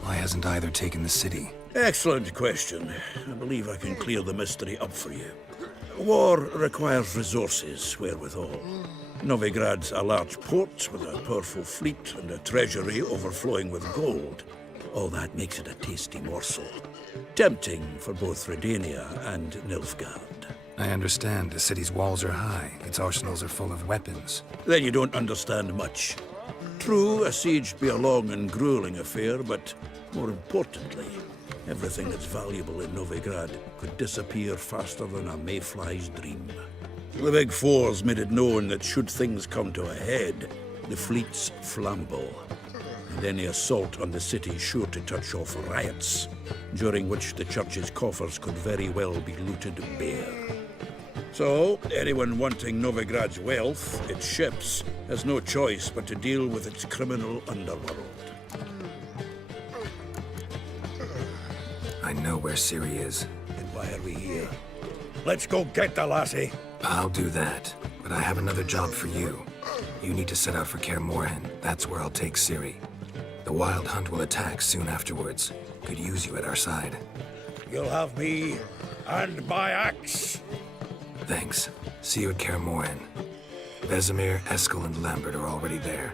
Why hasn't either taken the city? Excellent question. I believe I can clear the mystery up for you. War requires resources, wherewithal. Novigrad's a large port with a powerful fleet and a treasury overflowing with gold. All that makes it a tasty morsel. Tempting for both Redania and Nilfgaard. I understand. The city's walls are high. Its arsenals are full of weapons. Then you don't understand much. True, a siege be a long and grueling affair, but more importantly, everything that's valuable in Novigrad could disappear faster than a mayfly's dream. The Big Four's made it known that should things come to a head, the fleet's flammable. And any assault on the city is sure to touch off riots, during which the church's coffers could very well be looted bare. So, anyone wanting Novigrad's wealth, its ships, has no choice but to deal with its criminal underworld. I know where Ciri is. Then why are we here? Let's go get the lassie! I'll do that, but I have another job for you. You need to set out for Kaer Morhen. That's where I'll take Ciri. The Wild Hunt will attack soon afterwards. Could use you at our side. You'll have me and my axe! Thanks. See you at Kaer Morhen. Vesemir, Eskel, and Lambert are already there.